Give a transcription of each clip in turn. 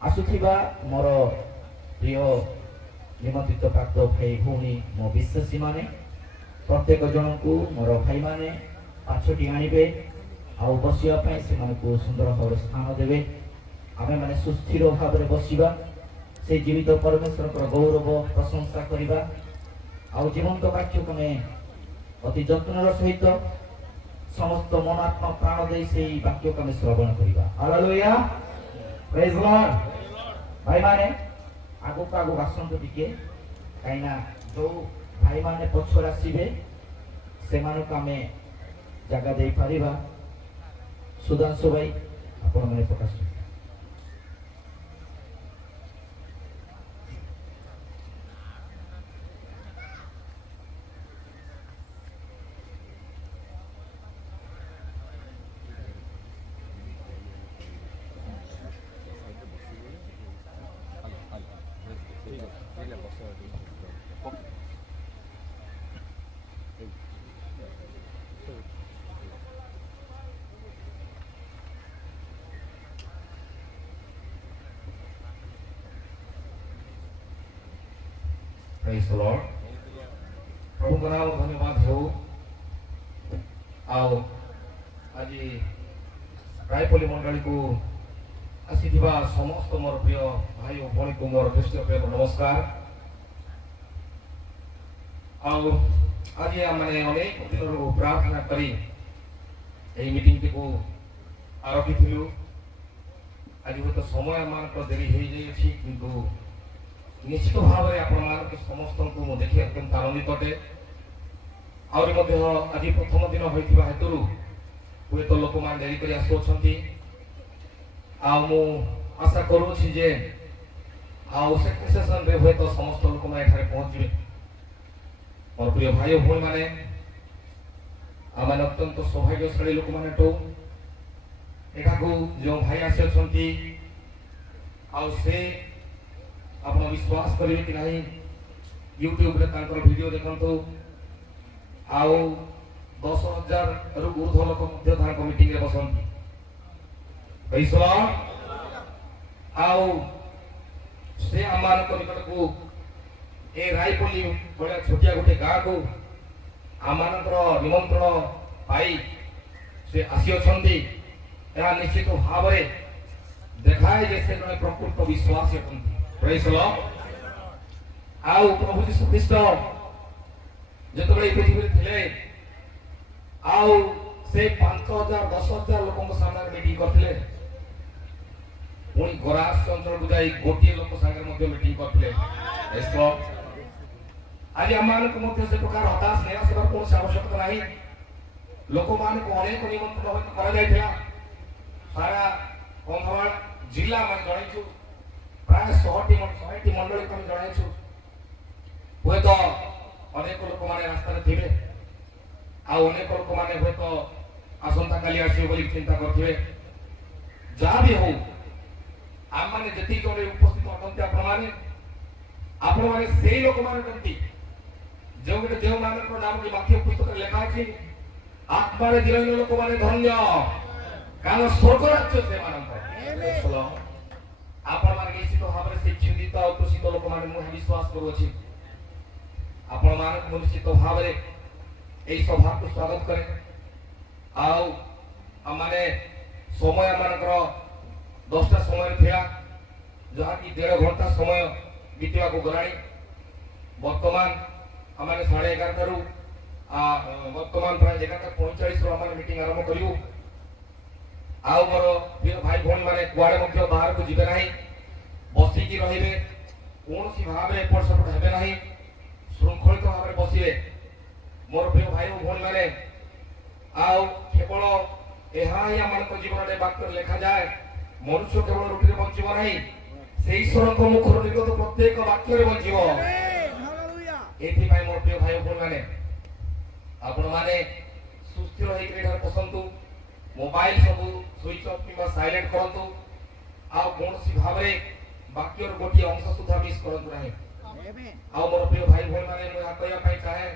आसुथिबा मोर प्रिय निमंत्रित प्राप्त भाई भौणी मो विश्वासी माने प्रत्येक जन को मोर भाई माने पाछटी आणवे आउ बसिया से सुंदर भाव स्थान देवे आमे माने सुस्थिर भाव में बसिबा से जीवित परमेश्वर गौरव प्रशंसा करवा आउ जीवंत वाक्य को अति जत्नर सहित समस्त मन आत्मा प्राण दे से वाक्य को श्रवण करवा। Hallelujah, praise Lord. भाई माने आगु को आगु आसंतु टिके कहीं जो भाई माने पछर आसबे से जगह दे पारिबा। सुधांशु भाई आपण माने प्रकाश प्रेज द लॉर्ड। प्रभु का नाम धन्यवाद हो। आओ आज रायपल्ली मंडली को आसीथिबा समस्त मोर प्रिय भाई और भौणी को मोर दृष्टि प्रिय नमस्कार। आओ आज मैंने अनेक दिन प्रार्थना करी मीटिंग को आरंभी थिलु। आज हूँ तो समय मान देरी हो जाए किंतु निश्चित भाव में आप समस्त को देखिए अत्यंत आनंदित अटे। आज प्रथम दिन होता हेतु हे तो लोक मैंने डेरी कर आसुँच आशा करुँचे जे सेकेंड सेशन रे हे तो समस्त लोक मैंने पहुँचे। मोर प्रिय भाई भौणी मैंने आम अत्यंत सौभाग्यशाली लोक मैंने तो यहाँ जो भाई आसी से आप विश्वास करेंगे कि नहीं यूट्यूब रे वीडियो देखो आउ 10,000 रु ऊर्ध्व लोक मीटिंग रे बसंती। Praise Lord. आउ से आम निकट को ए रायपल्ली भाया छोटिया गोटे गाँ को आम निमंत्रण पाई से आसी निश्चित भाव में देखाए जे से जड़े प्रकृत विश्वास होती। Praise Lord. आउ प्रभु यीशु ख्रीष्ट जब पृथ्वी थे आउ से 5,000 10,000 लोक सामने मीटिंग करते पुणी गरास अंचल को जाई गोटे लोक सागर मीटिंग करते। आज आम से प्रकार हताश निराश होगा कौन आवश्यकता नहीं। लोक मान को अनेक निमंत्रण कर सारा कंधमाल जिला मान जन प्राय 100टी मंडली को जन हे तो अनेक लोक मैंने रास्ता थे अनेक लोक मैंने हे तो आसंता काली आसवे चिंता करते। जहाँ भी हो आम मैंने जी जड़े उपस्थित अटंती आपण मैंने से लोक मैंने जो जो नाम वाक्य पुस्तक लिखा अच्छी आत्मा जीवन लोक मैंने धन्य कारण स्वर्ग राज्य से आपण मान निश्चित भाव से चिंतित और कुशित लोक मैंने मुझे विश्वास करुँच आपण मान निश्चित भाव में यही सभा को स्वागत करे। आने समय मानकर 10टा समय था जहाँ कि 1.5 घंटा समय बीतवा को गला बर्तमान आम 11:30 बर्तमान प्राय 11:45 मीटिंग आरंभ करूँ। आउ मोर प्रिय भाई भौणी मैंने कुआड़े बाहर को जीवे ना बसिकी रे कौन भाव में एपट सेपट हे ना श्रृंखलित भाव में बसवे। मोर प्रिय भाई भौणी मैंने आउ केवल यह आम जीवन में वाक्य लिखा जाए मनुष्य केवल रुटी बंचब ना से ईश्वर को मुखर निर्गत प्रत्येक वाक्य बंचब। ये मोर प्रिय भाई भौणी मैंने आपण मैंने सुस्थिर होकर बसतु मोबाइल सब स्विच ऑफ कि साइलेंट करंतु आ कौन भाव में वाक्य गोटे अंश सुधा मिस करंतु नहीं। आ मोर प्रिय भाई भौणी मैंने मुझे कहवाई चाहे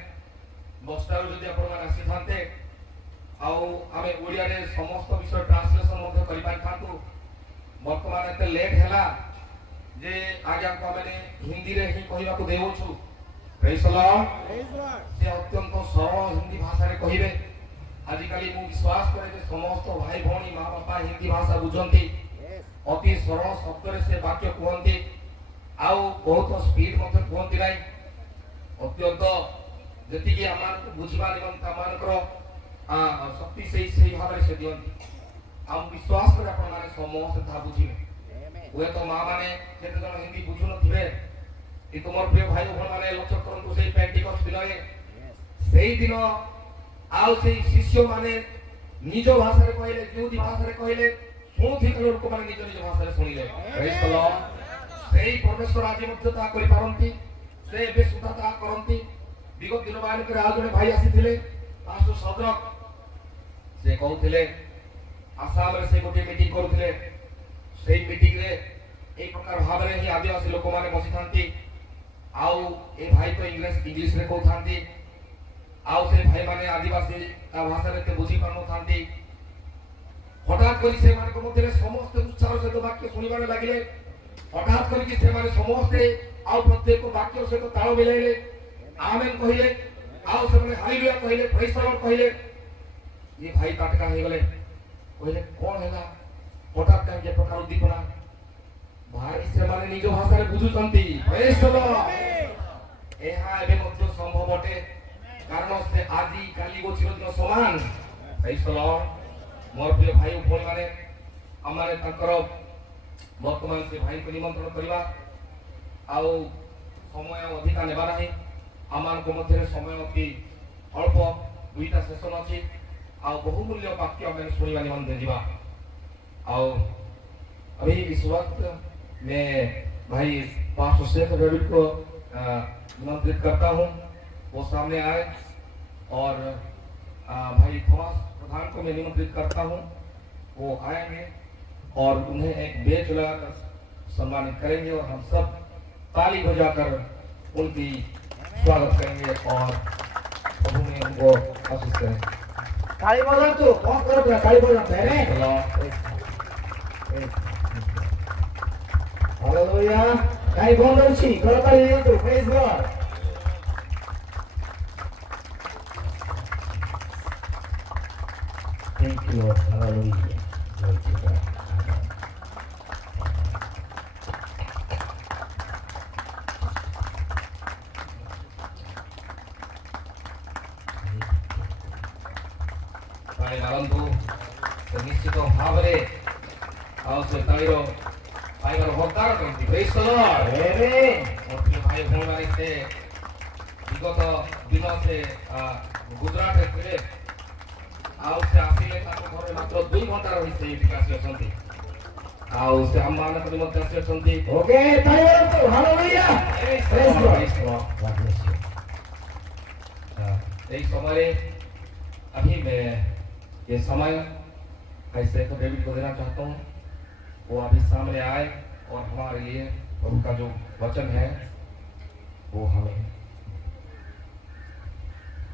10टा जदि आपण मैंने आसी था आम ओडिया समस्त विषय ट्रांसलेशन कर बर्तमान एत लेट है जे आज आपको मैंने हिंदी रे ही कहवा को देवो छु प्रेज द लॉर्ड से अत्यंत सरल हिंदी भाषा रे कहिबे आजिकाली मु विश्वास करे जे समस्त भाई भौणी माँ बापा हिंदी भाषा बुझंती अति सरल शब्द रे से वाक्य कहंती आउ बहुत स्पीड मते कहंती नाही अत्यंत जति कि आमान को बुझिबा निमंत आमानकर शक्ति से भाव से दियंती हम विश्वास करे आपण माने समस्त ता बुझिबे हुए तो माँ माने केते जन हिंदी बुझु न थिबे कि तुमर प्रिय भाई भौणी माने लक्ष्य करंतु से पेंटिकस्ट दिन रे सेही दिन आउ से शिष्य माने निज भाषा रे कहले यहूदी भाषा रे कहले सुनथि लोक माने निज निज भाषा रे सुनिले प्रेज द लॉर्ड सेही परमेश्वर आज मध्यता करि पारंती से बे सुधाता करंती विगत दिन मान करे आज जने भाई आसीथिले पास्टर सदरक से कहउथिले आसाम रे से गोटे मीटिंग करूथिले सेही मीटिंग रे एक प्रकार भाव रे ही आदिवासी लोक माने बसी थांती आउ ए भाई तो इंग्लिश रे कहउथांती आउ से भाई माने आदिवासी का भाषा रे बुझी पानो थांती हठात करी से माने को मध्य समस्त उत्साह से वाक्य सुनिबाने लागिले हठात करी कि से माने समस्त आउ प्रत्येक वाक्य से तो ताल मिलाइले आमेन कहिले आउ से माने हालेलुया कहिले प्रेज द लॉर्ड कहिले ये भाई ताटका हे गले कहिले कोन हैला हठात का जे प्रकार उद्दीपना भाई से माने निज भाषा रे बुझुचंती प्रेज द लॉर्ड एहा एबे मध्य संभव बटे कारण से आदि काली गो चिरदिन समान प्रेज द लॉर्ड मोर प्रिय भाई भौणी माने हमारे तकर वर्तमान से भाई को निमंत्रण करवा आउ समय अधिका नेबा नाही आमान को मध्य समय अति अल्प दुईटा सेशन अछि आउ बहुमूल्य वाक्य हम सुनिबा निमंत्रण दिबा आउ अभी इस वक्त मैं भाई पास्टर शेख डेविड को निमंत्रित करता हूं वो सामने आए और भाई थॉमस प्रधान को मैं निमंत्रित करता हूं वो आएंगे और उन्हें एक बेच लगाकर सम्मानित करेंगे और हम सब ताली बजाकर उनकी स्वागत करेंगे और प्रभु ने उनको आशीष करें ताली बजा तो कौन करो ताली बजा पहले हालेलुया ताली बंद होची करो ताली तो praise God Thank you, Lord. Hallelujah. Glory to God. भाई मारंतु निश्चित भाव रे आउ से तालीरो पाइबार हकदार करती प्रेज द लॉर्ड आमेन और भाई भौणी माने से विगत दिन से गुजरात रे थे आउ से आसिले ताको घरे मात्र 2 घंटा रही से विकास असंती आउ से हम मान को मत से असंती ओके ताली बजा तो hallelujah praise God God bless you एक समय अभी मैं ये समय कैसे को डेविड को देना चाहता हूँ वो अभी सामने आए और हमारे लिए प्रभु का जो वचन है वो हमें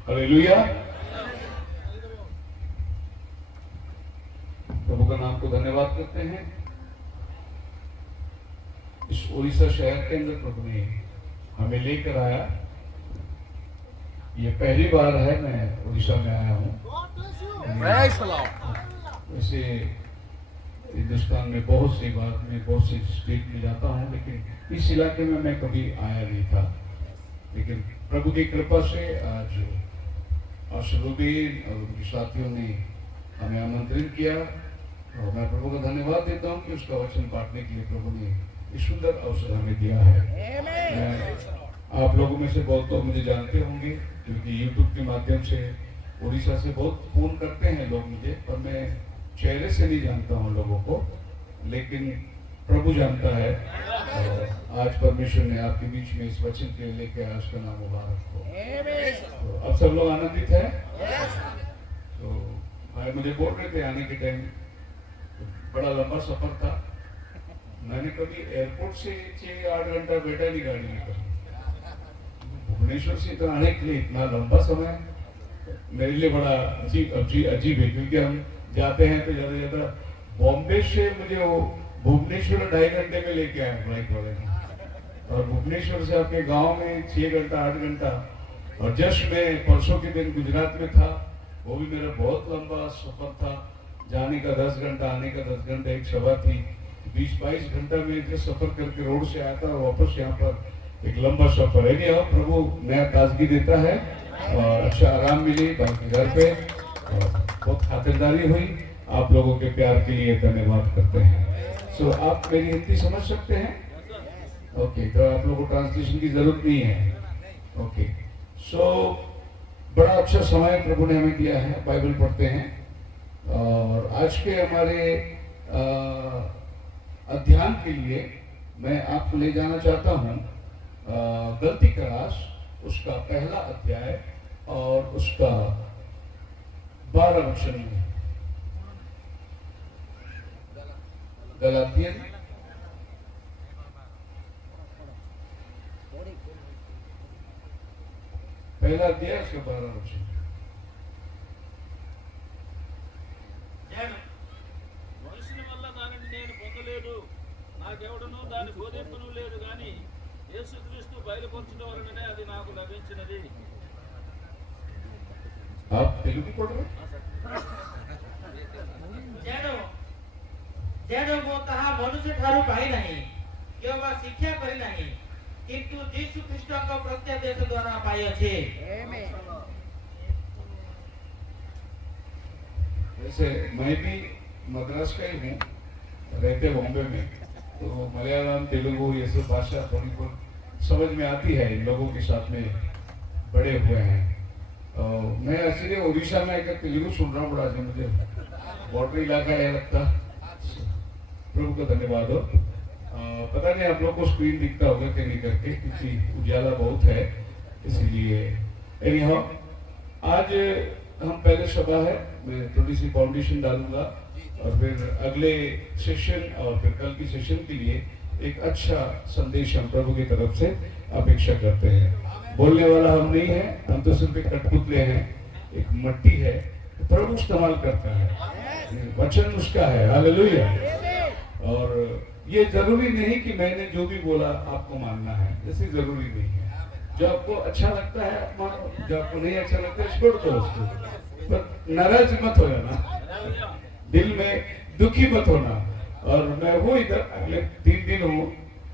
हालेलुया प्रभु का नाम को धन्यवाद करते हैं इस उड़ीसा शहर के अंदर प्रभु ने हमें लेकर आया ये पहली बार है मैं उड़ीसा में आया हूँ वैसे हिंदुस्तान में बहुत सी बार मैं बहुत सी स्टेट में जाता हूँ लेकिन इस इलाके में मैं कभी आया नहीं था लेकिन प्रभु की कृपा से आज आशरुद्दीन और उनके साथियों ने हमें आमंत्रित किया और मैं प्रभु का धन्यवाद देता हूँ कि उसका वचन बांटने के लिए प्रभु ने इस सुंदर अवसर हमें दिया है मैं आप लोगों में से बहुत तो मुझे जानते होंगे क्योंकि YouTube के माध्यम से उड़ीसा से बहुत फोन करते हैं लोग मुझे पर मैं चेहरे से नहीं जानता हूँ लोगों को लेकिन प्रभु जानता है और आज परमेश्वर ने आपके बीच में इस वचन के लेके आज का नाम मुबारक हो तो अब सब लोग आनंदित हैं तो भाई मुझे बोल रहे थे आने के टाइम बड़ा लंबा सफर था मैंने कभी एयरपोर्ट से 6-8 घंटा बैठा नहीं गाड़ी में कभी भुवनेश्वर से तो आने के लिए इतना लंबा समय मेरे लिए बड़ा अजीब है क्योंकि हम जाते हैं तो ज्यादा बॉम्बे से मुझे वो भुवनेश्वर 2.5 घंटे में लेके आया फ्लाइट वाले ने, और भुवनेश्वर से अपने गांव में 6 घंटा 8 घंटा। और जस्ट मैं परसों के दिन गुजरात में था, वो भी मेरा बहुत लंबा सफर था, जाने का 10 घंटा, आने का 10 घंटा, एक सभा थी, 20-22 घंटा में इधर सफर करके रोड से आया था और वापस यहाँ पर एक लंबा सफर है। नहीं, प्रभु नया ताजगी देता है और अच्छा आराम मिली बाकी घर पे, और बहुत खातिरदारी हुई। आप लोगों के प्यार के लिए धन्यवाद करते हैं। सो आप मेरी हिंदी समझ सकते हैं? ओके, तो आप लोगों को ट्रांसलेशन की जरूरत नहीं है। ओके, सो बड़ा अच्छा समय प्रभु ने हमें दिया है, बाइबल पढ़ते हैं। और आज के हमारे अध्ययन के लिए मैं आपको ले जाना चाहता हूँ गलती का रास, उसका पहला अध्याय और उसका 12 वचन में। गलातियन पहला अध्याय उसका 12 वचन। మనుషుని వల్ల దానిని నేను పొందలేదు, నాకెవడను దాన్ని బోధింపను లేదు, గాని యేసుక్రీస్తు బయలుపరచడం వలననే అది నాకు లభించినది। आप तेलुगु पढ़ रहे? जेणु मो ताहा मनुष्य ठारू पाई नहीं किंवा शिक्षा करी नहीं, किंतु यीशु ख्रीष्ट को प्रत्यदेश द्वारा पाई छे। वैसे मैं भी मद्रास का ही हूँ, रहते बॉम्बे में, तो मलयालम तेलुगु ये सब भाषा थोड़ी बहुत समझ में आती है, इन लोगों के साथ में बड़े हुए हैं। मैं एक्चुअली उड़ीसा में आकर तेलुगु सुन रहा हूँ, बड़ा अच्छा मुझे बॉर्डर इलाका है लगता। प्रभु का धन्यवाद हो। पता नहीं आप लोग को स्क्रीन दिखता होगा कि नहीं करके, क्योंकि उजाला बहुत है, इसीलिए एनीहाउ आज हम पहले सभा है, मैं थोड़ी सी फाउंडेशन डालूंगा और फिर अगले सेशन और फिर कल की सेशन के लिए एक अच्छा संदेश हम प्रभु की तरफ से अपेक्षा करते हैं। बोलने वाला हम नहीं है, हम तो सिर्फ एक कठपुतले हैं, एक मट्टी है, तो प्रभु इस्तेमाल करता है, वचन उसका है। हालेलुया। और ये जरूरी नहीं कि मैंने जो भी बोला आपको मानना है, ऐसे जरूरी नहीं है। जो आपको अच्छा लगता है आप मानो, जो आपको नहीं अच्छा लगता है छोड़ दो उसको, पर नाराज मत हो जाना, दिल में दुखी मत होना। और मैं वो इधर अगले 3 दिन हूँ,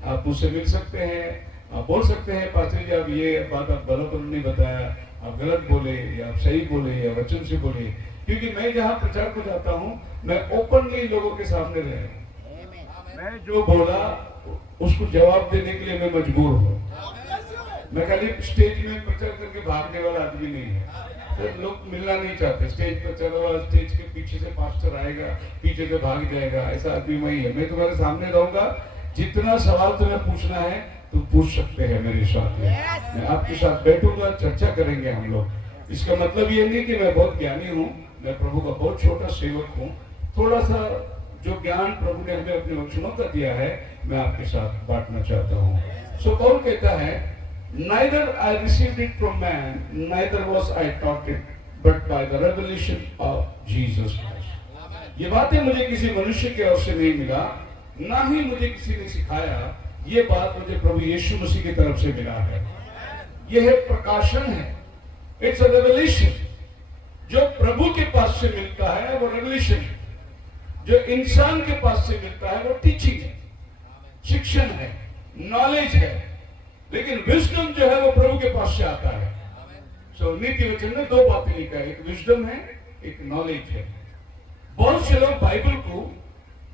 आप मुझसे मिल सकते हैं, आप बोल सकते हैं पास्टर जी आप ये बात आप बराबर नहीं बताया, आप गलत बोले या आप सही बोले या वचन से बोले, क्योंकि मैं जहाँ प्रचार को जाता हूँ मैं ओपनली लोगों के सामने रह रहा हूँ। मैं जो बोला उसको जवाब देने के लिए मैं मजबूर हूँ। मैं खाली स्टेज में प्रचार करके भागने वाला आदमी नहीं है, तो लोग मिलना नहीं चाहते। स्टेज पर चलो, स्टेज के पीछे से पास्टर आएगा, पीछे से भाग जाएगा, ऐसा आदमी मैं ही है। मैं तुम्हारे सामने रहूंगा, जितना सवाल तुम्हें पूछना है तुम पूछ सकते हैं मेरे साथ में, मैं आपके साथ बैठूंगा, चर्चा करेंगे हम लोग। इसका मतलब ये नहीं कि मैं बहुत ज्ञानी हूँ, मैं प्रभु का बहुत छोटा सेवक हूँ। थोड़ा सा जो ज्ञान प्रभु ने हमें अपने वचनों का दिया है मैं आपके साथ बांटना चाहता हूँ। सो पौल कहता है, neither I received it from man, neither was I taught it, but by the revelation of Jesus Christ. ये बातें मुझे किसी मनुष्य के ओर से नहीं मिला, ना ही मुझे किसी ने सिखाया, ये बात मुझे प्रभु यीशु मसीह की तरफ से मिला है। यह प्रकाशन है, इट्स अ रेवलेशन। जो प्रभु के पास से मिलता है वो रेवलेशन है, जो इंसान के पास से मिलता है वो टीचिंग है, शिक्षण है, नॉलेज है। लेकिन विजडम जो है वो प्रभु के पास से आता है। सो नीति वचन में 2 बातें लिखा है, एक विजडम है, एक नॉलेज है। बहुत से लोग बाइबल को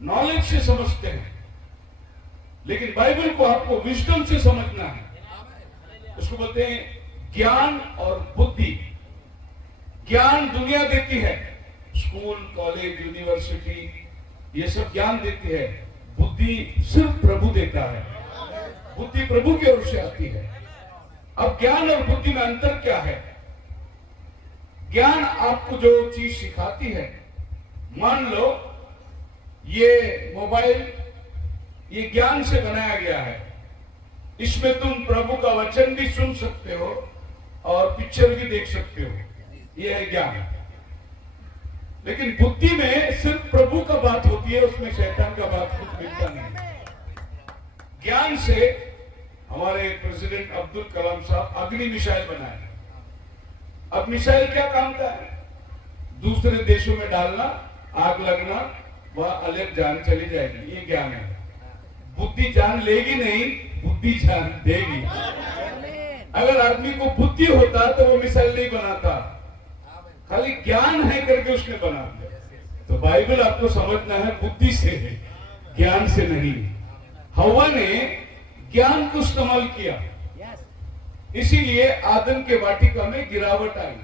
नॉलेज से समझते हैं, लेकिन बाइबल को आपको विजडम से समझना है। उसको बोलते हैं ज्ञान और बुद्धि। ज्ञान दुनिया देती है, स्कूल, कॉलेज, यूनिवर्सिटी ये सब ज्ञान देती है, बुद्धि सिर्फ प्रभु देता है, बुद्धि प्रभु की ओर से आती है। अब ज्ञान और बुद्धि में अंतर क्या है? ज्ञान आपको जो चीज सिखाती है, मान लो ये मोबाइल ये ज्ञान से बनाया गया है, इसमें तुम प्रभु का वचन भी सुन सकते हो, और पिक्चर भी देख सकते हो, यह है ज्ञान। लेकिन बुद्धि में सिर्फ प्रभु का बात होती है, उसमें शैतान का बात कुछ मिलता नहीं। ज्ञान से हमारे प्रेसिडेंट अब्दुल कलाम साहब अग्नि मिसाइल बनाए। अब मिसाइल क्या काम का है? दूसरे देशों में डालना, आग लगना, वह अलग जान चली जाएगी, ये ज्ञान है। बुद्धि जान लेगी नहीं, बुद्धि जान देगी। अगर आदमी को बुद्धि होता तो वो मिसाइल नहीं बनाता, खाली ज्ञान है करके उसने बना दिया। तो बाइबल आपको समझना है बुद्धि से है, ज्ञान से नहीं। हवा ने ज्ञान को इस्तेमाल किया, इसीलिए आदम के वाटिका में गिरावट आई।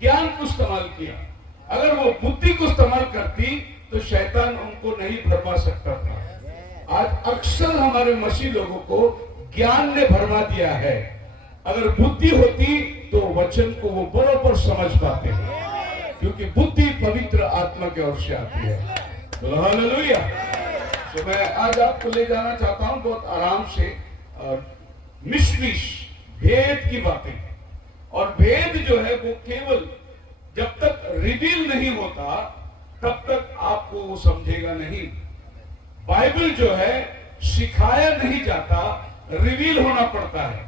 ज्ञान को इस्तेमाल किया। अगर वो बुद्धि को इस्तेमाल करती तो शैतान उनको नहीं भरमा सकता था। आज अक्सर हमारे मसीह लोगों को ज्ञान ने भरमा दिया है। अगर बुद्धि होती तो वचन को वो बराबर समझ पाते हैं, क्योंकि बुद्धि पवित्र आत्मा की ओर से आती है। बोलो हालेलुया। तो मैं आज आपको ले जाना चाहता हूं बहुत आराम से मिस्ट्रीज, भेद की बातें। और भेद जो है वो केवल जब तक रिवील नहीं होता तब तक आपको वो समझेगा नहीं। बाइबल जो है सिखाया नहीं जाता, रिवील होना पड़ता है।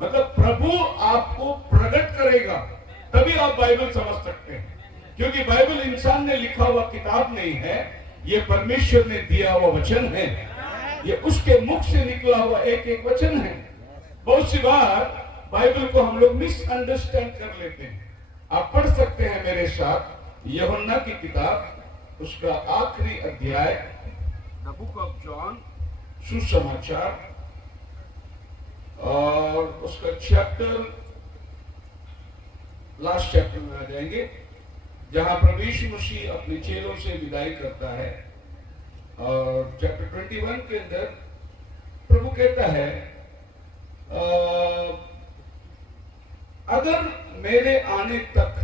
मतलब प्रभु आपको प्रकट करेगा तभी आप बाइबल समझ सकते हैं, क्योंकि बाइबल इंसान ने लिखा हुआ किताब नहीं है, ये परमेश्वर ने दिया हुआ वचन है। ये उसके मुख से निकला हुआ एक एक वचन है। बहुत सी बार बाइबल को हम लोग मिसअंडरस्टैंड कर लेते हैं। आप पढ़ सकते हैं मेरे साथ यूहन्ना की किताब, उसका आखिरी अध्याय, द बुक ऑफ जॉन, सुसमाचार, और उसका चैप्टर, लास्ट चैप्टर में आ जाएंगे, जहां प्रभु यीशु मसीह अपने चेलों से विदाई करता है। और चैप्टर 21 के अंदर प्रभु कहता है, अगर मेरे आने तक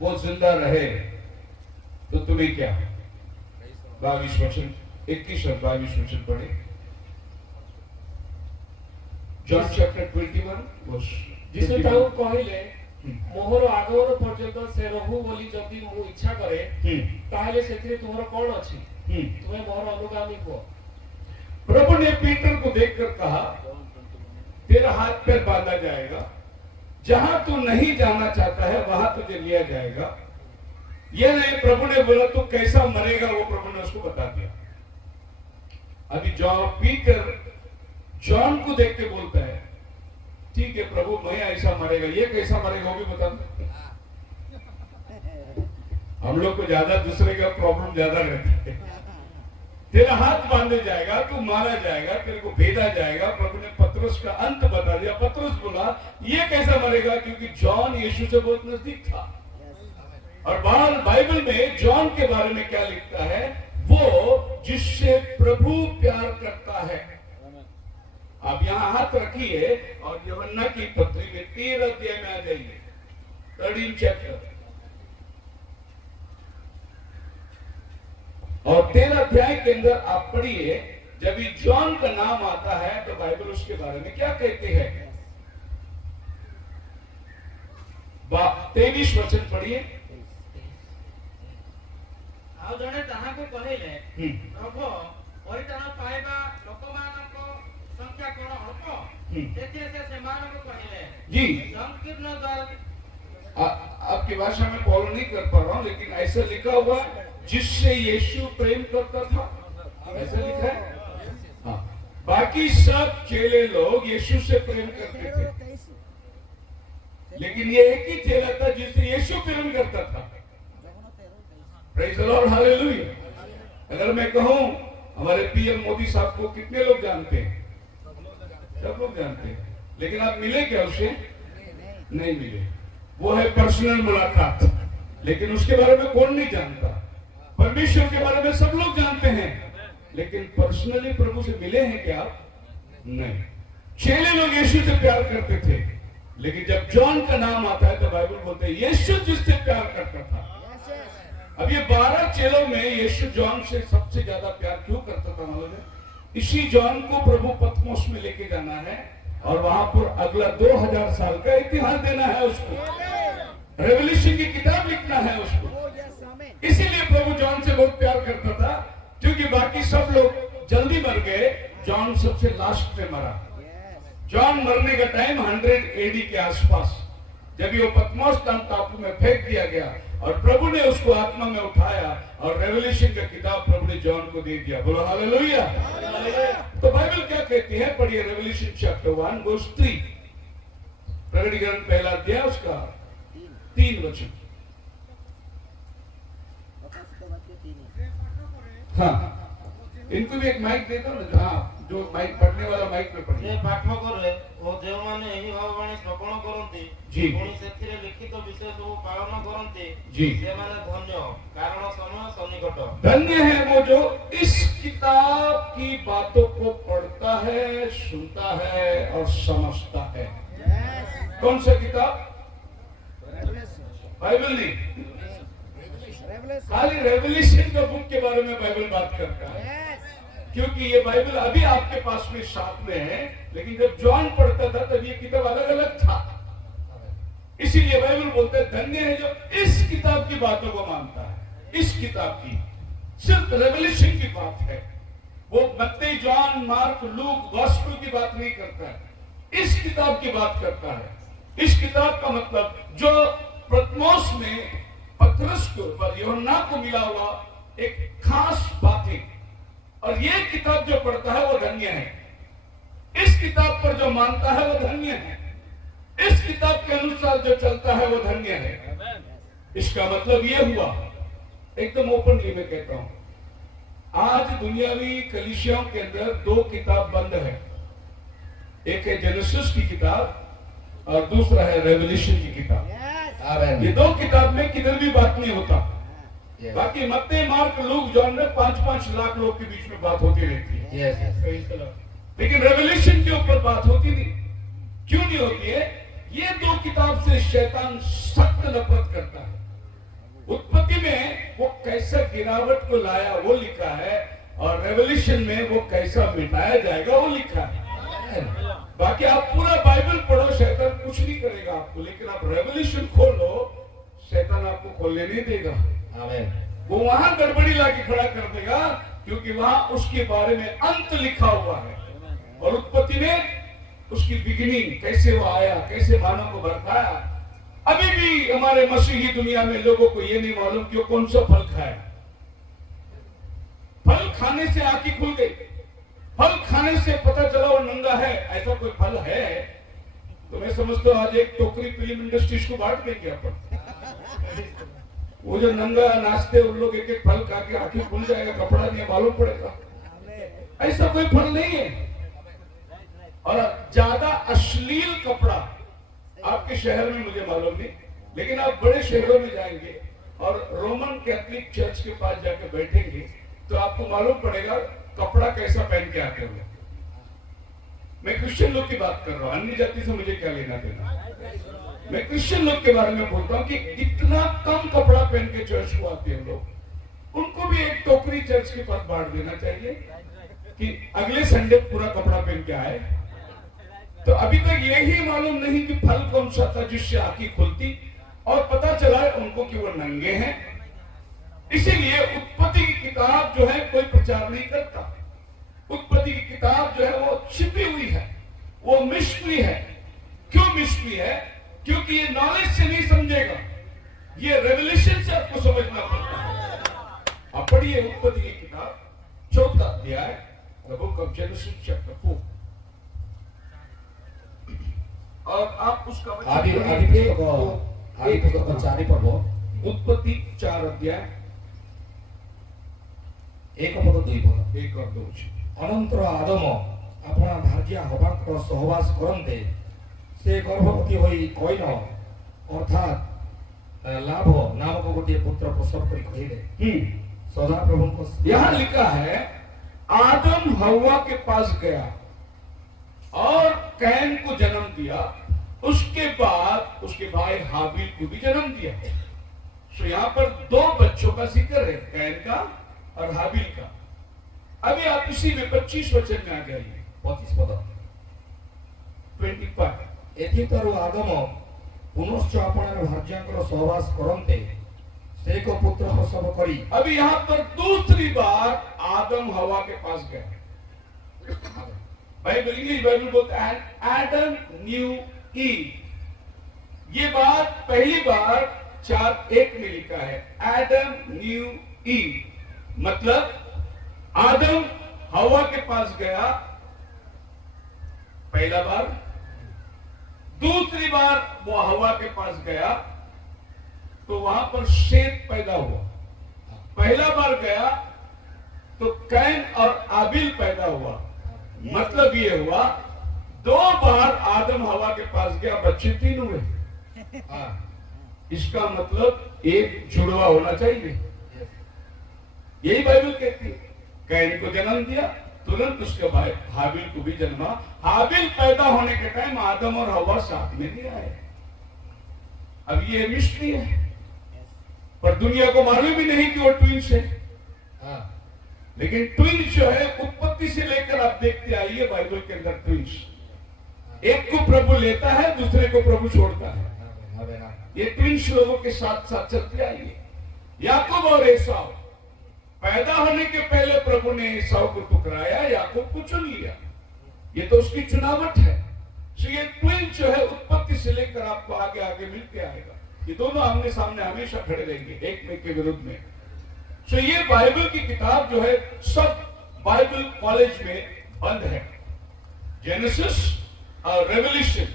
वो जिंदा रहे तो तुम्हें क्या। 22 वचन, 21 और 22 वचन पढ़े। जॉन चैप्टर 21 जिसे ताऊ कहिले मोहर आगमन पर्यंत से रहू बोली जदि मु इच्छा करे ताहले सेथिरे तुमरो कोन अछि, तुम्हें मोहर अनुगामी हो। प्रभु ने पीटर को देखकर कहा, तेरा हाथ पैर बांधा जाएगा, जहां तू नहीं जाना चाहता है वहां तुझे लिया जाएगा। यह नहीं प्रभु ने बोला तू कैसा मरेगा, वो प्रभु ने उसको बता दिया। अभी पीटर जॉन को देख के बोलता है, ठीक है प्रभु मैं ऐसा मरेगा, ये कैसा मरेगा वो भी बता दो। हम लोग को ज्यादा दूसरे का प्रॉब्लम ज्यादा रहता है। तेरा हाथ बांधे जाएगा, तू मारा जाएगा, तेरे को भेजा जाएगा। प्रभु ने पतरस का अंत बता दिया। पतरस बोला ये कैसा मरेगा, क्योंकि जॉन यीशु से बहुत नजदीक था। और बाइबल में जॉन के बारे में क्या लिखता है, वो जिससे प्रभु प्यार करता है। आप यहां हाथ रखिए और यूहन्ना की पत्री में 13 अध्याय में आ जाइए, 13 चैप्टर। और 13 अध्याय के अंदर आप पढ़िए, जब भी जॉन का नाम आता है तो बाइबल उसके बारे में क्या कहते हैं। 23 वचन पढ़िए। ଆଉ ଜଣେ ତାହାକୁ କହିଲେ, ପ୍ରଭୁ ପରିତ୍ରାଣ ପାଇବା ଲୋକମାନଙ୍କ ସଂଖ୍ୟା କଣ ଅଳ୍ପ? ସେଥିରେ ସେ ସେମାନଙ୍କୁ କହିଲେ, जी ସଂକୀର୍ଣ୍ଣ ଦ୍ୱାର। आपकी भाषा में फॉलो नहीं कर पा रहा हूं, लेकिन ऐसा लिखा हुआ जिससे यीशु प्रेम करता था, ऐसा लिखा है। हाँ, बाकी सब चेले लोग यीशु से प्रेम करते थे, लेकिन ये एक ही चेला था जिससे यीशु प्रेम करता था। Praise the Lord, hallelujah. अगर मैं कहूं हमारे पीएम मोदी साहब को कितने लोग जानते हैं? सब लोग जानते हैं, लेकिन आप मिले क्या उससे? नहीं मिले। वो है पर्सनल मुलाकात, लेकिन उसके बारे में कौन नहीं जानता। परमेश्वर के बारे में सब लोग जानते हैं, लेकिन पर्सनली प्रभु से मिले हैं क्या? नहीं। चेले लोग यीशु से प्यार करते थे, लेकिन जब जॉन का नाम आता है तो बाइबल बोलते हैं यीशु जिससे प्यार करता था। अब ये 12 चेलों में यीशु जॉन से सबसे ज्यादा प्यार क्यों करता था मालूम है? इसी जॉन को प्रभु पतमोस में लेके जाना है और वहां पर अगला 2000 साल का इतिहास देना है उसको, रेवल्यूशन की किताब लिखना है उसको। इसीलिए प्रभु जॉन से बहुत प्यार करता था, क्योंकि बाकी सब लोग जल्दी मर गए, जॉन सबसे लास्ट में मरा। जॉन मरने का टाइम 100 एडी के आसपास, जब वो पतमोस नाम टापू में फेंक दिया गया और प्रभु ने उसको आत्मा में उठाया और रेवल्यूशन का किताब प्रभु ने जॉन को दे दिया। बोलो हालेलुया। तो बाइबल क्या कहती है, पढ़िए रेवल्यूशन चैप्टर 1 वर्स 3, प्रकटीकरण पहला अध्याय उसका 3 वचन। हाँ, इनको भी एक माइक दे दो ना। हाँ, जो माइक पढ़ने वाला माइक में पढ़िए। जे पाठ करे ओ जेउमाने एही भावबाणी श्रवण करन्ति जी। पुणी सेथिरे लिखित विषय सब पालन करन्ति जी। सेमाने धन्य, कारण समय सन्निकट। धन्य है वो जो इस किताब की बातों को पढ़ता है, सुनता है और समझता है। कौन सा किताब? बाइबल नहीं, खाली रेवल्यूशन का बुक के बारे में बाइबल बात करता है, क्योंकि ये बाइबल अभी आपके पास में साथ में है, लेकिन जब जॉन पढ़ता था तब ये किताब अलग अलग था। इसीलिए बाइबल बोलते हैं धन्य है जो इस किताब की बातों को मानता है। इस किताब की सिर्फ रेवल्यूशन की बात है, वो मत्ती, जॉन, मार्क, लूक, गॉस्पेल की बात नहीं करता है, इस किताब की बात करता है। इस किताब का मतलब जो पतमोस में पतरस के ऊपर यूहन्ना को मिला हुआ एक खास बात है, और ये किताब जो पढ़ता है वो धन्य है। इस किताब पर जो मानता है वो धन्य है। इस किताब के अनुसार जो चलता है वो धन्य है। इसका मतलब ये हुआ, एकदम ओपनली मैं कहता हूं, आज दुनियावी कलीसियाओं के अंदर 2 किताब बंद है। एक है जेनेसिस की किताब और दूसरा है रेवल्यूशन की किताब। ये 2 किताब में किधर भी बात नहीं होता। बाकी मत्ती, मार्क, लूक, जॉन में 5-5 लाख लोग के बीच में बात होती रहती है। लेकिन रेवल्यूशन के ऊपर बात होती नहीं। क्यों नहीं होती है? ये 2 किताब से शैतान सख्त नफरत करता है। उत्पत्ति में वो कैसा गिरावट को लाया वो लिखा है, और रेवल्यूशन में वो कैसा मिटाया जाएगा वो लिखा है। बाकी आप पूरा बाइबल पढ़ो, शैतान कुछ नहीं करेगा आपको, लेकिन आप रेवल्यूशन खोलो, शैतान आपको खोलने नहीं देगा। वो वहां गड़बड़ी लाके खड़ा कर देगा, क्योंकि वहां उसके बारे में अंत लिखा हुआ है, और उत्पत्ति में उसकी बिगिनिंग, कैसे वो आया, कैसे मानव को बरताया। अभी भी हमारे मसीही दुनिया में लोगों को ये नहीं मालूम कि वो कौन सा फल खाया। फल खाने से आंखें खुल गई, फल खाने से पता चला वो नंगा है। ऐसा कोई फल है तो मैं समझता हूं आज एक टोकरी फिल्म इंडस्ट्रीज को बांट देंगे अपन। वो जो नंगा नाचते उन लोग एक एक फल खा के आंखें खुल जाएगा, कपड़ा नहीं मालूम पड़ेगा। ऐसा कोई फल नहीं है। और ज्यादा अश्लील कपड़ा आपके शहर में मुझे मालूम नहीं, लेकिन आप बड़े शहरों में जाएंगे और रोमन कैथोलिक चर्च के पास जाके बैठेंगे तो आपको मालूम पड़ेगा कपड़ा कैसा पहन के आते हुए। मैं क्रिश्चियन लोग की बात कर रहा हूं, अन्य जाति से मुझे क्या लेना देना। मैं क्रिश्चियन लोग के बारे में बोलता हूं कि इतना कम कपड़ा पहन के चर्च को आते हैं लोग, उनको भी एक टोकरी चर्च के पास बांट देना चाहिए कि अगले संडे पूरा कपड़ा पहन के आए। तो अभी तक यही मालूम नहीं कि फल कौन सा था जिससे आंखें खुलती, और पता चला उनको कि वो नंगे हैं। इसीलिए उत्पत्ति की किताब जो है कोई प्रचार नहीं करता। उत्पत्ति की किताब जो है वो छिपी हुई है, वो मिस्ट्री है। क्यों मिस्ट्री है? क्योंकि ये नॉलेज से नहीं समझेगा, ये रेवल्यूशन से आपको समझना पड़ता है। आप पढ़िए उत्पत्ति की किताब 4 अध्याय, the book of genesis chapter 4, और आप उसका आदि पुस्तक 4 पढ़ो। उत्पत्ति 4 अध्याय 1 पद 2 पद। 1 और 2। अनंतर आदम अपना भार्या हवाकर सहवास करते से गर्भवती होई कईन अर्थात लाभ नामक गोटे पुत्र प्रसव कर कहिले सदा प्रभु को। यहां लिखा है आदम हवा के पास गया और कैन को जन्म दिया, उसके बाद उसके भाई हाबिल को भी जन्म दिया। तो यहां पर 2 बच्चों का जिक्र है, कैन का और हाबिल का। अभी आप इसी में 25 वचन में आ जाइए। 25 पद 25। एथितरु आदम पुनश्च अपनार भार्याकर सहवास करते से को पुत्र प्रसव करी। अभी यहाँ पर दूसरी बार आदम हवा के पास गया। बाइबल इंग्लिश बाइबल बोलता है एडम न्यू ईव। ये बात पहली बार 4:1 में लिखा है, एडम न्यू ईव, मतलब आदम हवा के पास गया पहला बार। दूसरी बार वो हवा के पास गया तो वहां पर शेत पैदा हुआ। पहला बार गया तो कैन और आबिल पैदा हुआ। मतलब ये हुआ 2 बार आदम हवा के पास गया, बच्चे 3 हुए। इसका मतलब एक जुड़वा होना चाहिए, यही बाइबल कहती है। कैन को जन्म दिया, तुरंत उसके भाई हाबिल को भी जन्मा। हाबिल पैदा होने के टाइम आदम और हवा साथ में नहीं आए। अब ये मिस्ट्री है, पर दुनिया को मालूम भी नहीं कि वो ट्विंस है। लेकिन ट्विंस जो है उत्पत्ति से लेकर आप देखते आइए बाइबल के अंदर ट्विंस, एक को प्रभु लेता है, दूसरे को प्रभु छोड़ता है। ये ट्विंस लोगों के साथ साथ चलते आइए। याकूब और एसाव, पैदा होने के पहले प्रभु ने एसाव को ठुकराया, याकूब को चुन लिया। ये तो उसकी चुनावट है। तो ये ट्विंस जो है उत्पत्ति से लेकर आपको आगे आगे मिलते आएगा। ये दोनों आमने सामने हमेशा खड़े रहेंगे एक में के विरुद्ध में। तो ये बाइबल की किताब जो है सब बाइबल कॉलेज में बंद है। जेनेसिस और रेवल्यूशन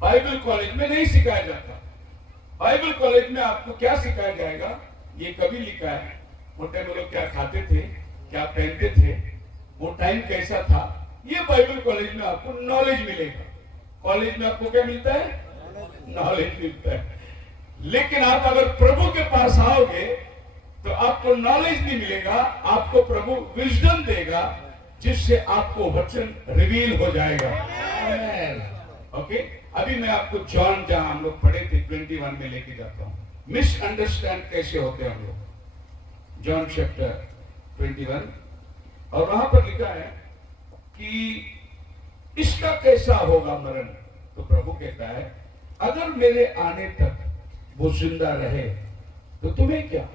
बाइबल कॉलेज में नहीं सिखाया जाता। बाइबल कॉलेज में आपको क्या सिखाया जाएगा, ये कभी लिखा है, वो टाइम लोग क्या खाते थे, क्या पहनते थे, वो टाइम कैसा था, ये बाइबल कॉलेज में आपको नॉलेज मिलेगा। कॉलेज में आपको क्या मिलता है, नॉलेज मिलता है। लेकिन आप अगर प्रभु के पास आओगे तो आपको नॉलेज नहीं मिलेगा, आपको प्रभु विजडम देगा जिससे आपको वचन रिवील हो जाएगा। ओके, अभी मैं आपको जॉन जहां हम लोग पढ़े थे 21 में लेके जाता हूं। मिसअंडरस्टैंड कैसे होते हैं हम लोग। जॉन चैप्टर 21 और वहां पर लिखा है कि इसका कैसा होगा मरण। तो प्रभु कहता है अगर मेरे आने तक वो जिंदा रहे तो तुम्हें क्या।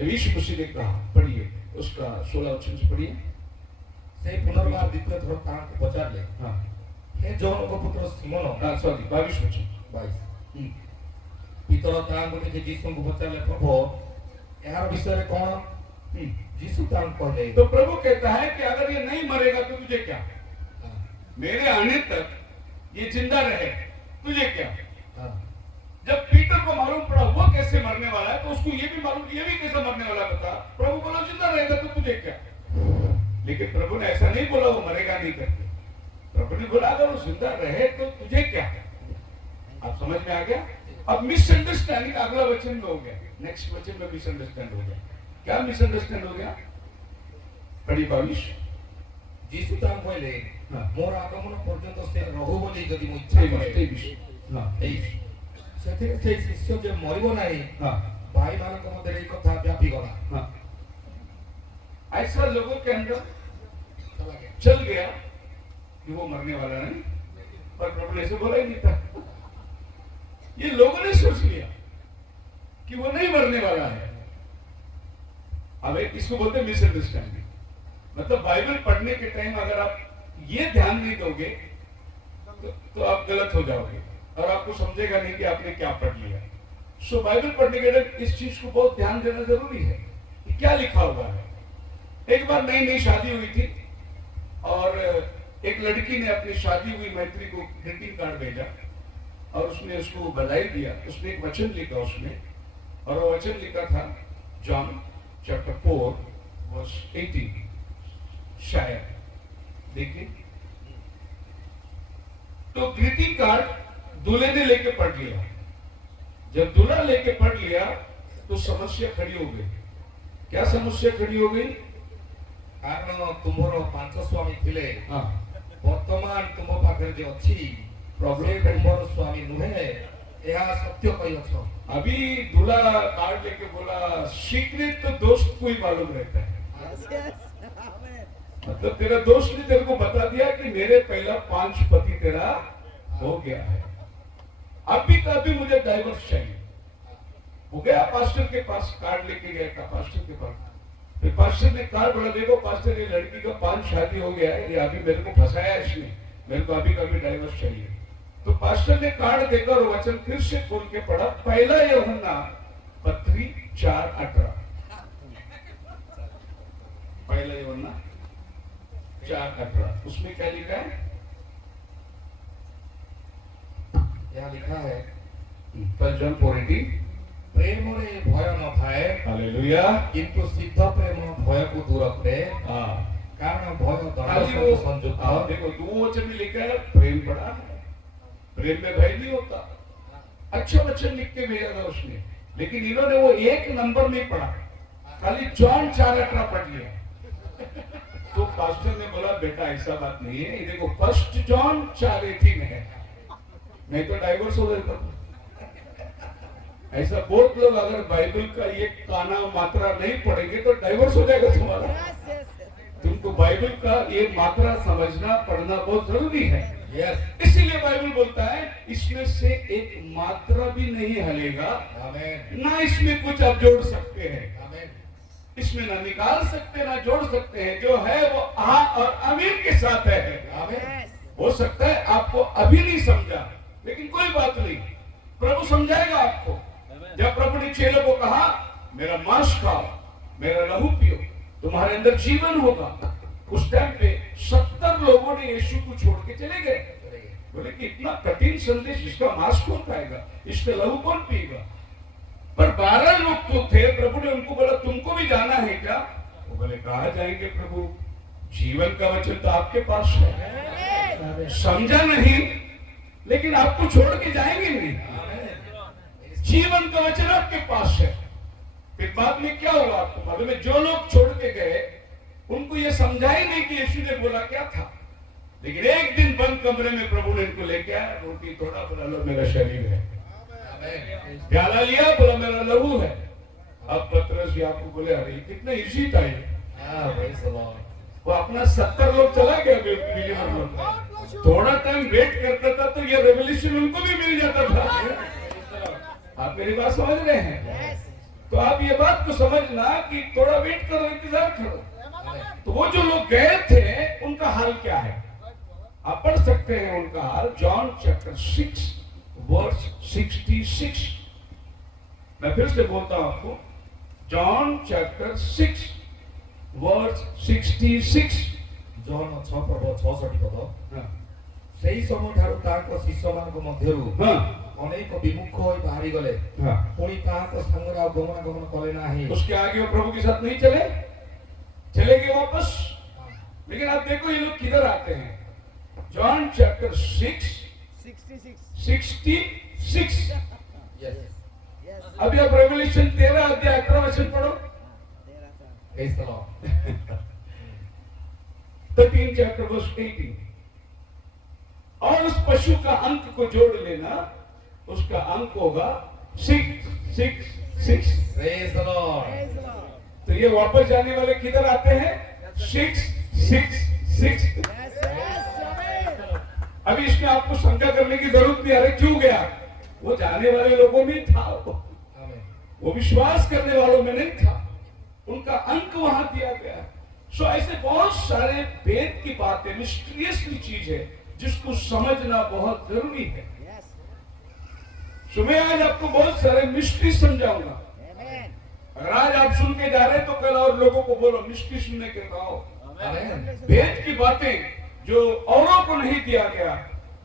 यीशु मसीह ने कहा, पढ़िए उसका 16 वचन से पढ़िए। से पुनर्बार द्वितीय थर तांको पचारले, हाँ हे जौन पुत्र सिमोन, सॉरी 22 वचन 22 पितर तांको के यीशु को पचारले, प्रभु यार विषय रे कोन। यीशु तांको कहले, तो प्रभु कहता है कि अगर ये नहीं मरेगा तो तुझे क्या, मेरे आने तक ये जिंदा रहे तुझे क्या। जब पीटर को मालूम पड़ा वो कैसे मरने वाला है तो उसको ये भी मालूम ये भी कैसे मरने वाला बता। प्रभु बोला जिंदा रहेगा तो तुझे क्या। लेकिन प्रभु ने ऐसा नहीं बोला वो मरेगा नहीं करके। प्रभु ने बोला अगर वो जिंदा रहे तो तुझे क्या। आप समझ में आ गया। अब मिसअंडरस्टैंडिंग अगला वचन में हो गया, नेक्स्ट वचन में मिसअंडरस्टैंड हो गया। क्या मिसअंडरस्टैंड हो गया, पढ़ी 22। यीशु तांको कहले, हाँ। मोर आगमन पर्यंत से रहु बोली यदि मो इच्छा करे। 23 ସେଥିରେ ସେ ଶିଷ୍ୟ ଯେ ମରିବ ନାହିଁ, हाँ ଭାଇମାନଙ୍କ ମଧ୍ୟରେ ଏଇ କଥା ବ୍ୟାପିଗଲା। हाँ ऐसा लोगों के अंदर चला गया। चल गया कि वो मरने वाला नहीं, पर प्रभु ने ऐसे बोला ही नहीं था। ये लोगों ने सोच लिया कि वो नहीं मरने वाला है। अब इसको बोलते हैं मिसअंडरस्टैंडिंग। मतलब बाइबल पढ़ने के टाइम अगर आप ये ध्यान नहीं दोगे तो आप गलत हो जाओगे और आपको समझेगा नहीं कि आपने क्या पढ़ लिया। सो बाइबल पढ़ने के लिए इस चीज को बहुत ध्यान देना जरूरी है कि क्या लिखा हुआ है। एक बार नई नई शादी हुई थी और एक लड़की ने अपनी शादी हुई मैत्री को ग्रीटिंग कार्ड भेजा और उसने उसको बधाई दिया। उसने एक वचन लिखा उसमें, और वो वचन लिखा था जॉन चैप्टर 4 वर्स 18 शायद, देखिए। तो ग्रीटिंग कार्ड दूल्हे ने लेके पढ़ लिया। जब दूल्हा लेके पढ़ लिया तो समस्या खड़ी हो गई। क्या समस्या खड़ी हो गई, कारण तुमरो 5 स्वामी थिले, हाँ वर्तमान तुम पाखरे जे अछि प्रॉब्लम से खड़ी। तुमरो स्वामी नुहे, यह सत्य कहि अछो। अभी दूल्हा कार्ड लेके बोला सीक्रेट तो दोस्त को ही मालूम रहता है। मतलब तेरा दोस्त ने तेरे को बता दिया कि मेरे पहला 5 पति तेरा हो गया है, अभी का भी मुझे डाइवर्स चाहिए। वो गया पास्टर के पास, कार्ड लेके गया था पास्टर के पास। फिर पास्टर ने कार्ड बोला, देखो पास्टर, ये लड़की का 5 शादी हो गया है, ये अभी मेरे को फंसाया है इसने, मेरे को अभी कभी डाइवर्स चाहिए। तो पास्टर ने कार्ड देकर वचन फिर से खोल के पढ़ा, पहला यूहन्ना 4:18। पहला यूहन्ना 4:18, उसमें क्या लिखा है? यहाँ लिखा है, First John 4:18। ପ୍ରେମରେ ଭୟ ନଥାଏ, हालेलुया। କିନ୍ତୁ ସିଦ୍ଧ ପ୍ରେମ ଭୟକୁ ଦୂର କରେ, हाँ, କାରଣ ଭୟ ଦଣ୍ଡ खाली ସହିତ वो ସଂଯୁକ୍ତ। हाँ, देखो 2 वचन में लिखा है प्रेम पड़ा है, प्रेम में भय नहीं होता। अच्छा वचन लिख के भेजा था उसने, लेकिन इन्होंने वो 1 नंबर नहीं पढ़ा, खाली जॉन 4:18 पढ़ लिया। तो पास्टर ने बोला, बेटा ऐसा बात नहीं है, ये देखो 1 जॉन 4:18 है, नहीं तो डाइवर्स हो जाता। ऐसा बहुत लोग अगर बाइबल का ये काना मात्रा नहीं पढ़ेंगे तो डाइवर्स हो जाएगा तुम्हारा। तुमको बाइबल का ये मात्रा समझना पढ़ना बहुत जरूरी है। यस, इसीलिए बाइबल बोलता है इसमें से एक मात्रा भी नहीं हलेगा, आमेन, ना इसमें कुछ आप जोड़ सकते हैं, आमेन, इसमें ना निकाल सकते ना जोड़ सकते हैं। जो है वो हाँ और अमीन के साथ है। आमेन, हो सकता है आपको अभी नहीं समझा, लेकिन कोई बात नहीं, प्रभु समझाएगा आपको। जब प्रभु ने चेलों को कहा, मेरा मांस खाओ, मेरा लहू पियो, तुम्हारे अंदर जीवन होगा, उस टाइम पे 70 लोगों ने यीशु को छोड़ के चले गए। बोले कि इतना कठिन संदेश, इसका मांस कौन खाएगा, इसका लहू कौन पिएगा? पर 12 लोग तो थे। प्रभु ने उनको बोला, तुमको भी जाना है क्या? वो बोले, कहाँ जाएंगे प्रभु, जीवन का वचन तो आपके पास है। समझा नहीं, लेकिन आपको छोड़ के जाएंगे नहीं, जीवन का वचन आपके पास है। फिर बाद में क्या हुआ आपको मालूम है? जो लोग छोड़ के गए उनको ये समझा ही नहीं कि यीशु ने बोला क्या था। लेकिन एक दिन बंद कमरे में प्रभु ने इनको लेके आया, रोटी थोड़ा, बोला लो मेरा शरीर है, प्याला लिया, बोला मेरा लहू है। अब पतरस याकूब बोले, अरे कितना इजी था ये। हाँ, praise the Lord। वो अपना 70 लोग चला गया बिलीवर लोग, थोड़ा टाइम वेट करता था तो ये रेवोल्यूशन उनको भी मिल जाता था। आप मेरी बात समझ रहे हैं? तो आप ये बात को समझना कि थोड़ा वेट करो, इंतजार करो। तो वो जो लोग गए थे उनका हाल क्या है आप पढ़ सकते हैं उनका हाल, जॉन चैप्टर 6 वर्स 66। मैं फिर से बोलता हूं आपको, जॉन चैप्टर 6 वर्स 66। ଜହନ 6:66 ପଦ। हाँ, ସେହି ସମୟଠାରୁ ତାଙ୍କ ଶିଷ୍ୟମାନଙ୍କ ମଧ୍ୟରୁ हाँ, ଅନେକ ବିମୁଖ ହୋଇ ବାହାରି ଗଲେ, हाँ। ପୁଣି ତାହାଙ୍କ ସାଙ୍ଗରେ ଆଉ ଗମନାଗମନ କଲେ ନାହିଁ। उसके आगे वो प्रभु के साथ नहीं चले, चले गए वापस। लेकिन आप देखो ये लोग किधर आते हैं, जॉन चैप्टर 6 66। यस, अभी आप रेवल्यूशन 13 अध्याय 18 वचन पढ़ो। praise the Lord। 13 chapter verse 18। और उस पशु का अंक को जोड़ लेना, उसका अंक होगा 666। praise the Lord। तो ये वापस जाने वाले किधर आते हैं, 666। अभी इसमें आपको शंका करने की जरूरत नहीं, अरे क्यों गया, वो जाने वाले लोगों में था, आमेन, वो विश्वास करने वालों में नहीं था, उनका अंक वहां दिया गया। सो ऐसे बहुत सारे वेद की बातें, मिस्टीरियसली चीज है जिसको समझना बहुत जरूरी है। सो मैं आज आपको बहुत सारे मिस्ट्री समझाऊंगा। अगर आज आप सुन के जा रहे हैं तो कल और लोगों को बोलो मिस्ट्री सुनने के आओ। आमेन, वेद की बातें जो औरों को नहीं दिया गया,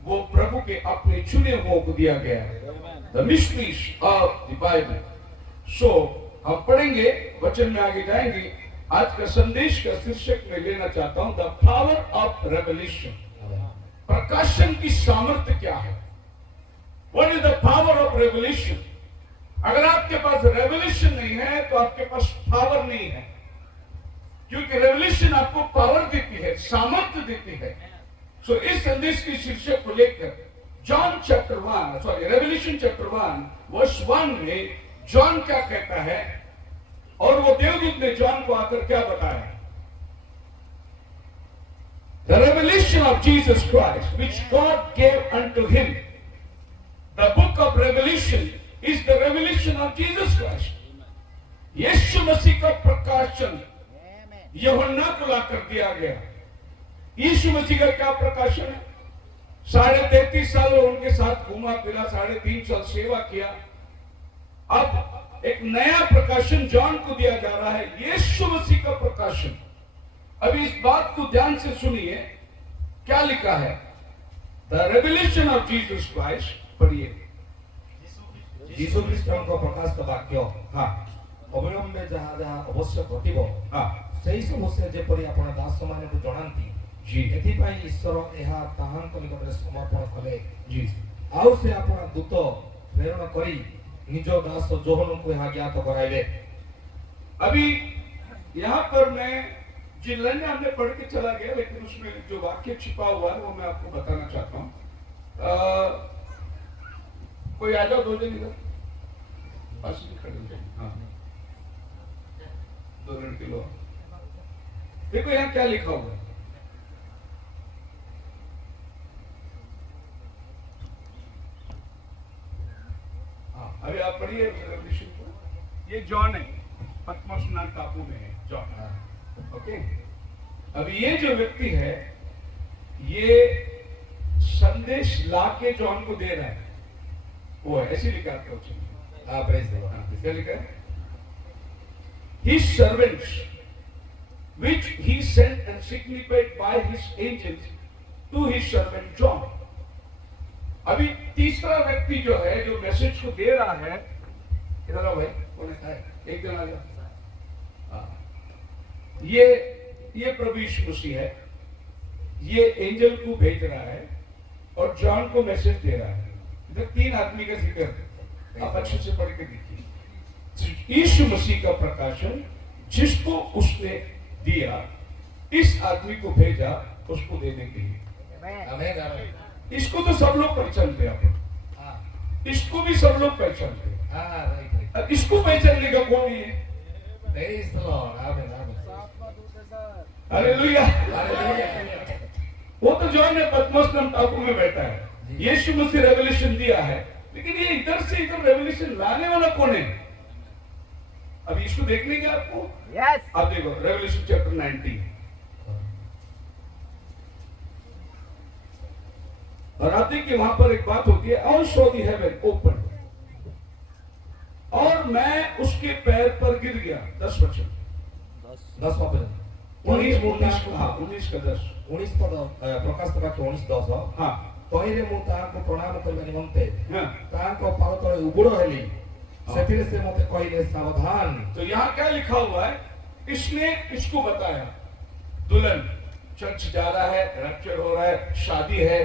वो प्रभु के अपने चुने हुओं को दिया गया। The mysteries of the Bible. So हम पढ़ेंगे, वचन में आगे जाएंगे। आज का संदेश का शीर्षक में लेना चाहता हूं, द पावर ऑफ रेवल्यूशन। प्रकाशन की सामर्थ्य क्या है? What is the power of revolution? अगर आपके पास रेवल्यूशन नहीं है तो आपके पास पावर नहीं है, क्योंकि रेवल्यूशन आपको पावर देती है, सामर्थ्य देती है। सो इस संदेश के शीर्षक को लेकर John chapter 1 revolution chapter 1 verse 1 में जॉन क्या कहता है और वो देवदूत ने जॉन को आकर क्या बताया? The revelation of Jesus Christ which God gave unto him. The book of Revelation is the revelation of Jesus Christ. यीशु मसीह का प्रकाशन यूहन्ना को लाकर दिया गया। यीशु मसीह का क्या प्रकाशन है? 33.5 साल उनके साथ घूमा फिरा, 3.5 साल सेवा किया। अब एक नया प्रकाशन जॉन को दिया जा रहा है, यीशु मसीह का प्रकाशन। अभी इस बात को ध्यान से सुनिए, क्या लिखा है? The revelation of Jesus Christ. पढ़िए। यीशु ख्रीष्टଙ୍କ ପ୍ରକାଶିତ ବାକ୍ୟ हाँ ଅବିଳମ୍ବେ ଯାହା ଯାହା ଅବଶ୍ୟ ଘଟିବ हाँ ସେହି ସବୁ ସେ ଯେପରି ଆପଣ ଦାସମାନଙ୍କୁ ଜଣାନ୍ତି, जी ଏଥିପାଇଁ ଈଶ୍ୱର ଏହା ତାହାଙ୍କ ନିକଟରେ ସମର୍ପଣ କଲେ। जी ଆଉ ସେ ଆପଣ ଦୂତ ପ୍ରେରଣ କରି ନିଜ ଦାସ ଯୋହନଙ୍କୁ ଏହା ଜ୍ଞାତ କରାଇଲେ। अभी यहाँ पर मैं जिन लाइन हमने पढ़ के चला गया, लेकिन उसमें जो वाक्य छिपा हुआ है वो मैं आपको बताना चाहता हूँ। कोई आ जाओ, 2 जन इधर पास ही खड़े हो जाओ। हाँ 2 मिनट के लो। देखो यहाँ क्या लिखा हुआ है। हाँ अभी आप पढ़िए रेवलेशन को। ये जॉन है, पत्मस नाम टापू में है जॉन। ओके, अब ये जो व्यक्ति है ये संदेश लाके जॉन को दे रहा है, वो है ऐसे लिखा है उसमें। हाँ प्रेज द लॉर्ड। क्या लिखा है? His servants which he sent and signified by his angels to his servant John। अभी तीसरा व्यक्ति जो है, जो मैसेज को दे रहा है, इधर आओ भाई, कौन है? एक जन आ जाओ। ये प्रभु यीशु मसीह है, ये एंजल को भेज रहा है और जॉन को मैसेज दे रहा है। इधर 3 आदमी का जिक्र है, आप अच्छे से पढ़ के देखिए। यीशु मसीह का प्रकाशन जिसको उसने दिया, इस आदमी को भेजा उसको देने के लिए। आमेन आमेन। इसको तो सब लोग पहचानते हैं, आप हाँ इसको भी सब लोग पहचानते हैं। हाँ राइट। अब इसको पहचानने का कौन है? Praise the Lord. Amen amen. Hallelujah. Hallelujah. वो तो जॉन ने पत्मस नाम टापू में बैठा है। यीशु मसीह रेवलेशन दिया है, लेकिन ये इधर से इधर रेवलेशन लाने वाला कौन है? अभी इसको देखने के आपको। यस आप देखो रेवलेशन चैप्टर 19 और आप देखिए वहां पर एक बात होती है, और सो दी हेवन ओपन, और मैं उसके पैर पर गिर गया। 10 वचन 10वां पद 19 का 10। 19 पद ପ୍ରକାଶିତ ବାକ୍ୟ 19:10। हाँ ତହିଁରେ ମୁଁ ତାହାଙ୍କୁ ପ୍ରଣାମ କରିବା ନିମନ୍ତେ हाँ ତାହାଙ୍କ ପାଦ ତଳେ ଉବୁଡ଼ ହେଲି। ସେଥିରେ ସେ ମୋତେ କହିଲେ, ସାବଧାନ। तो यहाँ क्या लिखा हुआ है? इसने इसको बताया, दुल्हन चर्च जा रहा है, रैप्चर हो रहा है, शादी है,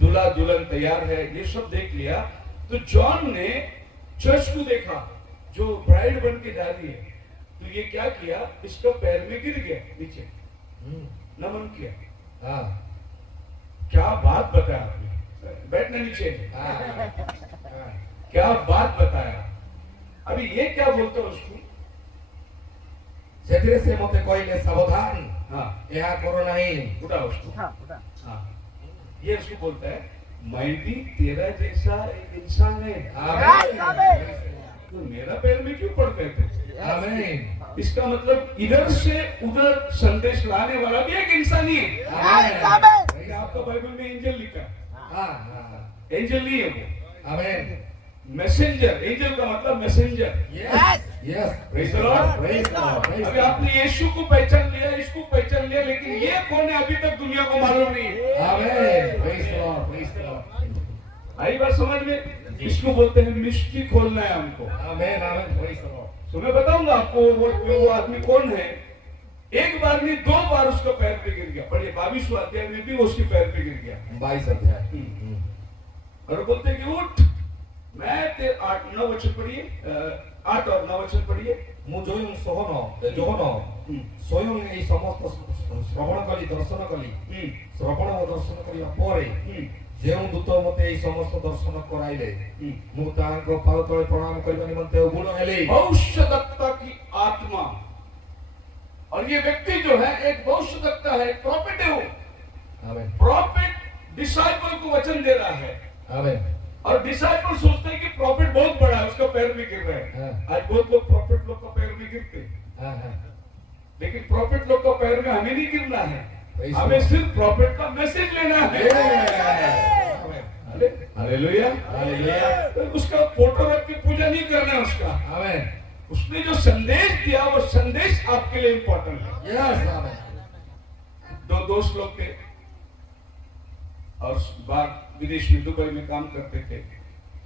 दूल्हा दुल्हन तैयार है, ये सब देख लिया। तो जॉन ने चर्च को देखा जो ब्राइड बन के जा रही है, तो ये क्या किया? इसका पैर में गिर गया, नीचे नमन किया। हाँ क्या बात बताया आपने? बैठना नीचे। हाँ हाँ। क्या बात बताया? अभी ये क्या बोलते हो उसको? ସେଥିରେ ସେ ମୋତେ କହିଲେ, ସାବଧାନ, हाँ ଏହା କର ନାହିଁ। उठा उसको। हाँ ये उसको बोलता है, मैं भी तेरा जैसा एक इंसान है, आमेन तो मेरा पैर में क्यों पड़ गए थे? आमेन इसका मतलब इधर से उधर संदेश लाने वाला भी एक इंसान ही है। आमेन। लेकिन आपका बाइबल में एंजल लिखा है, हाँ हाँ एंजल नहीं है वो, आमेन। मैसेंजर। एंजल का मतलब messenger. Yes yes. Praise the Lord. Praise the Lord. अभी आपने यीशु को पहचान लिया, इसको पहचान लिया, लेकिन ये कौन है अभी तक दुनिया को मालूम नहीं है। Amen. Praise the Lord. Praise the Lord. आई बात समझ में? इसको बोलते हैं मिस्ट्री खोलना है हमको। Amen amen. Praise the Lord. तो मैं बताऊंगा आपको वो आदमी कौन है। एक बार नहीं 2 बार उसका पैर पे गिर गया। पढ़िए 22वां अध्याय में भी उसके पैर पे गिर गया। 22 अध्याय। और बोलते कि उठ, मैं 8-9 वचन पढ़िए, 8 और 9 वचन पढ़िए। ମୁଁ ଯୋଉ ଯୋହନ ସ୍ୱୟଂ ଏହି ସମସ୍ତ ଶ୍ରବଣ କଲି, ଦର୍ଶନ କଲି। ଶ୍ରବଣ ଓ ଦର୍ଶନ କରିବା ପରେ ଯେଉଁ ଦୂତ ମୋତେ ଏହି ସମସ୍ତ ଦର୍ଶନ କରାଇଲେ, ମୁଁ ତାହାଙ୍କ ପାଦ ତଳେ ପ୍ରଣାମ କରିବା ନିମନ୍ତେ ଉବୁଡ଼ ହେଲି। भविष्यवक्ता की आत्मा, और ये व्यक्ति जो है एक भविष्यवक्ता है, एक प्रॉफिट है वो। आमेन प्रॉफिट डिसाइपल को वचन दे रहा है। आमेन। और डिसाइपल सोचते हैं कि प्रॉफिट बहुत बड़ा है, उसका पैर भी गिर रहा है। हाँ। आज बहुत लोग प्रॉफिट लोग का पैर भी गिरते हैं। हाँ, हाँ। लेकिन प्रॉफिट लोग का पैर में हमें नहीं गिरना है, Praise हमें God. सिर्फ प्रॉफिट का मैसेज लेना है। हालेलुया। हालेलुया। तो उसका फोटो रख के पूजा नहीं करना है उसका। आमेन। उसने जो संदेश दिया वो संदेश आपके लिए इंपॉर्टेंट है। यस, आमेन। दो दोस्त लोग थे और बाहर विदेश में दुबई में काम करते थे।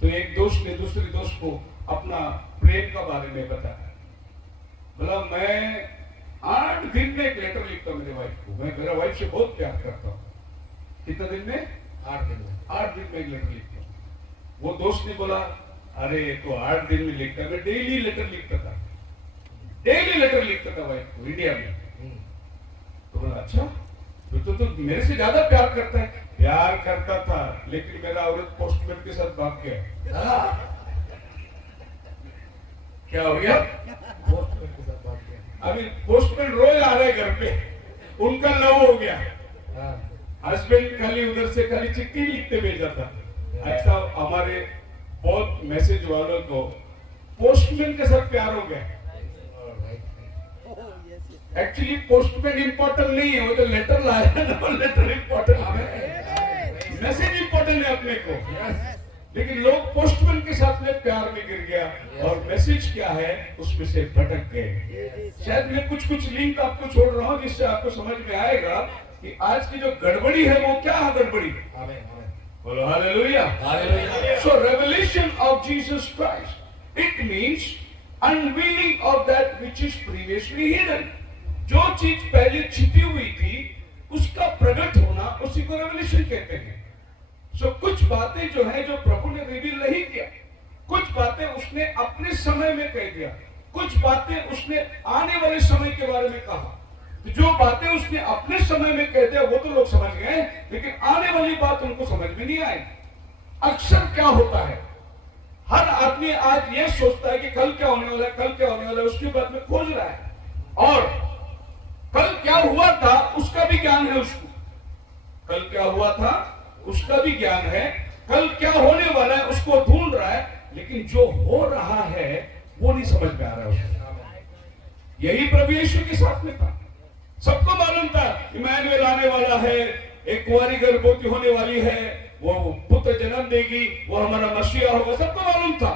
तो एक दोस्त ने दूसरे दोस्त को अपना प्रेम का बारे में बताया। बोला मैं 8 दिन में एक लेटर लिखता हूँ मेरे वाइफ को, मैं मेरा वाइफ से बहुत प्यार करता हूँ। कितने दिन में? 8 दिन में। 8 दिन में एक लेटर लिखता हूँ। वो दोस्त ने बोला अरे तो 8 दिन में लिखता है, मैं डेली लेटर लिखता था, डेली लेटर लिखता था वाइफ को इंडिया में। तो बोला अच्छा तो मेरे से ज्यादा प्यार करता है। प्यार करता था लेकिन मेरा औरत पोस्टमैन के साथ भाग गया। क्या हो गया? पोस्टमैन के साथ बात किया। अभी पोस्टमैन रोज आ रहे घर पे, उनका लव हो गया। हाँ। हस्बैंड खाली उधर से खाली चिट्ठी लिखते भेजा था। ऐसा हमारे बहुत मैसेज वालों को पोस्टमैन के साथ प्यार हो गया। एक्चुअली पोस्टमैन इंपॉर्टेंट नहीं है, वो जो लेटर लाया ना वो लेटर इंपॉर्टेंट है, मैसेज इंपॉर्टेंट है अपने को। लेकिन लोग पोस्टमैन के साथ में प्यार में गिर गया और मैसेज क्या है उसमें से भटक गए। शायद मैं कुछ कुछ लिंक आपको छोड़ रहा हूँ जिससे आपको समझ में आएगा कि आज की जो गड़बड़ी है वो क्या है। गड़बड़ी आमेन, आमेन। बोलो hallelujah. Hallelujah. So revelation of Jesus Christ, it means unveiling of that which is previously hidden. जो चीज पहले छिपी हुई थी उसका प्रकट होना, उसी को रेवलेशन कहते हैं। सो कुछ बातें जो है जो प्रभु ने रिवील नहीं किया, कुछ बातें उसने अपने समय में कह दिया, कुछ बातें उसने आने वाले समय के बारे में कहा। तो जो बातें उसने अपने समय में कह दिया वो तो लोग समझ गए, लेकिन आने वाली बात उनको समझ में नहीं आई। अक्सर क्या होता है, हर आदमी आज ये सोचता है कि कल क्या होने वाला है, कल क्या होने वाला है, उसके बाद में खोज रहा है और कल क्या हुआ था उसका भी ज्ञान है उसको। कल क्या हुआ था उसका भी ज्ञान है, कल क्या होने वाला है उसको ढूंढ रहा है, लेकिन जो हो रहा है वो नहीं समझ में आ रहा है उसको। यही प्रभु यीशु के साथ में था। सबको मालूम था इमैनुएल आने वाला है, एक कुंवारी गर्भवती होने वाली है, वो पुत्र जन्म देगी, वो हमारा मसीहा होगा, सबको मालूम था।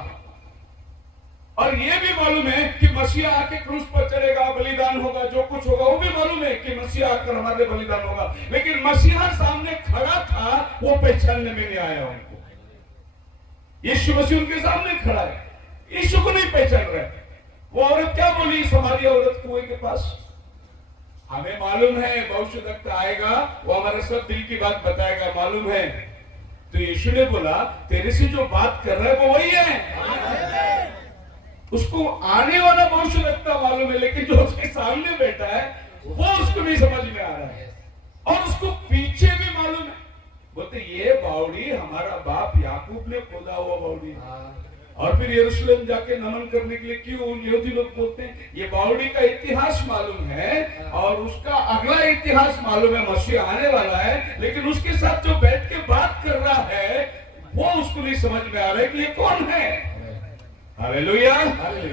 और ये भी मालूम है कि मसीहा आके क्रूस पर चढ़ेगा, बलिदान होगा, जो कुछ होगा वो भी मालूम है कि मसीहा आकर हमारे बलिदान होगा। लेकिन मसीहा सामने खड़ा था, वो पहचानने में नहीं आया उनको। यीशु मसीह उनके सामने खड़ा है, यीशु को नहीं पहचान रहा है। वो औरत क्या बोली, समारी औरत कुएं के पास? हमें मालूम है भविष्यवक्ता आएगा, वो हमारे सब दिल की बात बताएगा, मालूम है। तो यीशु ने बोला तेरे से जो बात कर रहा है वो वही है। उसको आने वाला भविष्यवक्ता मालूम है, लेकिन जो उसके सामने बैठा है वो उसको नहीं समझ में आ रहा है। और उसको पीछे भी मालूम है, बोलते ये बावड़ी हमारा बाप याकूब ने खोदा हुआ बावड़ी। और फिर यरूशलेम जाके नमन करने के लिए क्यों यहूदी लोग बोलते हैं, ये बावड़ी का इतिहास मालूम है और उसका अगला इतिहास मालूम है, मसीह आने वाला है, लेकिन उसके साथ जो बैठ के बात कर रहा है वो उसको नहीं समझ में आ रहा है कि ये कौन है। हालेलुया।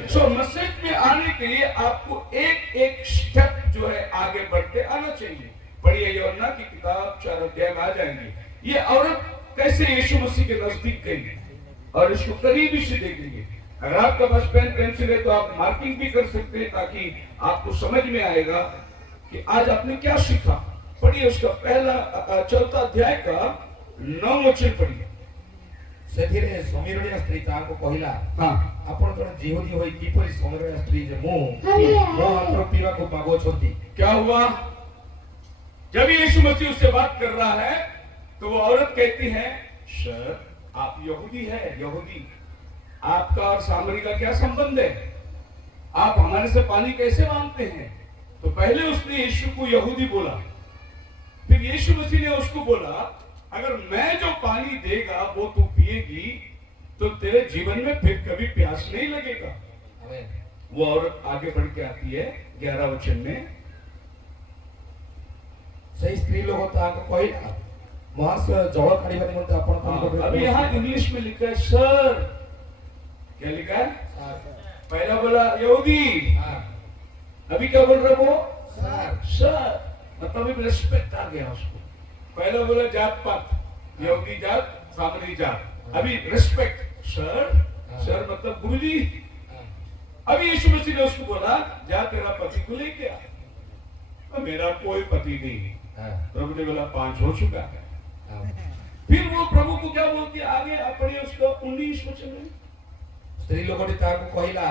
सो मैसेज में आने के लिए आपको एक एक स्टेप जो है आगे बढ़ते आना चाहिए। पढ़िए यूहन्ना की किताब 4 अध्याय में आ जाएंगे। ये औरत कैसे यीशु मसीह के नजदीक गई और इसको करीबी से देखेंगे। अगर आपके पास पेन पेंसिल है तो आप मार्किंग भी कर सकते हैं ताकि आपको समझ में आएगा कि आज आपने क्या सीखा। पढ़िए उसका पहला 4 अध्याय का 9 वचन पढ़िए। ସେଥିରେ ସମୀରଣୀୟ ସ୍ତ୍ରୀ ତାହାକୁ କହିଲା, हाँ ଆପଣ ଜଣେ ଯିହୁଦୀ ହୋଇ କିପରି ସମୀରଣୀୟ ସ୍ତ୍ରୀ ଯେ ମୋ ହାତରୁ ପିଇବାକୁ ମାଗୁଅଛନ୍ତି? क्या हुआ? जब यीशु मसीह उससे बात कर रहा है तो वो औरत कहती है सर आप यहूदी है, यहूदी, आपका और सामरी का क्या संबंध है? आप हमारे से पानी कैसे मांगते हैं? तो पहले उसने यीशु को यहूदी बोला, फिर यीशु मसीह ने उसको बोला अगर मैं जो पानी देगा वो तू पिएगी तो तेरे जीवन में फिर कभी प्यास नहीं लगेगा। आमेन। वो औरत आगे बढ़ के आती है 11 वचन में। ସେହି ସ୍ତ୍ରୀ ଲୋକ ତାହାକୁ କହିଲା, महास जवळ काढीबानी म्हणते आपण हाँ, अभी यहाँ इंग्लिश में लिखा है सर, क्या लिखा है? पहला बोला यहूदी, अभी क्या बोल रहे वो? सर, मतलब एक रिस्पेक्ट आ गया उसको। पहला बोला जात पात, यहूदी जात, सामरी जात, अभी रिस्पेक्ट, सर, सर मतलब गुरुजी। अभी यीशु मसीह ने उसको बोला जा तेरा पति को लेके आ। तो मेरा कोई पति नहीं, प्रभु ने बोला 5 हो चुका है। फिर वो प्रभु को क्या बोलती है आगे आप पढ़िए उसको 19 वचन में। स्त्री लोगोटी ताको कहिला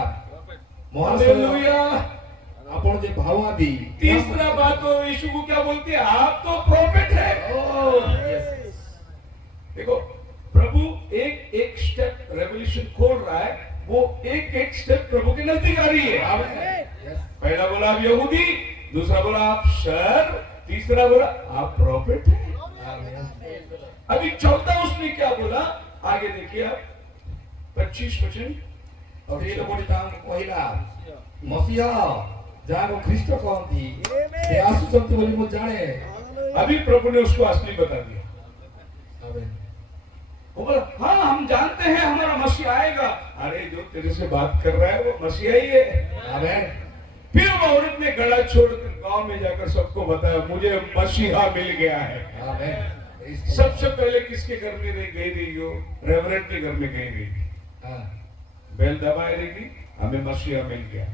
हालेलुया। आपण जे भाव आदि तीसरा बात तो यीशु को क्या बोलती है आप तो प्रॉफिट है। देखो प्रभु एक एक स्टेप रेवोल्यूशन खोल रहा है, वो एक एक स्टेप प्रभु के नजदीक आ रही है। पहला बोला आप यहूदी, दूसरा बोला आप सर, तीसरा बोला आप प्रॉफिट है। अभी चौथा उसने क्या बोला आगे देखिए आप 25 वचन। स्त्री लोगटी ताको कहिला मसीहा जाको ख्रीष्ट कहती से आसुचंत बोली मु जाने। अभी प्रभु ने उसको असली बता दिया। आमीन। वो बोला हाँ हम जानते हैं हमारा मसीहा आएगा। अरे जो तेरे से बात कर रहा है वो मसीहा ही है। आमीन। फिर वो औरत ने गला छोड़कर गांव में जाकर सबको बताया मुझे मसीहा मिल गया है। आमीन। सबसे पहले किसके घर में गई रही हो? रेवरेंड के घर में गई रही। हां बेल दबाए रहेगी हमें मसीहा मिल गया।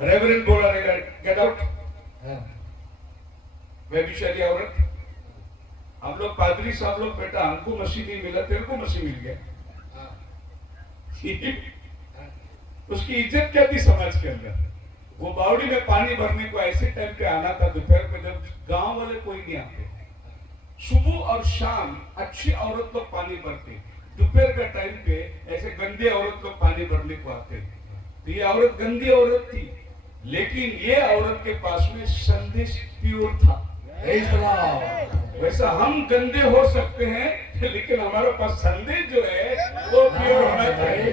रेवरेंड बोला रहेगा गेट आउट। हां व्यभिचारी औरत, हम लोग पादरी साहब लोग बेटा हमको मसीह नहीं मिला तेरे को मसीह मिल गया। उसकी इज्जत क्या थी समाज के अंदर? वो बावड़ी में पानी भरने को ऐसे टाइम पे आना था दोपहर को जब गांव वाले कोई नहीं आते। सुबह और शाम अच्छी औरत लोग पानी भरते, दोपहर का टाइम पे ऐसे गंदी औरत लोग पानी भरने को आते। तो ये औरत गंदी औरत थी, लेकिन ये औरत के पास में संदेश प्योर था। वैसा हम गंदे हो सकते हैं लेकिन हमारे पास संदेश जो है वो प्योर होना चाहिए।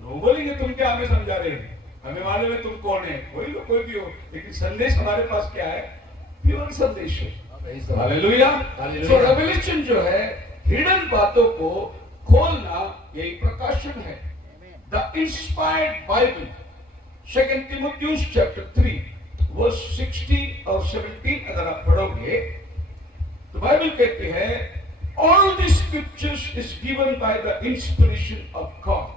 लोग बोलेंगे तुम क्या हमें समझा रहे हैं, हमें मालूम है तुम कौन है, कोई भी हो, लेकिन संदेश हमारे पास क्या है? प्योर संदेश है। हालेलुया। सो रेवलेशन जो है हिडन बातों को खोलना यही प्रकाशन है। The inspired Bible 2 Timothy chapter 3 verse 16 और 17 अगर आप पढ़ोगे तो बाइबल कहते हैं all the scriptures is given by the inspiration of God।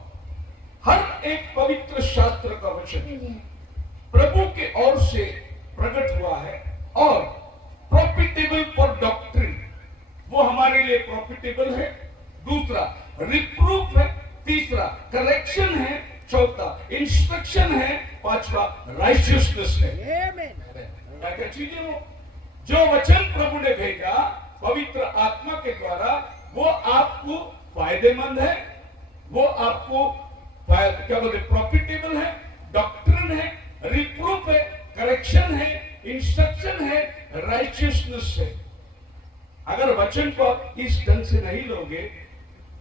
हर एक पवित्र शास्त्र का वचन प्रभु के ओर से प्रकट हुआ है और प्रॉफिटेबल फॉर डॉक्ट्रिन, वो हमारे लिए प्रॉफिटेबल है। दूसरा रिप्रूफ है, तीसरा करेक्शन है, चौथा इंस्ट्रक्शन है, पांचवा राइचियसनेस है। क्या क्या चीजें वो जो वचन प्रभु ने भेजा पवित्र आत्मा के द्वारा वो आपको फायदेमंद है, वो आपको क्या बोलते प्रॉफिटेबल है, डॉक्ट्रिन है, रिप्रूफ है, करेक्शन है, इंस्ट्रक्शन है, राइचियसनेस है। अगर वचन को आप इस ढंग से नहीं लोगे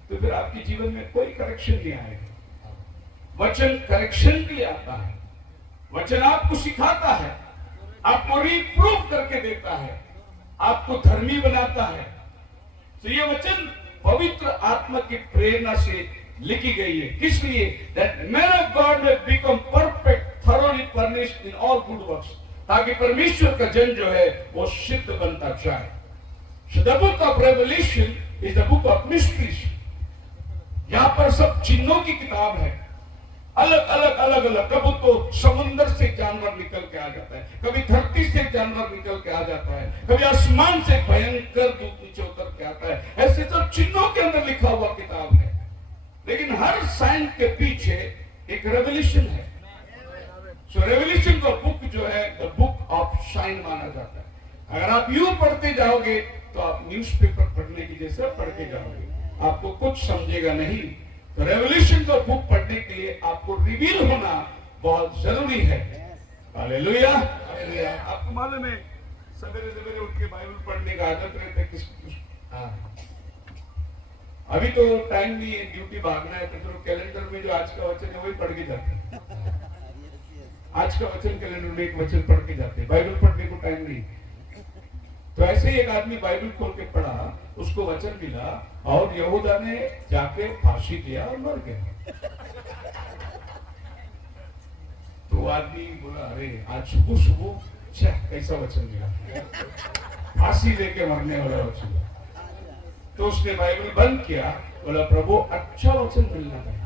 तो फिर आपके जीवन में कोई करेक्शन नहीं आएगा। वचन करेक्शन भी आता है, वचन आपको सिखाता है, आपको रिप्रूफ करके देता है, आपको धर्मी बनाता है। तो ये वचन पवित्र आत्मा की प्रेरणा से लिखी गई है। किस लिए? That man of God may become perfect, thoroughly furnished in all good works, ताकि परमेश्वर का जन जो है वो सिद्ध बनता जाए। So the book of Revelation is the book of mysteries। यहाँ पर सब चिन्हों की किताब है, अलग अलग अलग अलग। कभी तो समुद्र से जानवर निकल के आ जाता है, कभी धरती से जानवर निकल के आ जाता है, कभी आसमान से भयंकर दूत नीचे उतर के आता है। ऐसे सब चिन्हों के अंदर लिखा हुआ किताब है, लेकिन हर साइन के पीछे एक रेवल्यूशन है। सो रेवल्यूशन का बुक जो है द बुक ऑफ साइन माना जाता है। अगर आप यूं पढ़ते जाओगे तो आप न्यूज़पेपर पढ़ने की जैसे पढ़ते जाओगे, आपको कुछ समझेगा नहीं। तो रेवल्यूशन का बुक पढ़ने के लिए आपको रिवील होना बहुत जरूरी है। हालेलुया। आपको मालूम है सवेरे सवेरे उठ के बाइबल पढ़ने का आदत रहता है किसको? अभी तो टाइम नहीं है, ड्यूटी भागना है, तो फिर कैलेंडर में जो आज का वचन है वही पढ़ के जाते हैं। आज का वचन कैलेंडर में एक वचन पढ़ के जाते हैं, बाइबल पढ़ने को टाइम नहीं। तो ऐसे ही एक आदमी बाइबल खोल के पढ़ा, उसको वचन मिला और यहूदा ने जाके फांसी दिया और मर गया। तो वो आदमी बोला, अरे आज सुबह सुबह कैसा वचन मिला, फांसी लेके मरने वाला वचन। तो उसने बाइबल बंद किया, बोला प्रभु अच्छा वचन मिलना चाहिए,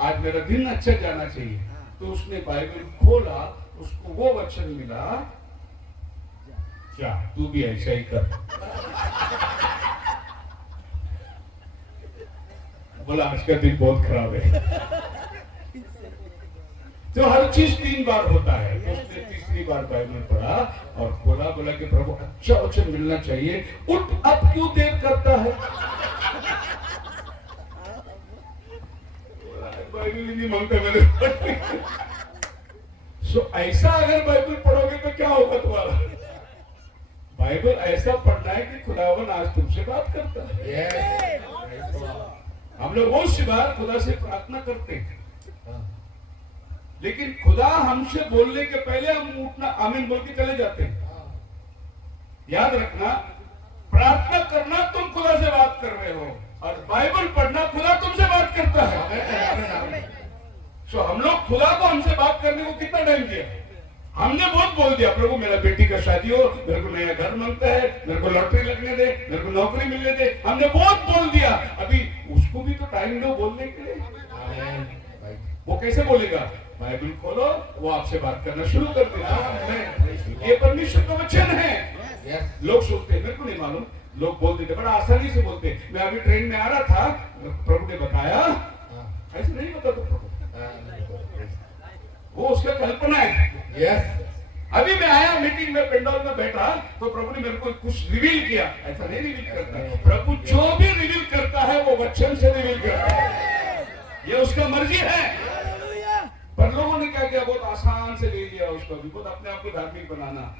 आज मेरा दिन अच्छा जाना चाहिए। तो उसने बाइबल खोला, उसको वो वचन मिला, क्या तू भी ऐसा ही कर। बोला आज का दिन बहुत खराब है। तो हर चीज 3 बार होता है। तो उसने तीसरी बार बाइबल पढ़ा और खोला, बोला कि प्रभु अच्छा वचन मिलना चाहिए, उठ अब क्यों देर करता है। बाइबल ही नहीं मांगता मेरे। सो ऐसा अगर बाइबल पढ़ोगे तो क्या होगा तुम्हारा। बाइबल ऐसा पढ़ना है कि खुदावन आज तुमसे बात करता है। हम लोग बहुत सी बार खुदा से प्रार्थना करते हैं, लेकिन खुदा हमसे बोलने के पहले हम उठना आमीन बोल के चले जाते हैं। याद रखना, प्रार्थना करना तुम खुदा से बात कर रहे हो और बाइबल पढ़ना खुदा तुमसे बात करता है। तो हम लोग खुदा को हमसे बात करने को कितना टाइम दिया। हमने बहुत बोल दिया, प्रभु मेरा बेटी का शादी हो, मेरे को नया घर मांगता है, मेरे को लॉटरी लगने दे, मेरे को नौकरी मिलने दे। हमने बहुत बोल दिया, अभी उसको भी तो टाइम दो बोलने के लिए। वो कैसे बोलेगा। बाइबल खोलो, वो आपसे बात करना शुरू कर देगा। ये परमेश्वर का वचन है। लोग सोचते हैं मेरे को नहीं मालूम, लोग बोल देते बड़ा आसानी से बोलते। मैं अभी ट्रेन में आ रहा था, प्रभु ने बताया, ऐसे नहीं बता तो प्रभु, वो उसका कल्पना है। अभी मैं आया मीटिंग में, पेंडॉल में बैठा, तो प्रभु ने मेरे को कुछ रिवील किया। ऐसा नहीं रिवील करता प्रभु, जो भी रिवील करता है वो वचन से रिवील करता है, ये उसका मर्जी है। पर लोगों ने क्या किया, बहुत आसान से ले लिया उसको, भी बहुत अपने आप को धार्मिक बनाना।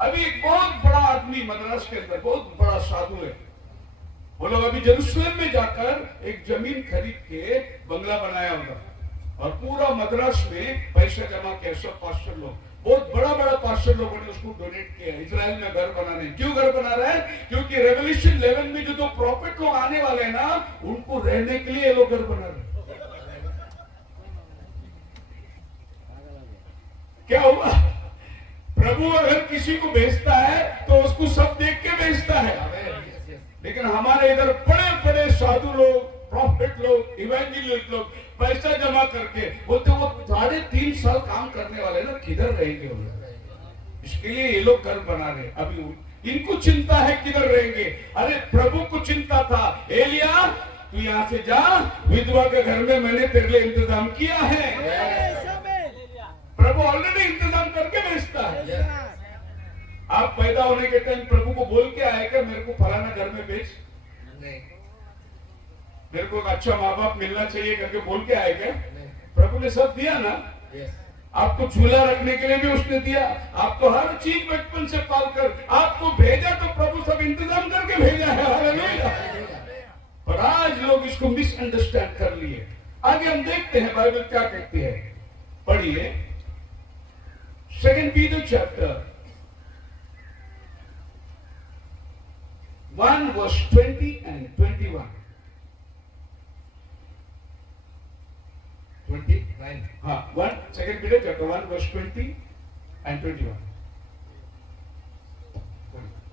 अभी एक बहुत बड़ा आदमी मद्रास के अंदर, बहुत बड़ा साधु है, वो लोग अभी जेरूसलम में जाकर एक जमीन खरीद के बंगला बनाया होगा और पूरा मद्रास में पैसा जमा किया। सब पास्टर लोग, बहुत बड़ा बड़ा पास्टर लोगों ने उसको डोनेट किया इजराइल में घर बनाने। क्यों घर बना रहा है, क्योंकि रेवल्यूशन 11 में जो 2 प्रॉफिट लोग आने वाले हैं ना, उनको रहने के लिए ये लोग घर बना रहे। क्या हुआ, प्रभु अगर किसी को भेजता है तो उसको सब देख के भेजता है। लेकिन हमारे इधर बड़े बड़े साधु लोग, प्रॉफिट लोग, इवेंजलिस्ट लोग पैसा जमा करके बोलते वो 3.5 साल काम करने वाले ना, किधर रहेंगे वो लोग। इसके लिए ये लोग घर बना रहे। अभी इनको चिंता है किधर रहेंगे। अरे प्रभु को चिंता था, एलिया तू यहाँ से जा, विधवा के घर में मैंने तेरे लिए इंतजाम किया है। प्रभु ऑलरेडी इंतजाम करके भेजता है। आप पैदा होने के टाइम प्रभु को बोल के आए क्या, मेरे को फलाना घर में भेज, मेरे को अच्छा माँ बाप मिलना चाहिए करके बोल के आए क्या। प्रभु ने सब दिया ना। आपको झूला रखने के लिए भी उसने दिया, आपको हर चीज बचपन से पालकर आपको भेजा, तो प्रभु सब इंतजाम करके भेजा है। हालेलुया। पर आज लोग इसको मिसअंडरस्टैंड कर लिए। आगे हम देखते हैं बाइबल क्या कहती है, पढ़िए 2 Peter chapter 1 verse 20 and 21. 29 हाँ, 2 Peter chapter 1 verse 20 and 21.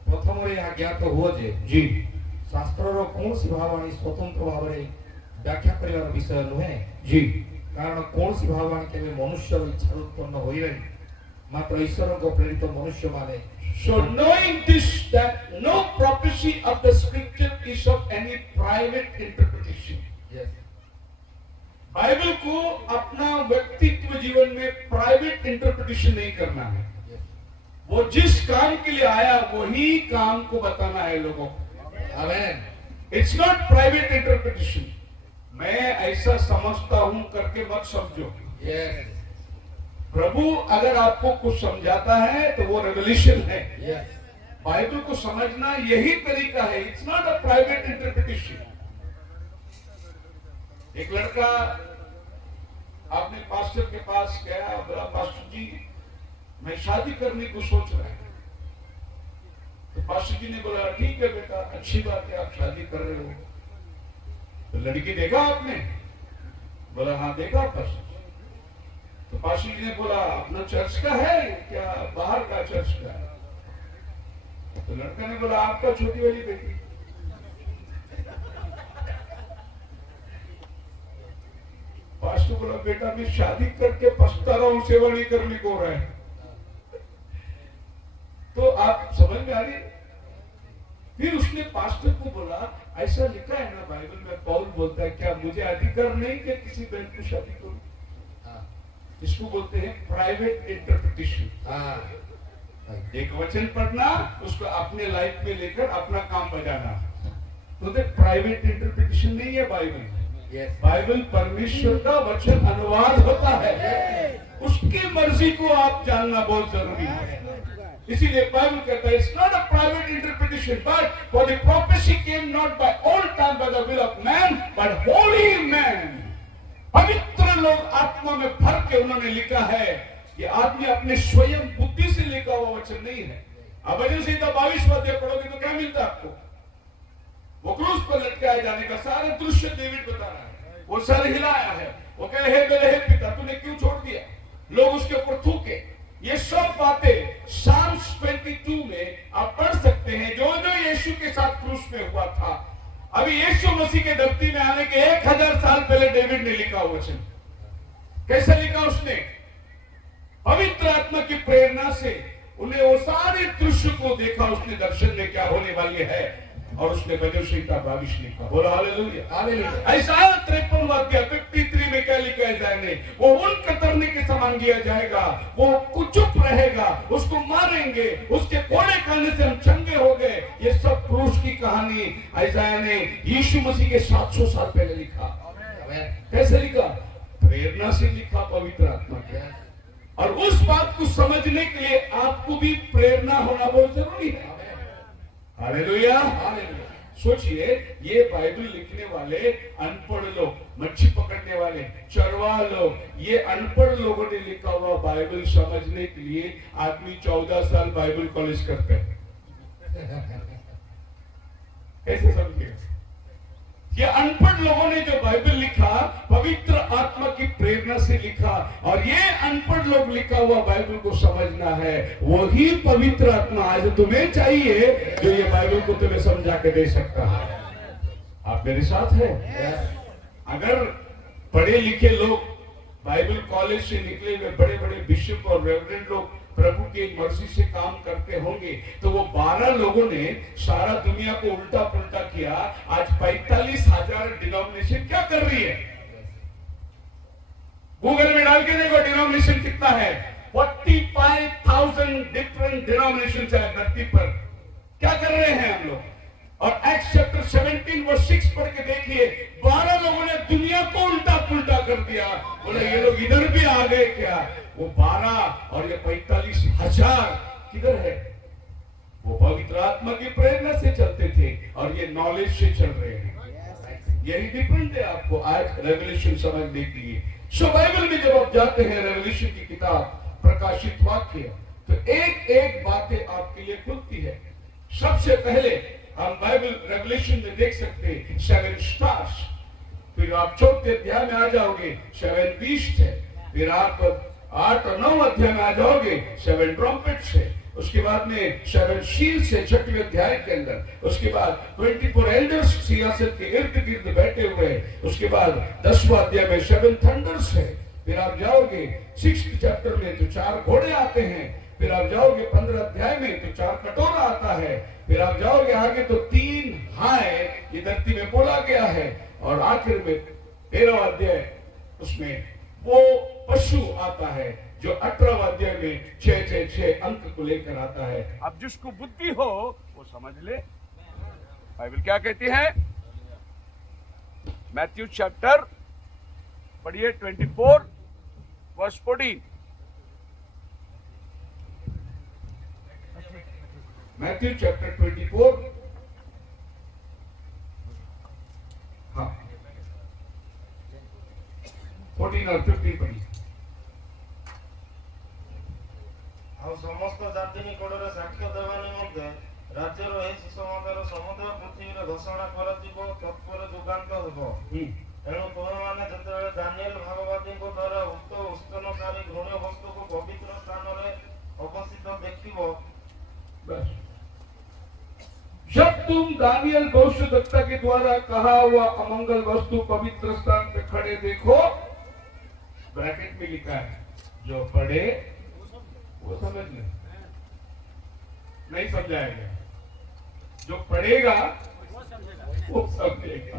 ପ୍ରଥମରେ ଏହା ଜ୍ଞାତ ହୁଅ ଯେ जी ଶାସ୍ତ୍ରର କୌଣସି ଭାବାଣୀ ସ୍ୱତନ୍ତ୍ର ଭାବରେ ବ୍ୟାଖ୍ୟା କରିବାର ବିଷୟ ନୁହେଁ, जी କାରଣ କୌଣସି ଭାବାଣୀ କେବେ ମନୁଷ୍ୟର ଇଚ୍ଛାରୁ ଉତ୍ପନ୍ନ ହୋଇନାହିଁ, ମାତ୍ର ଈଶ୍ୱରଙ୍କ ପ୍ରେରିତ ମନୁଷ୍ୟମାନେ। So knowing this, that no prophecy of the scripture is of any private interpretation. Yes. Bible को अपना व्यक्तित्व जीवन में प्राइवेट इंटरप्रिटेशन नहीं करना है। Yes. वो जिस काम के लिए आया वही काम को बताना है लोगों को। Amen. It's not private interpretation. मैं ऐसा समझता हूं करके मत समझो। Yes. प्रभु अगर आपको कुछ समझाता है तो वो रेवल्यूशन है। Yes. बाइबल को समझना यही तरीका है। It's not a private interpretation. एक लड़का अपने पास्टर के पास गया, बोला पास्टर जी मैं शादी करने को सोच रहा है। पास्टर जी ने बोला ठीक है बेटा, अच्छी बात है, आप शादी कर रहे हो। तो लड़की देखा आपने? बोला हाँ देखा पास्टर। तो पास्टर जी ने बोला अपना चर्च का है क्या बाहर का चर्च का है? तो लड़का ने बोला आपका छोटी वाली बेटी। पास्टर बोला बेटा मैं शादी करके पछता रहा हूं, सेवा नहीं करने को हो रहा है। तो आप समझ में आ रही? फिर उसने पास्टर को बोला ऐसा लिखा है ना बाइबल में, पौल बोलता है क्या मुझे अधिकार नहीं कि किसी बहन की शादी करूं? इसको बोलते हैं प्राइवेट इंटरप्रिटेशन। एक वचन पढ़ना, उसको अपने लाइफ में लेकर अपना काम बजाना, तो प्राइवेट इंटरप्रिटेशन नहीं है बाइबल। बाइबल परमेश्वर का वचन अनुवाद होता है, उसकी मर्जी को आप जानना बहुत जरूरी है। इसीलिए बाइबल कहता है it's not a private interpretation but for the prophecy came not by all time by the will of man but holy man. पवित्र लोग आत्मा में भर के उन्होंने लिखा है। ये आदमी अपने स्वयं बुद्धि से लिखा हुआ वचन नहीं है। अब भजन संहिता 22 अध्याय पढ़ोगे तो क्या मिलता है आपको? वो क्रूस पर लटकाए जाने का सारा दृश्य डेविड बता रहा है। वो सर हिलाया है, वो कहे हे मेरे हे पिता तूने क्यों छोड़ दिया, लोग उसके ऊपर थूके। ये सब बातें साम्स 22 में आप पढ़ सकते हैं, जो जो यीशु के साथ क्रूस में हुआ था। अभी यीशु मसीह के धरती में आने के 1000 साल पहले डेविड ने लिखा वचन। कैसे लिखा उसने? पवित्र आत्मा की प्रेरणा से उन्हें वो सारे दृश्य को देखा उसने, दर्शन में क्या होने वाले है, और उसने भजन संहिता 22 लिखा। बोलो हालेलुया हालेलुया। ऐसा 53 वाक्य 53 में क्या लिखा है जाने, वो उन कतरने के समान किया जाएगा, वो चुप रहेगा, उसको मारेंगे, उसके कोड़े खाने से हम चंगे हो गए। ये सब क्रूस की कहानी ऐसाया ने यीशु मसीह के 700 साल पहले लिखा। कैसे लिखा? प्रेरणा से लिखा पवित्र आत्मा के। और उस बात को समझने के लिए आपको भी प्रेरणा होना बहुत जरूरी है। Hallelujah hallelujah. सोचिए ये बाइबल लिखने वाले अनपढ़ लोग, मच्छी पकड़ने वाले चरवाह लोग, ये अनपढ़ लोगों ने लिखा हुआ बाइबल समझने के लिए आदमी 14 साल बाइबल कॉलेज करते हैं। कैसे समझिए? ये अनपढ़ लोगों ने जो बाइबल लिखा पवित्र आत्मा की प्रेरणा से लिखा, और ये अनपढ़ लोग लिखा हुआ बाइबल को समझना है। वही पवित्र आत्मा आज तुम्हें चाहिए जो ये बाइबल को तुम्हें समझा के दे सकता है। आप मेरे साथ हैं? अगर पढ़े लिखे लोग बाइबल कॉलेज से निकले हुए बड़े बड़े बिशप और रेवरेंड लोग प्रभु की मर्जी से काम करते होंगे, तो वो 12 लोगों ने सारा दुनिया को उल्टा पुल्टा किया। आज 45,000 डिनोमिनेशन क्या कर रही है? गूगल में डाल के देखो डिनोमिनेशन कितना है। 45,000 डिफरेंट डिनोमिनेशन है धरती पर। क्या कर रहे हैं हम लोग? और एक्ट चैप्टर 17 वर्स 6 पढ़ के देखिए, 12 लोगों ने दुनिया को उल्टा पुल्टा कर दिया। बोले ये लोग इधर भी आ गए क्या? वो 12 और ये 45,000 किधर है? वो पवित्र आत्मा की प्रेरणा से चलते थे और ये नॉलेज से चल रहे हैं। यही डिफरेंट है आपको आज रेवल्यूशन समझने के लिए। सो बाइबल में जब आप जाते हैं, रेवल्यूशन की किताब, प्रकाशित वाक्य, तो एक एक बातें आपके लिए खुलती है। सबसे पहले हम बाइबल रेवल्यूशन में देख सकते हैं 7 स्टार्स। फिर आप 4थे अध्याय में आ जाओगे 7 बीस्ट है। फिर आप 8 और 9 अध्याय में आ जाओगे 7 ट्रम्पेट्स है। उसके बाद में 7 शील्ड्स है 6वें अध्याय के अंदर। उसके बाद 24 एल्डर्स सियासत के इर्द गिर्द बैठे हुए हैं। उसके बाद 10वां अध्याय में 7 थंडर्स है। फिर आप जाओगे 6th चैप्टर में तो 4 घोड़े आते हैं। फिर आप जाओगे 15 अध्याय में तो 4 कटोरा आता है। फिर आप जाओगे आगे तो 3 हाय ये धरती में बोला गया है। और आखिर में 13वां अध्याय उसमें वो पशु आता है जो 18वां अध्याय में 6 अंक को लेकर आता है। अब जिसको बुद्धि हो वो समझ ले बाइबल क्या कहती है। मैथ्यू चैप्टर पढ़िए 24 वर्स 14। मैथ्यू चैप्टर 24 हाँ 14 और 15 पढ़िए। ଆଉ ସମସ୍ତ ଜାତି ନିକଟରେ ସାକ୍ଷ୍ୟ ଦେବା ନିମନ୍ତେ ଆଜିର ଏହି ସୁସମାଚାର ସମୁଦାୟ ପୃଥିବୀରେ ଘୋଷଣା କରାଯିବ, ତତ୍ପରେ ଯୁଗାନ୍ତ ହେବ। ଏଣୁ ତୁମେମାନେ ଯେତେବେଳେ ଦାନିଏଲ ଭାଗବାଦୀଙ୍କ ଦ୍ୱାରା ଉକ୍ତ ଉସ୍ତନକାରୀ ଘୃଣ୍ୟ ବସ୍ତୁକୁ ପବିତ୍ର ସ୍ଥାନରେ ଅବସ୍ଥିତ ଦେଖିବ। बस जब तुम दानियल भविष्यद्वक्ता के द्वारा कहा हुआ अमंगल वस्तु पवित्र स्थान पे खड़े देखो, ब्रैकेट में लिखा है, जो पढ़े वो समझ ले, नहीं समझाएगा, जो पढ़ेगा वो समझेगा।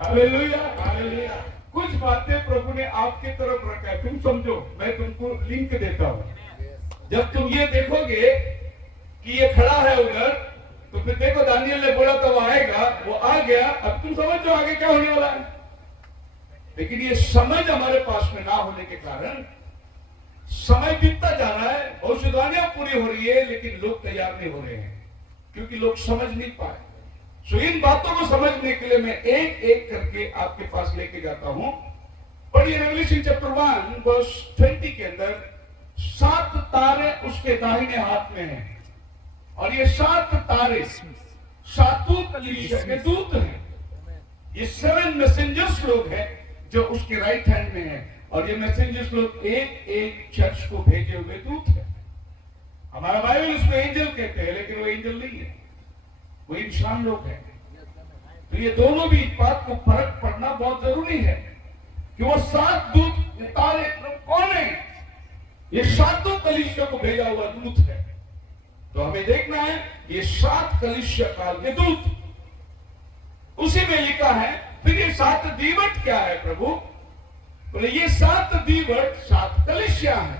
Hallelujah, hallelujah. कुछ बातें प्रभु ने आपके तरफ रखा है, तुम समझो, मैं तुमको लिंक देता हूं। जब तुम ये देखोगे कि ये खड़ा है उधर, तो फिर देखो दानियल ने बोला तो वो आएगा, वो आ गया, अब तुम समझ जो आगे क्या होने वाला है। लेकिन ये समझ हमारे पास में ना होने के कारण समय बीतता जा रहा है, भविष्यवाणियां पूरी हो रही है, लेकिन लोग तैयार नहीं हो रहे हैं, क्योंकि लोग समझ नहीं पाए। सो इन बातों को समझने के लिए मैं एक एक करके आपके पास लेके जाता हूं। पढ़िए रेवलेशन चैप्टर 1 वर्स 20 के अंदर 7 तारे उसके दाहिने हाथ में हैं, और ये 7 तारे 7 कलीसिया के दूत हैं। ये 7 मैसेंजर्स लोग हैं जो उसके राइट हैंड में हैं, और ये मैसेंजर्स लोग एक एक चर्च को भेजे हुए दूत हैं। हमारा बाइबल उसको एंजल कहते हैं, लेकिन वो एंजल नहीं है, वो इंसान लोग हैं। तो ये दोनों भी इस बात को फर्क पड़ना बहुत जरूरी है कि वो 7 दूत तारे कौन है। ये 7 कलीसिया को भेजा हुआ दूत है। तो हमें देखना है ये 7 कलीसिया काल के दूत, उसी में लिखा है। फिर ये 7 दीवट क्या है प्रभु? बोले ये 7 दीवट 7 कलीसिया है।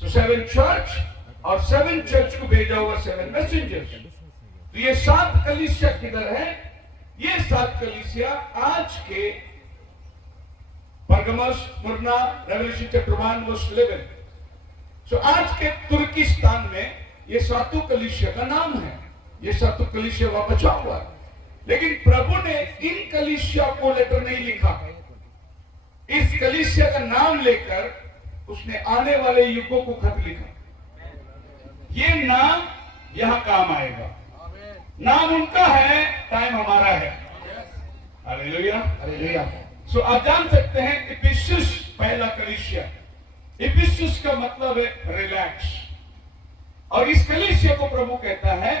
सो 7 चर्च, और 7 चर्च को भेजा हुआ 7 मैसेंजर्स। तो ये 7 कलीसिया किधर है? ये 7 कलीसिया आज के परगमस, स्मुरना, रेवलेशन चैप्टर 1 वर्स 11। सो आज के तुर्किस्तान में ये 7 कलीसिया का नाम है। ये 7 कलीसिया वहां बचा हुआ है, लेकिन प्रभु ने इन कलीसिया को लेटर नहीं लिखा। इस कलीसिया का नाम लेकर उसने आने वाले युगों को खत लिखा। ये नाम यहां काम आएगा, नाम उनका है, टाइम हमारा है। Hallelujah, hallelujah. सो आप जान सकते हैं इफिसुस पहला कलीसिया, इफिसुस का मतलब है रिलैक्स, और इस कलीसिया को प्रभु कहता है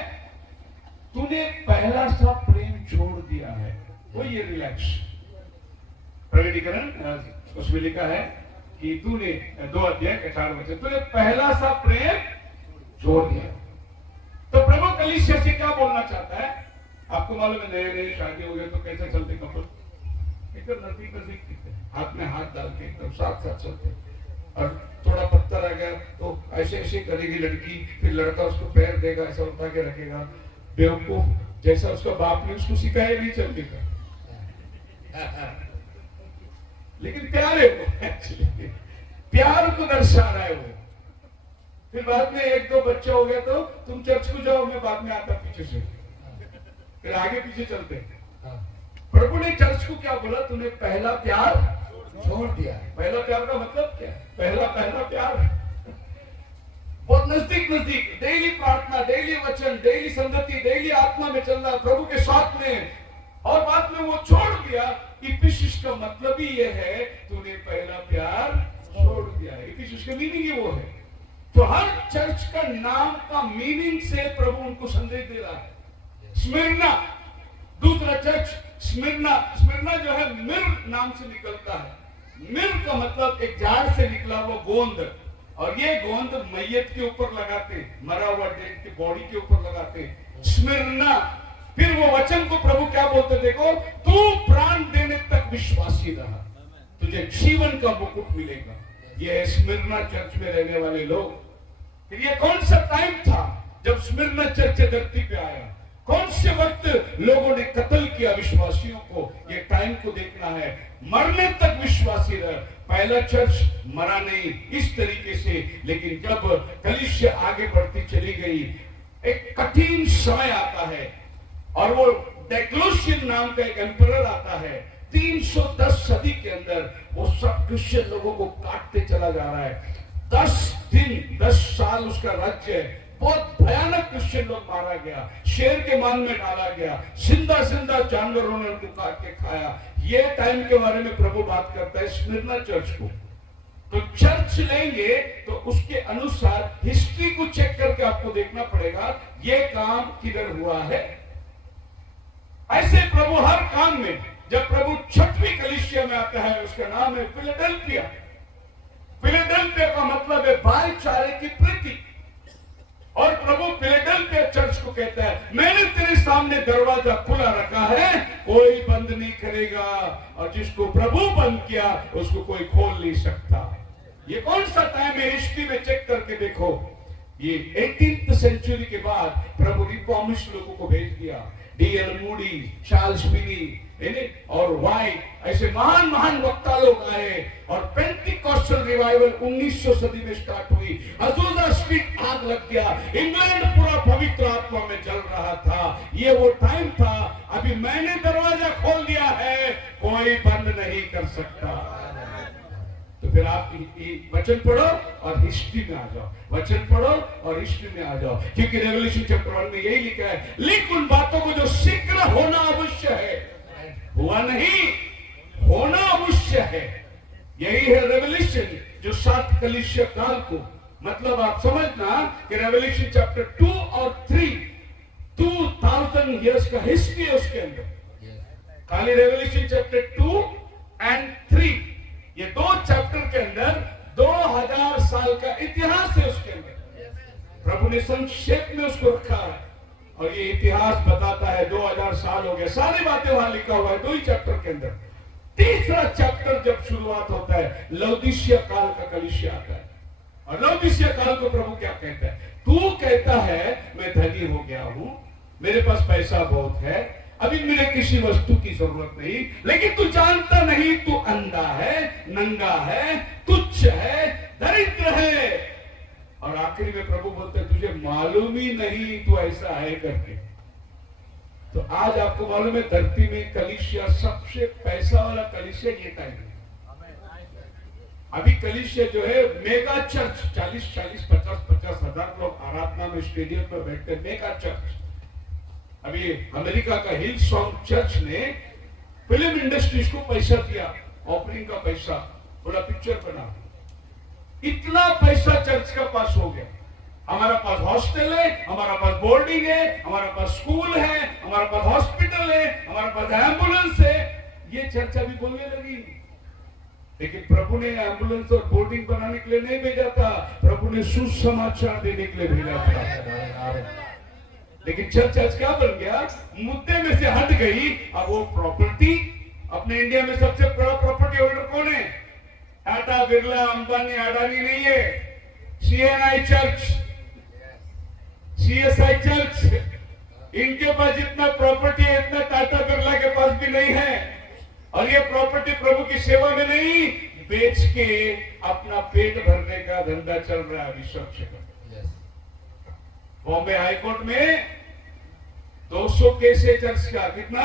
तूने पहला सा प्रेम छोड़ दिया है, वो ये रिलैक्स। प्रकटीकरण उसमें लिखा है कि तूने 2 अध्याय 4 वचन, तूने पहला सा प्रेम छोड़ दिया। तो प्रभु कलीसिया से क्या बोलना चाहता है? आपको मालूम है नए नए शादी हो गए तो कैसे चलते कपल, एकदम नजदीक नजदीक हाथ में हाथ डाल के एकदम साथ साथ चलते, और थोड़ा पत्थर आ गया तो ऐसे ऐसे करेगी लड़की, फिर लड़का उसको पैर देगा, ऐसा उठा के रखेगा, बेवकूफ जैसा उसका बाप ने उसको सिखाया नहीं चलने का। लेकिन प्यार है वो, एक्चुअली प्यार को दर्शा रहा है वो। फिर बाद में 1-2 बच्चा हो गया तो तुम चर्च को जाओ, मैं बाद में आता पीछे से, फिर आगे पीछे चलते। प्रभु ने चर्च को क्या बोला? तूने पहला प्यार छोड़ दिया। पहला प्यार का मतलब क्या है? पहला प्यार बहुत नजदीक नजदीक, डेली प्रार्थना, डेली वचन, डेली संगति, डेली आत्मा में चलना प्रभु के साथ में, और बाद में वो छोड़ दिया। इफिसुस का मतलब ही ये है तूने पहला प्यार छोड़ दिया है। इफिसुस का मीनिंग ही वो है। तो हर चर्च का नाम का मीनिंग से प्रभु उनको संदेश दे रहा है। स्मिरना, दूसरा चर्च स्मिरना, स्मिरना जो है मिर नाम से निकलता है। मिर का मतलब एक झाड़ से निकला हुआ गोंद, और ये गोंद मैयत के ऊपर लगाते, मरा हुआ डेड के बॉडी के ऊपर लगाते, स्मिरना। फिर वो वचन को प्रभु क्या बोलते देखो, तू प्राण देने तक विश्वासी रहा, तुझे जीवन का मुकुट मिलेगा। ये है स्मिरना चर्च में रहने वाले लोग। फिर ये कौन सा टाइम था जब स्मिरना चर्च धरती पे आया? कौन से वक्त लोगों ने कत्ल किया विश्वासियों को? ये टाइम को देखना है। मरने तक विश्वासी रह। पहला चर्च मरा नहीं इस तरीके से, लेकिन जब कलीसिया आगे बढ़ती चली गई, एक कठिन समय आता है, और वो डेक्लोशियन नाम का एक एम्परर आता है। 310 सदी के अंदर वो सब क्रिश्चियन लोगों को काटते चला जा रहा है। 10 दिन 10 साल उसका राज्य है। बहुत भयानक क्रिश्चियन लोग मारा गया, शेर के मान में डाला गया, जिंदा जिंदा जानवरों ने उनको काट के खाया। ये टाइम के बारे में प्रभु बात करता है स्मिर्ना चर्च को। तो चर्च लेंगे तो उसके अनुसार हिस्ट्री को चेक करके आपको देखना पड़ेगा ये काम किधर हुआ है। ऐसे प्रभु हर काम में, जब प्रभु छठवीं कलीसिया में आता है, उसका नाम है फिलाडेल्फिया। फिलाडेल्फिया का मतलब है भाईचारे की प्रीति। और प्रभु फिलाडेल्फिया चर्च को कहता है मैंने तेरे सामने दरवाजा खुला रखा है, कोई बंद नहीं करेगा, और जिसको प्रभु बंद किया उसको कोई खोल नहीं सकता। ये कौन सा टाइम है हिस्ट्री में चेक करके देखो। ये 18th सेंचुरी के बाद प्रभु रिफॉर्मिस्ट लोगों को भेज दिया। D.L. मूडी, चार्ल्स फिनी और वाइट, ऐसे महान महान वक्ता लोग आए और पेंटिकॉस्टल रिवाइवल 1900 सदी में स्टार्ट हुई। अजूजा स्ट्रीट आग लग गया, इंग्लैंड पूरा पवित्र आत्मा में जल रहा था। ये वो टाइम था। अभी मैंने दरवाजा खोल दिया है, कोई बंद नहीं कर सकता। तो फिर आप वचन पढ़ो और हिस्ट्री में आ जाओ, वचन पढ़ो और हिस्ट्री में आ जाओ, क्योंकि रेवल्यूशन चैप्टर 1 में यही लिखा है, लेकिन उन बातों को जो शीघ्र होना अवश्य है, हुआ नहीं, होना अवश्य है। यही है रेवल्यूशन जो 7 कलीसिया काल को, मतलब आप समझना कि रेवल्यूशन चैप्टर 2 और 3 2000 इयर्स का हिस्ट्री है उसके अंदर। खाली रेवल्यूशन चैप्टर 2 एंड 3, ये 2 चैप्टर के अंदर 2000 साल का इतिहास है उसके अंदर। प्रभु ने संक्षेप में उसको रखा है और ये इतिहास बताता है 2000 साल हो गए, सारी बातें वहां लिखा हुआ है 2 ही चैप्टर के अंदर। तीसरा चैप्टर जब शुरुआत होता है, लौदीसिया काल का कलीसिया आता है। और लौदीसिया काल को प्रभु क्या कहता है? तू कहता है मैं धनी हो गया हूं, मेरे पास पैसा बहुत है, अभी मुझे किसी वस्तु की जरूरत नहीं, लेकिन तू जानता नहीं, तू अंधा है, नंगा है, तुच्छ है, दरिद्र है। और आखिरी में प्रभु बोलते हैं तुझे मालूम ही नहीं तू ऐसा है करके। तो आज आपको मालूम है धरती में कलीसिया सबसे पैसा वाला कलीसिया ये टाइम है। अभी कलीसिया जो है मेगा चर्च, 40-40, 50-50 हजार लोग आराधना में स्टेडियम पर बैठते, मेगा चर्च। अभी अमेरिका का हिल सॉन्ग चर्च ने फिल्म इंडस्ट्रीज को पैसा दिया, ऑफरिंग का पैसा, बोला पिक्चर बना। इतना पैसा चर्च का पास हो गया। हमारा पास हॉस्टल है, हमारा पास बोर्डिंग है, हमारा पास स्कूल है, हमारा पास हॉस्पिटल है, हमारा पास एम्बुलेंस है। ये चर्च अभी बोलने लगी, लेकिन प्रभु ने एम्बुलेंस और बोर्डिंग बनाने के लिए नहीं भेजा था, प्रभु ने सुसमाचार देने के लिए भेजा था। लेकिन चर्च आज क्या बन गया? मुद्दे में से हट गई। अब वो प्रॉपर्टी, अपने इंडिया में सबसे बड़ा प्रॉपर्टी होल्डर कौन है? टाटा, बिरला, अंबानी, अडानी नहीं है, CNI चर्च, CSI चर्च। इनके पास जितना प्रॉपर्टी है इतना टाटा बिरला के पास भी नहीं है। और ये प्रॉपर्टी प्रभु की सेवा में नहीं, बेच के अपना पेट भरने का धंधा चल रहा है अभी सब। बॉम्बे हाईकोर्ट में 200 केस है चर्च का। कितना?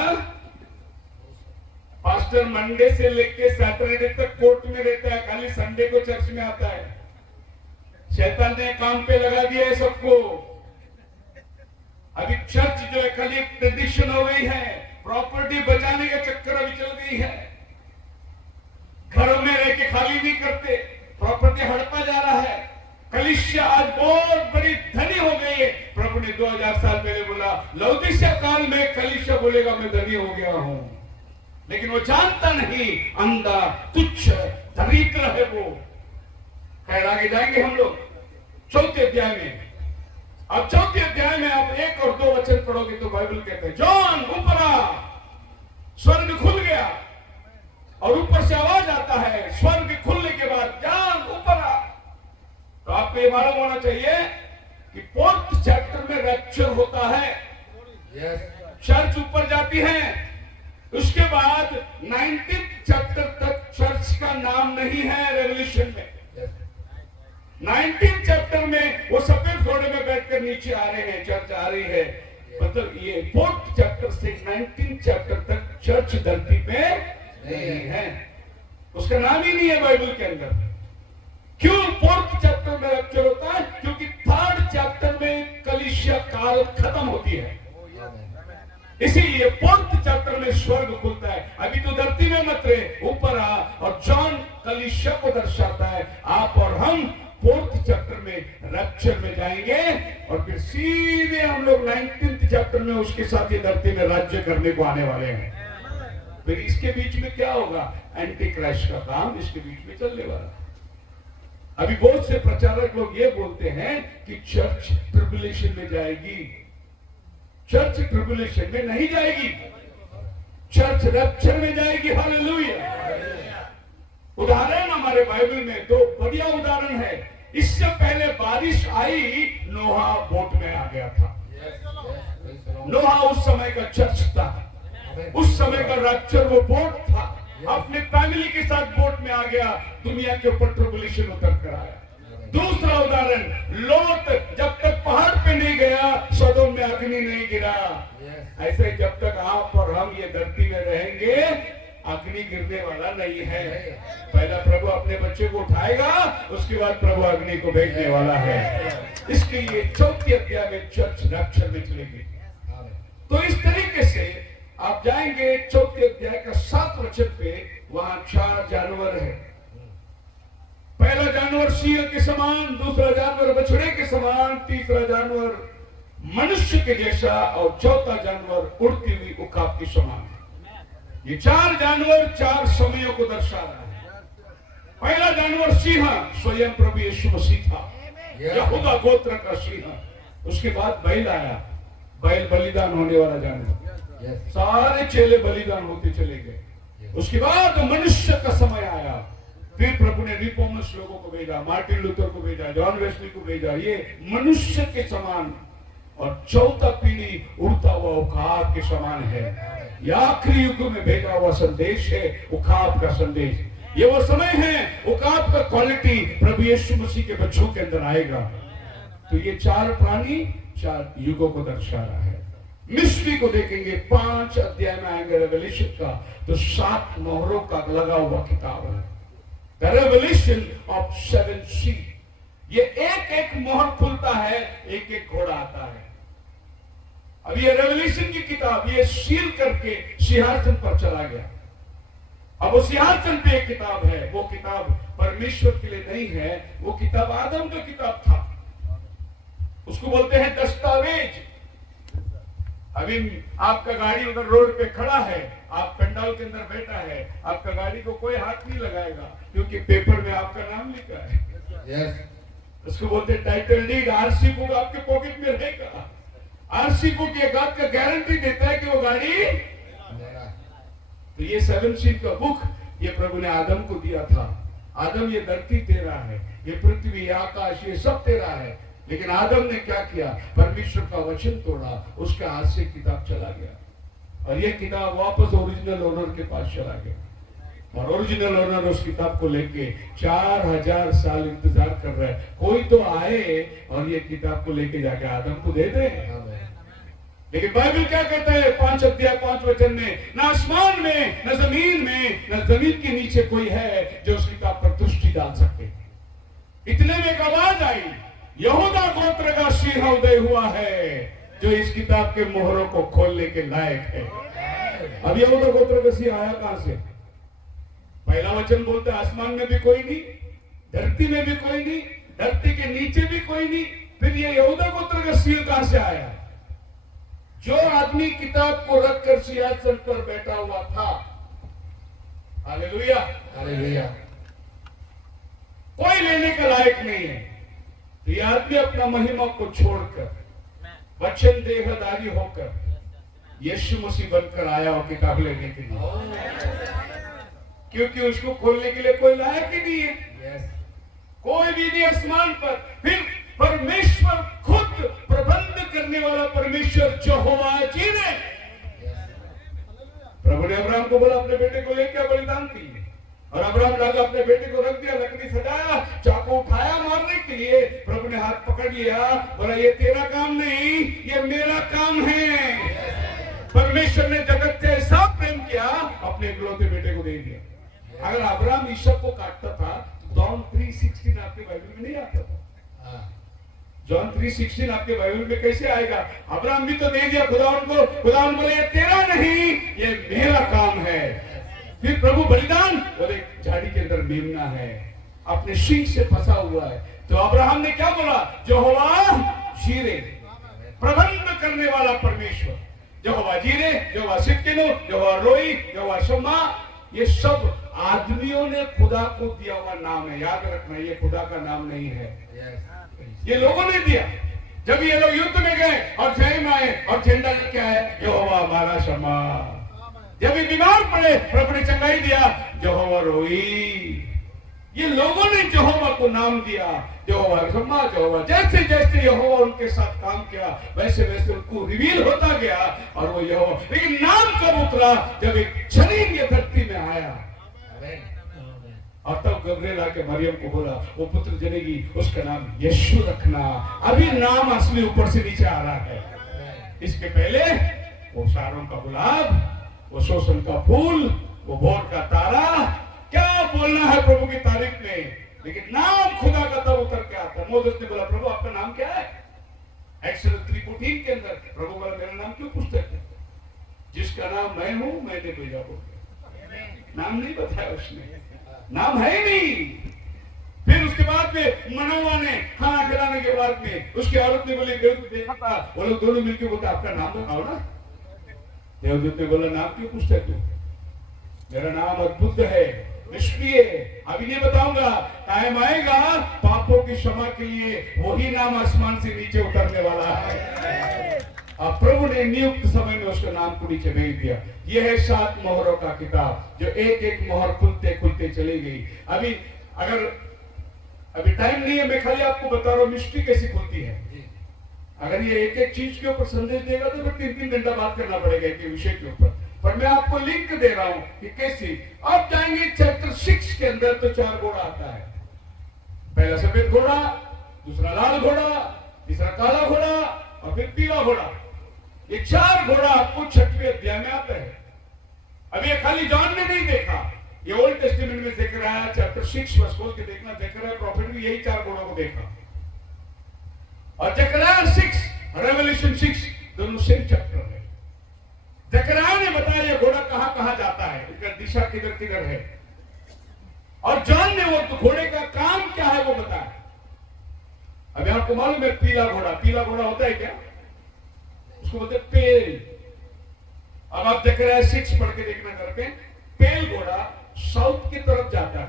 पास्टर मंडे से लेके सैटरडे तक कोर्ट में रहता है, खाली संडे को चर्च में आता है। शैतान ने काम पे लगा दिया है सबको। अभी चर्च जो है खाली एक ट्रेडिशन हो गई है, प्रॉपर्टी बचाने का चक्कर अभी चल गई है। घरों में रह के खाली नहीं करते, प्रॉपर्टी हड़पा जा रहा है। कलीसिया आज बहुत बड़ी धनी हो गई है। प्रभु ने 2000 साल पहले बोला, लौदीसिया काल में कलीसिया बोलेगा मैं धनी हो गया हूं, लेकिन वो जानता नहीं, अंधा, तुच्छ, दरिद्र है वो। खैर आगे जाएंगे हम लोग 4थे अध्याय में। अब 4थे अध्याय में आप 1 और 2 वचन पढ़ोगे तो बाइबल कहते हैं जॉन ऊपर आ, स्वर्ग खुल गया। और ऊपर से आवाज आता है, स्वर्ग खुलने के बाद जॉन ऊपर आ। तो आपको ये मालूम होना चाहिए कि 4th चैप्टर में रैप्चर होता है, चर्च ऊपर जाती है। उसके बाद 19th चैप्टर तक चर्च का नाम नहीं है रेवल्यूशन में। 19th चैप्टर में वो सफेद घोड़े में बैठकर नीचे आ रहे हैं, चर्च आ रही है। मतलब ये 4th चैप्टर से 19th चैप्टर तक चर्च धरती पे नहीं है, उसका नाम ही नहीं है बाइबल के अंदर। क्यों फोर्थ चैप्टर में रैप्चर होता है? क्योंकि थर्ड चैप्टर में कलीसिया काल खत्म होती है, इसीलिए फोर्थ चैप्टर में स्वर्ग खुलता है। अभी तो धरती में मत रहे, ऊपर आ। और जॉन कलीसिया को दर्शाता है, आप और हम फोर्थ चैप्टर में रैप्चर में जाएंगे और फिर सीधे हम लोग 19th चैप्टर में उसके साथ ये धरती में राज्य करने को आने वाले हैं। फिर इसके बीच में क्या होगा? एंटी क्राइस्ट का काम इसके बीच में चलने वाला। अभी बहुत से प्रचारक लोग ये बोलते हैं कि चर्च ट्रिब्युलेशन में जाएगी। चर्च ट्रिब्युलेशन में नहीं जाएगी, चर्च रैप्चर में जाएगी। हालेलुया। उदाहरण हमारे बाइबल में दो बढ़िया उदाहरण है। इससे पहले बारिश आई, नोहा बोट में आ गया था। नोहा उस समय का चर्च था, उस समय का रैप्चर वो बोट था। अपने फैमिली के साथ बोट में आ गया, दुनिया के ऊपर ट्रिब्युलेशन उतर कर आया। दूसरा उदाहरण, लोट जब तक पहाड़ पे नहीं गया, सदोम में अग्नि नहीं गिरा। ऐसे जब तक आप और हम ये धरती में रहेंगे, अग्नि गिरने वाला नहीं है। पहला प्रभु अपने बच्चे को उठाएगा, उसके बाद प्रभु अग्नि को भेजने वाला है। इसके लिए 4th अध्याय में चर्च रैप्चर में चलेगी। तो इस तरीके से आप जाएंगे 4th अध्याय का 7 वचन पे, वहां 4 जानवर है। पहला जानवर सिंह के समान, दूसरा जानवर बछड़े के समान, तीसरा जानवर मनुष्य के जैसा और चौथा जानवर उड़ती हुई उकाब के समान। ये 4 जानवर 4 समयों को दर्शा रहा है। पहला जानवर सिंह स्वयं प्रभु यीशु मसीह था, यहूदा गोत्र का सिंह। उसके बाद बैल आया, बैल बलिदान होने वाला जानवर। सारे चेले बलिदान होते चले गए। उसके बाद मनुष्य का समय आया, फिर प्रभु ने रिफॉर्मर्स लोगों को भेजा, मार्टिन लूथर को भेजा, जॉन वेस्ली को भेजा, ये मनुष्य के समान। और चौथा पीढ़ी उड़ता हुआ उकाब के समान है। यह आखिरी युग में भेजा हुआ संदेश है, उकाब का संदेश। ये वो समय है, उकाब का क्वालिटी प्रभु यीशु मसीह के बच्चों के अंदर आएगा। तो ये 4 प्राणी 4 युगों को दर्शा रहा है। मिस्ट्री को देखेंगे, 5 अध्याय में आएंगे रेवलेशन का, तो 7 मोहरों का लगा हुआ किताब है, द रेवलेशन ऑफ 7 सील। ये एक मोहर खुलता है, एक घोड़ा आता है। अब ये रेवलेशन की किताब ये सील करके सिंहासन पर चला गया। अब वो सिंहासन पे एक किताब है, वो किताब परमेश्वर के लिए नहीं है, वो किताब आदम का किताब था। उसको बोलते हैं दस्तावेज। अभी आपका गाड़ी उधर रोड पे खड़ा है, आप पंडाल के अंदर बैठा है, आपका गाड़ी को कोई हाथ नहीं लगाएगा, क्योंकि पेपर में आपका नाम लिखा है। उसको बोलते हैं टाइटल डीड। आरसी बुक आपके पॉकेट में रहेगा। आरसी बुक ये बात का गारंटी देता है कि वो गाड़ी। तो ये 7 सील का बुक ये प्रभु ने आदम को दिया था। आदम, ये धरती तेरा है, ये पृथ्वी, ये आकाश, ये सब तेरा है। लेकिन आदम ने क्या किया? परमेश्वर का वचन तोड़ा, उसके हाथ से किताब चला गया और ये किताब वापस ओरिजिनल ओनर के पास चला गया। और ओरिजिनल ओनर उस किताब को लेके 4000 साल इंतजार कर रहा है, कोई तो आए और ये किताब को लेके जाके आदम को दे दे। लेकिन बाइबल क्या कहता है 5 अध्याय 5 वचन में, न आसमान में, न जमीन में, न जमीन के नीचे कोई है जो उस किताब पर दृष्टि डाल सके। इतने में एक आवाज आई, यहूदा गोत्र का सिंह उदय हुआ है जो इस किताब के मोहरों को खोलने के लायक है। अब यहूदा गोत्र का सिंह आया कहां से? पहला वचन बोलता है आसमान में भी कोई नहीं, धरती में भी कोई नहीं, धरती के नीचे भी कोई नहीं। फिर ये यहूदा गोत्र का सिंह कहां से आया? जो आदमी किताब को रखकर सिंहासन पर बैठा हुआ था। Hallelujah, hallelujah. कोई लेने का लायक नहीं है। तो ये आदमी अपना महिमा को छोड़कर, वचन देहधारी होकर यीशु मसीह बनकर आया और किताब लेने के लिए, क्योंकि उसको खोलने के लिए कोई लायक ही नहीं है। कोई भी नहीं आसमान पर। फिर परमेश्वर खुद प्रबंध करने वाला परमेश्वर यहोवा जी ने प्रभु ने अब्राहम को बोला अपने बेटे को लेकर बलिदान कीजिए। और अब्राहम लागा अपने बेटे को रख दिया, लकड़ी सजाया, चाकू उठाया मारने के लिए। प्रभु ने हाथ पकड़ लिया, बोला ये तेरा काम नहीं, ये मेरा काम है। परमेश्वर ने जगत से ऐसा प्रेम किया, अपने इकलौते बेटे को दे दिया। अगर अब्राहम ईश्वर को काटता था जॉन 3:16 आपके बाइबल में नहीं आता था? हाँ, जॉन 3:16 आपके बाइबल में कैसे आएगा? अब्राहम भी तो दे दिया खुदा उनको, खुदा उनको बोले ये तेरा नहीं, ये मेरा काम है। फिर प्रभु बलिदान बोले झाड़ी के अंदर मेमना है, अपने सिंह से फंसा हुआ है। तो अब्राहम ने क्या बोला? यहोवा जीरे, प्रबंध करने वाला परमेश्वर, यहोवा जीरे, यहोवा सिक्किनो, यहोवा रोई, यहोवा शम्मा, ये सब आदमियों ने खुदा को दिया हुआ नाम है। याद रखना, ये खुदा का नाम नहीं है, yes, ये लोगों ने दिया। जब ये लोग युद्ध में गए और जय में आए और झंडा लेके आए, यहोवा हमारा शम्मा। जब ये बीमार पड़े, प्रभु ने चंगाई दिया, यहोवा रोई। ये लोगों ने यहोवा को नाम दिया, यहोवा शम्मा, यहोवा। जैसे जैसे यहोवा उनके साथ काम किया, वैसे वैसे उनको रिवील होता गया और वो यहोवा। लेकिन नाम कब उतरा? जब एक शरीर ये धरती में आया। आमेन, और तब गब्रिएल आके मरियम को बोला वो पुत्र जनेगी, उसका नाम यीशु रखना। अभी नाम असली ऊपर से नीचे आ रहा है। इसके पहले वो शारों का गुलाब, वो शोषण का फूल, वो भोर का तारा, क्या बोलना है प्रभु की तारीफ में। लेकिन नाम खुदा का तब उतर के आता। मोसेस ने बोला प्रभु आपका नाम क्या है? एक्सोडस 3:14 के अंदर प्रभु बोला मेरा नाम क्यों पूछते थे? जिसका नाम मैं हूं मैंने भेजा बोल के। नाम नहीं बताया उसने, नाम है ही नहीं। फिर उसके बाद में मनोवा ने खाना खिलाने के बाद में उसकी औरत ने बोली देखा था, वो लोग दोनों मिलकर बोलते आपका नाम बताओ ना। देवदूत ने बोला नाम क्यों पूछते तू? मेरा नाम अद्भुत है, निष्क्रिय। अभी नहीं बताऊंगा, टाइम आएगा पापों की क्षमा के लिए वही नाम आसमान से नीचे उतरने वाला है। अब प्रभु ने नियुक्त समय में उसके नाम को नीचे भेज दिया। यह है 7 मोहरों का किताब, जो एक एक मोहर खुलते खुलते चली गई। अभी टाइम नहीं है, मैं खाली आपको बता रहा हूँ मिस्ट्री कैसी खुलती है। अगर ये एक एक चीज के ऊपर संदेश देगा तो फिर 3-3 घंटा बात करना पड़ेगा एक विषय के ऊपर। पर मैं आपको लिंक दे रहा हूं कि कैसी। अब जाएंगे चैप्टर 6 के अंदर, तो 4 घोड़ा आता है। पहला सफेद घोड़ा, दूसरा लाल घोड़ा, तीसरा काला घोड़ा और फिर पीला घोड़ा। ये 4 घोड़ा आपको 6वें अध्याय में आता है। अब ये खाली जॉन ने नहीं देखा, ये ओल्ड टेस्टामेंट में देख रहा है। चैप्टर 6 वर्ष खोल के देखना, देख रहा है प्रॉफिट भी यही 4 घोड़ों को देखा। और जकरिया 6, रेवल्यूशन 6 दोनों सेम चैप्टर है। जकरिया ने बताया ये घोड़ा कहां कहां जाता है, इसका दिशा किधर किधर है। और जॉन ने वो घोड़े का काम क्या है वो बताया। अभी आपको मालूम है पीला घोड़ा होता है क्या? उसको बोलते पेल। अब आप जकरिया 6 पढ़ के देखना घर पे। पेल घोड़ा साउथ की तरफ जाता है।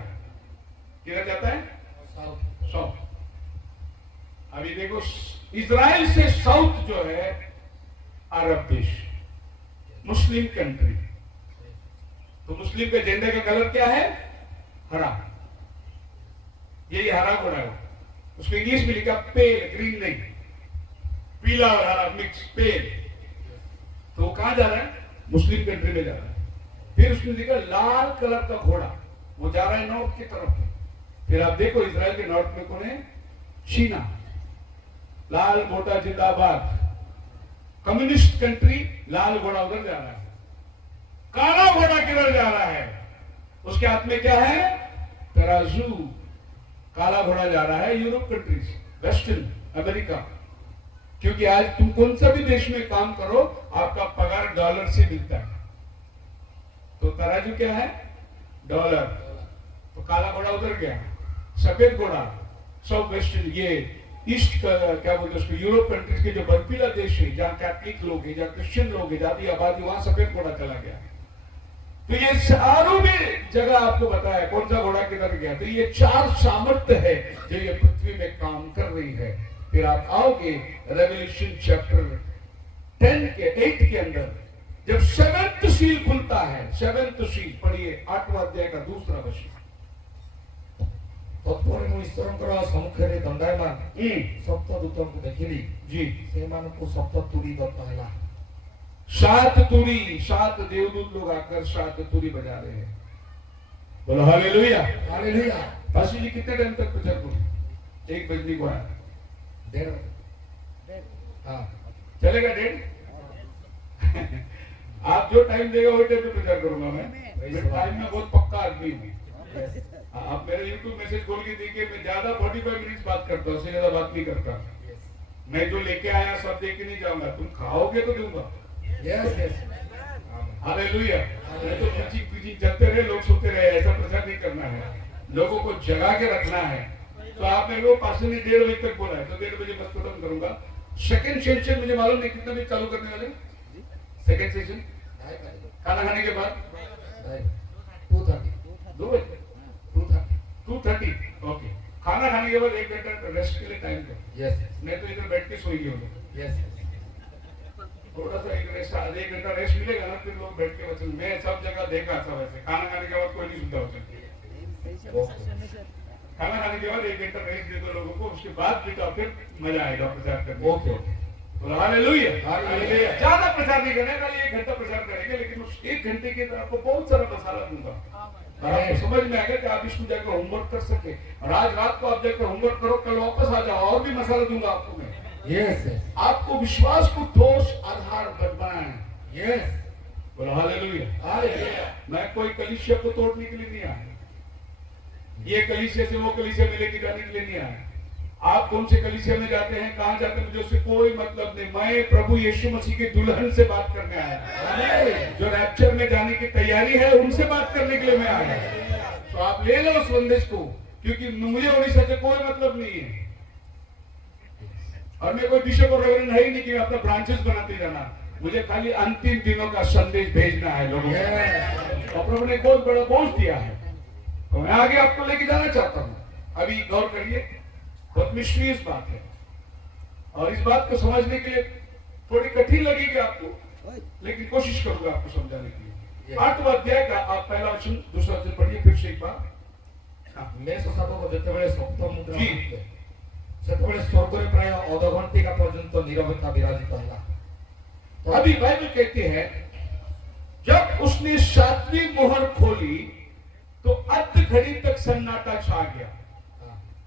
किधर जाता है? साउथ। अभी देखो, इजराइल से साउथ जो है अरब देश, मुस्लिम कंट्री। तो मुस्लिम के झंडे का कलर क्या है? हरा। यही हरा घोड़ा है। उसको इंग्लिश में लिखा पेल, ग्रीन नहीं, पीला और हरा मिक्स, पेल। तो वो कहां जा रहा है? मुस्लिम कंट्री में जा रहा है। फिर उसने लिखा लाल कलर का घोड़ा, वो जा रहा है नॉर्थ की तरफ। फिर आप देखो इजराइल के नॉर्थ में कौन है? चीना। लाल घोड़ा जिंदाबाद, कम्युनिस्ट कंट्री। लाल घोड़ा उधर जा रहा है। काला घोड़ा किधर जा रहा है? उसके हाथ में क्या है? तराजू। काला घोड़ा जा रहा है यूरोप कंट्रीज, वेस्टर्न अमेरिका। क्योंकि आज तुम कौन सा भी देश में काम करो, आपका पगार डॉलर से मिलता है। तो तराजू क्या है? डॉलर। तो काला घोड़ा उधर गया। सफेद घोड़ा सब वेस्टर्न, ये ईस्ट का क्या बोलते हैं उसको, यूरोप कंट्रीज के जो बर्फीला देश है, जहां कैथलिक लोग हैं, जहां क्रिश्चियन लोग हैं, ज्यादा आबादी, वहां सफेद घोड़ा चला गया। तो ये चारों में जगह आपको बताया कौन सा घोड़ा किधर गया। तो ये 4 सामर्थ्य है जो ये पृथ्वी में काम कर रही है। फिर आप आओगे रेवल्यूशन चैप्टर 8 के अंदर, जब 7th सील खुलता है। 7th सील पढ़िए, 8वां अध्याय का 2रा वचन। तत्पर ମୁଁ ଈଶ୍ୱରଙ୍କର ସମ୍ମୁଖରେ ଦଣ୍ଡାୟମାନ ସପ୍ତଦୂତଙ୍କୁ ଦେଖିଲି, जी ସେମାନଙ୍କୁ ସପ୍ତ ତୁରୀ ଦତ୍ତ ହେଲା। 7 तुरी, 7 देवदूत लोग आकर 7 तुरी बजा रहे हैं। बोलो हालेलुया। हालेलुया। पासी जी कितने टाइम तक प्रचार करूं? 1 बजने को आया। 1:30। हाँ, चलेगा 1:30? आप जो टाइम देगा वही टाइम पे प्रचार करूंगा मैं टाइम में बहुत पक्का आदमी हूँ। आप मेरे YouTube मैसेज खोल के देखिए, मैं ज्यादा 45 मिनट्स बात करता हूँ, उससे ज्यादा बात नहीं करता। मैं जो लेके आया सब दे के नहीं जाऊंगा, तुम खाओगे तो दूंगा। Yes yes hallelujah. नहीं तो प्रीचिंग चलते रहे, लोग सुनते रहे, ऐसा प्रचार नहीं करना है, लोगों को जगा के रखना है। तो आप मेरे को पास में 1:30 बजे तक बोला है, तो 1:30 बजे बस खत्म करूंगा। सेकंड सेशन मुझे मालूम नहीं कितने बजे चालू करने वाले। सेकंड सेशन खाना खाने के बाद 2:30 2 बजे 2:30 ओके। खाना खाने के बाद 1 घंटा रेस्ट के लिए टाइम दो, यस नहीं तो इधर बैठ के सोएंगे वो लोग। यस थोड़ा सा 1 घंटा रेस्ट मिलेगा ना, फिर लोग बैठ के वचन। मैं सब जगह देखा था, वैसे खाना खाने के बाद कोई नहीं सुनता वचन। खाना खाने के बाद 1 घंटा रेस्ट दे दो लोगों को, उसके बाद बेटा फिर मजा आएगा प्रचार करने। ओके ओके बोलो हालेलुया। हालेलुया। ज्यादा प्रचार नहीं करना है, खाली 1 घंटा प्रचार करेंगे, लेकिन उस 1 घंटे के अंदर आपको बहुत सारा मसाला दूंगा और आपको समझ में आएगा कि आप इसको जाकर होमवर्क कर सके। और आज रात को आप जाकर होमवर्क करो, कल वापस आ जाओ, और भी मसाला दूंगा आपको मैं। यस आपको विश्वास को ठोस आधार बनाना है। यस बोलो हालेलुया। हालेलुया मैं कोई कलीसिया को तोड़ने के लिए नहीं आया, ये कलीसिया से वो कलीसिया में लेके जाने के लिए नहीं आया। आप कौन से कलीसिया में जाते हैं, कहां जाते हैं, मुझे उससे कोई मतलब नहीं। मैं प्रभु यीशु मसीह के दुल्हन से बात करने आया, जो रैप्चर में जाने की तैयारी है, उनसे बात करने के लिए मैं आया। तो आप ले लो उस संदेश को, क्योंकि मुझे उड़ीसा से कोई मतलब नहीं है, और मैं कोई बिशप और रेवरेंड है ही नहीं कि मैं अपना ब्रांचेस बनाते जाना। मुझे खाली अंतिम दिनों का संदेश भेजना है लोगों को, और प्रभु ने बहुत बड़ा बोझ दिया है, तो मैं आगे आपको लेके जाना चाहता हूँ। अभी गौर करिए, बहुत मिस्टीरियस बात है, और इस बात को समझने के लिए थोड़ी कठिन लगेगी आपको, लेकिन कोशिश करूंगा आपको समझाने के लिए। 8वां अध्याय का आप पहला वचन दूसरा वचन पढ़िए फिर से एक बार। ମେଷଶାବକ ଯେତେବେଳେ ସପ୍ତ ମୁଦ୍ରା ଜି। ଖୋଲିଲେ, ସେତେବେଳେ ସ୍ୱର୍ଗରେ ପ୍ରାୟ ଅଧଘଣ୍ଟିକା ପର୍ଯ୍ୟନ୍ତ नीरवता विराजित ହେଲା। तो अभी बाइबल कहते हैं, जब उसने 7वीं मोहर खोली तो अध घड़ी तक सन्नाटा छा गया।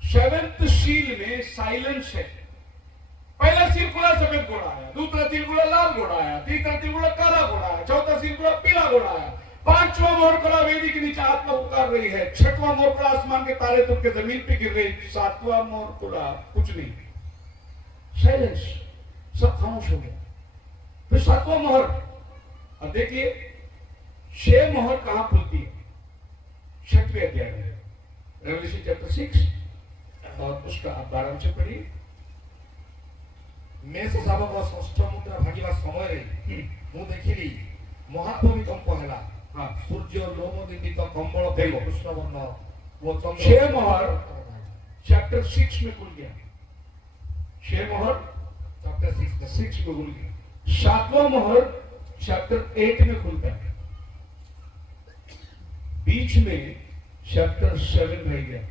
7th सील में साइलेंस है। पहला सील खुला, सफेद घोड़ा आया, दूसरा सील खुला, लाल घोड़ा आया, तीसरा सील खुला, काला घोड़ा आया, चौथा सील खुला, पीला घोड़ा आया, 5वां मोहर खुला, वेदी के नीचे आत्मा उतार रही है, 6वां मोहर खुला, आसमान के तारे तुम के जमीन पे गिर रहे, 7वां मोहर खुला, कुछ नहीं, साइलेंस, सब खामोश हो गया। फिर 7वां मोहर, अब देखिए 6 मोहर कहां खुलती है, 6वें अध्याय में, रेवलेशन चैप्टर 6 और उसका आप 12 वचन पढ़िए। ମେଷଶାବକ ଷଷ୍ଠ ମୁଦ୍ରା ଭାଙ୍ଗିବା ସମୟରେ ମୁଁ ଦେଖିଲି ମହାଭୂମିକମ୍ପ ହେଲା। हाँ, ସୂର୍ଯ୍ୟ ଲୋମ ନିର୍ମିତ କମ୍ବଳ देखो। କୃଷ୍ଣବର୍ଣ୍ଣ ଓ 6 मोहर चैप्टर 6 में खुल गया, 6 मोहर चैप्टर 6 6 में खुल गया, 7वां मोहर चैप्टर 8 में खुलता है, बीच में चैप्टर 7 रह गया।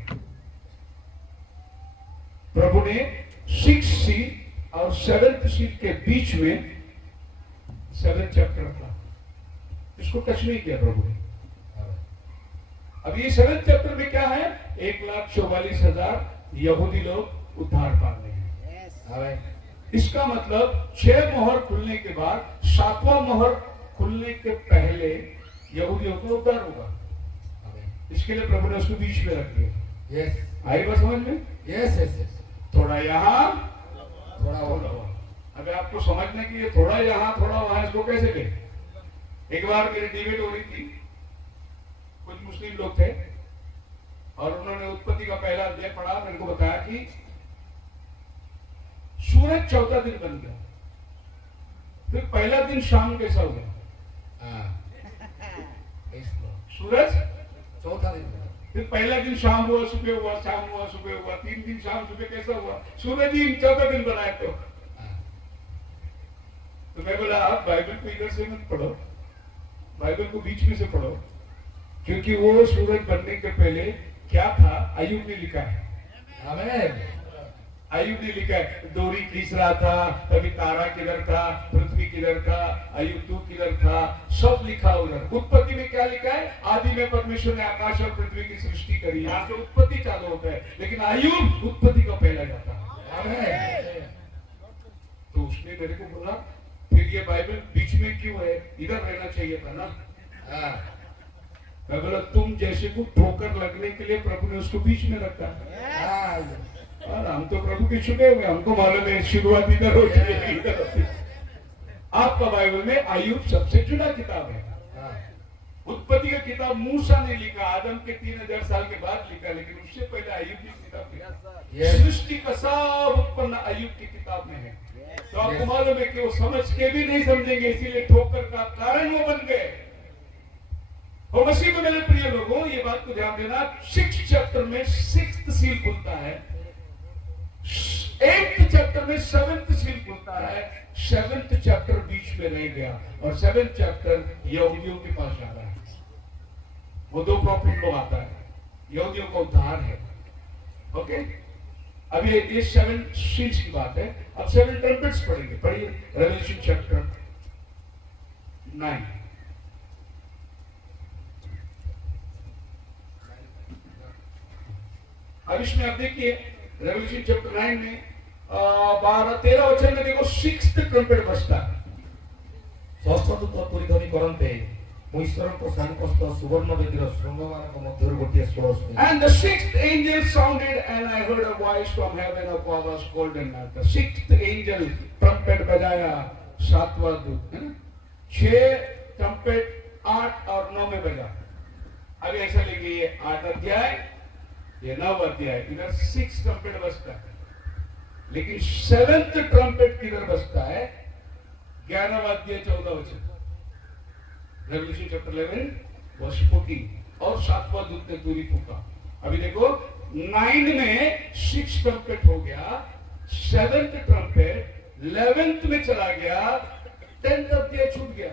प्रभु ने 6 सील और 7th सील के बीच में 7 चैप्टर था, इसको टच नहीं किया प्रभु ने। अब ये 7th चैप्टर में क्या है, 1,44,000 यहूदी लोग उद्धार पाने हैं। इसका मतलब 6 मोहर खुलने के बाद 7वां मोहर खुलने के पहले यहूदियों को उद्धार होगा। इसके लिए प्रभु ने उसको बीच में रख दिया। यस आई बात समझ में? यस यस यस थोड़ा यहाँ, थोड़ा थोड़ा और वहाँ। अगर आपको समझने की ये थोड़ा यहाँ थोड़ा वहां, इसको कैसे ले? एक बार मेरी डिबेट हो रही थी, कुछ मुस्लिम लोग थे और उन्होंने उत्पत्ति का पहला अध्याय पढ़ा, मेरे को बताया कि सूरज 14 दिन बन गया, फिर पहला दिन शाम कैसा हो गया, सूरज चौथा दिन फिर पहला दिन शाम हुआ, सुबह हुआ, शाम हुआ, सुबह हुआ, 3 दिन शाम सुबह कैसा हुआ, सूरज ही 14 दिन बनाए। तो मैं बोला आप बाइबल को इधर से मत पढ़ो, बाइबल को बीच में से पढ़ो, क्योंकि वो सूरज बनने के पहले क्या था, अय्यूब ने लिखा है। आमेन अय्यूब ने लिखा है, डोरी खींच रहा था, कभी तारा किधर था, पृथ्वी किधर था, अय्यूब तू किधर था, सब लिखा उधर। उत्पत्ति में क्या लिखा है, आदि में परमेश्वर ने आकाश और पृथ्वी की सृष्टि करी, यहाँ से उत्पत्ति चालू होता है, लेकिन अय्यूब उत्पत्ति का पहला जाता है। आमेन तो उसने मेरे को बोला, फिर ये बाइबल बीच में क्यों है, इधर रहना चाहिए था ना। मैं बोला तुम जैसे को ठोकर लगने के लिए प्रभु ने उसको बीच में रखा है। और हम तो प्रभु के छुटे हुए, हमको मालूम है शुरुआत इधर होती है इधर होती है। आपका बाइबल में अय्यूब सबसे जुड़ा किताब है। उत्पत्ति का किताब मूसा ने लिखा, आदम के 3000 साल के बाद लिखा, लेकिन उससे पहले अय्यूब की किताब लिखा। सृष्टि का सब उत्पन्न अय्यूब की किताब में है। तो आपको मालूम है कि वो समझ के भी नहीं समझेंगे, इसीलिए ठोकर का कारण वो बन गए। और मसीह में मेरे प्रिय लोगों, ये बात को ध्यान देना, 6th चैप्टर में 6th सील खुलता है, 8th चैप्टर में 7th सील खुलता है, 7th चैप्टर बीच में रह गया और 7th चैप्टर यहूदियों के पास जा रहा है। वो 2 प्रॉफिट को आता है, यहूदियों का उद्धार है। ओके, अब ये 7 सील्स की बात है। अब 7 ट्रम्पेट्स पढ़ेंगे। पढ़िए रेवलेशन चैप्टर 9। अब इसमें आप देखिए रेवलेशन चैप्टर 9 में 12-13 वचन में देखो 6th ट्रम्पेट बजता है। ଷଷ୍ଠ ଦୂତ ପରିଧ୍ୱନି କରନ୍ତେ ମୁଁ ଈଶ୍ୱରଙ୍କ ସମ୍ମୁଖସ୍ଥ ସୁବର୍ଣ୍ଣ ବେଦୀର ଶୃଙ୍ଗମାନଙ୍କ ମଧ୍ୟରୁ ଗୋଟିଏ ସ୍ୱର ଶୁଣିଲି। And the 6th angel sounded, and I heard a voice from heaven of Father's golden knife. The 6th angel trumpet बजाया, 7वां दूत, है ना? 6 ट्रम्पेट 8 और 9 में बजा। अभी ऐसा लिखिए, ये 8 अध्याय, ये 9 अध्याय, इधर 6 ट्रम्पेट बजता है। लेकिन 7th ट्रम्पेट किधर बजता है? 11वां अध्याय 14 वचन, रेवलेशन चैप्टर 11 वर्स 14। और 7वां दूत ने तुरी फूंका। अभी देखो 9 में 6 ट्रम्पेट हो गया, 7th ट्रम्पेट 11th में चला गया, 10th अध्याय छूट गया।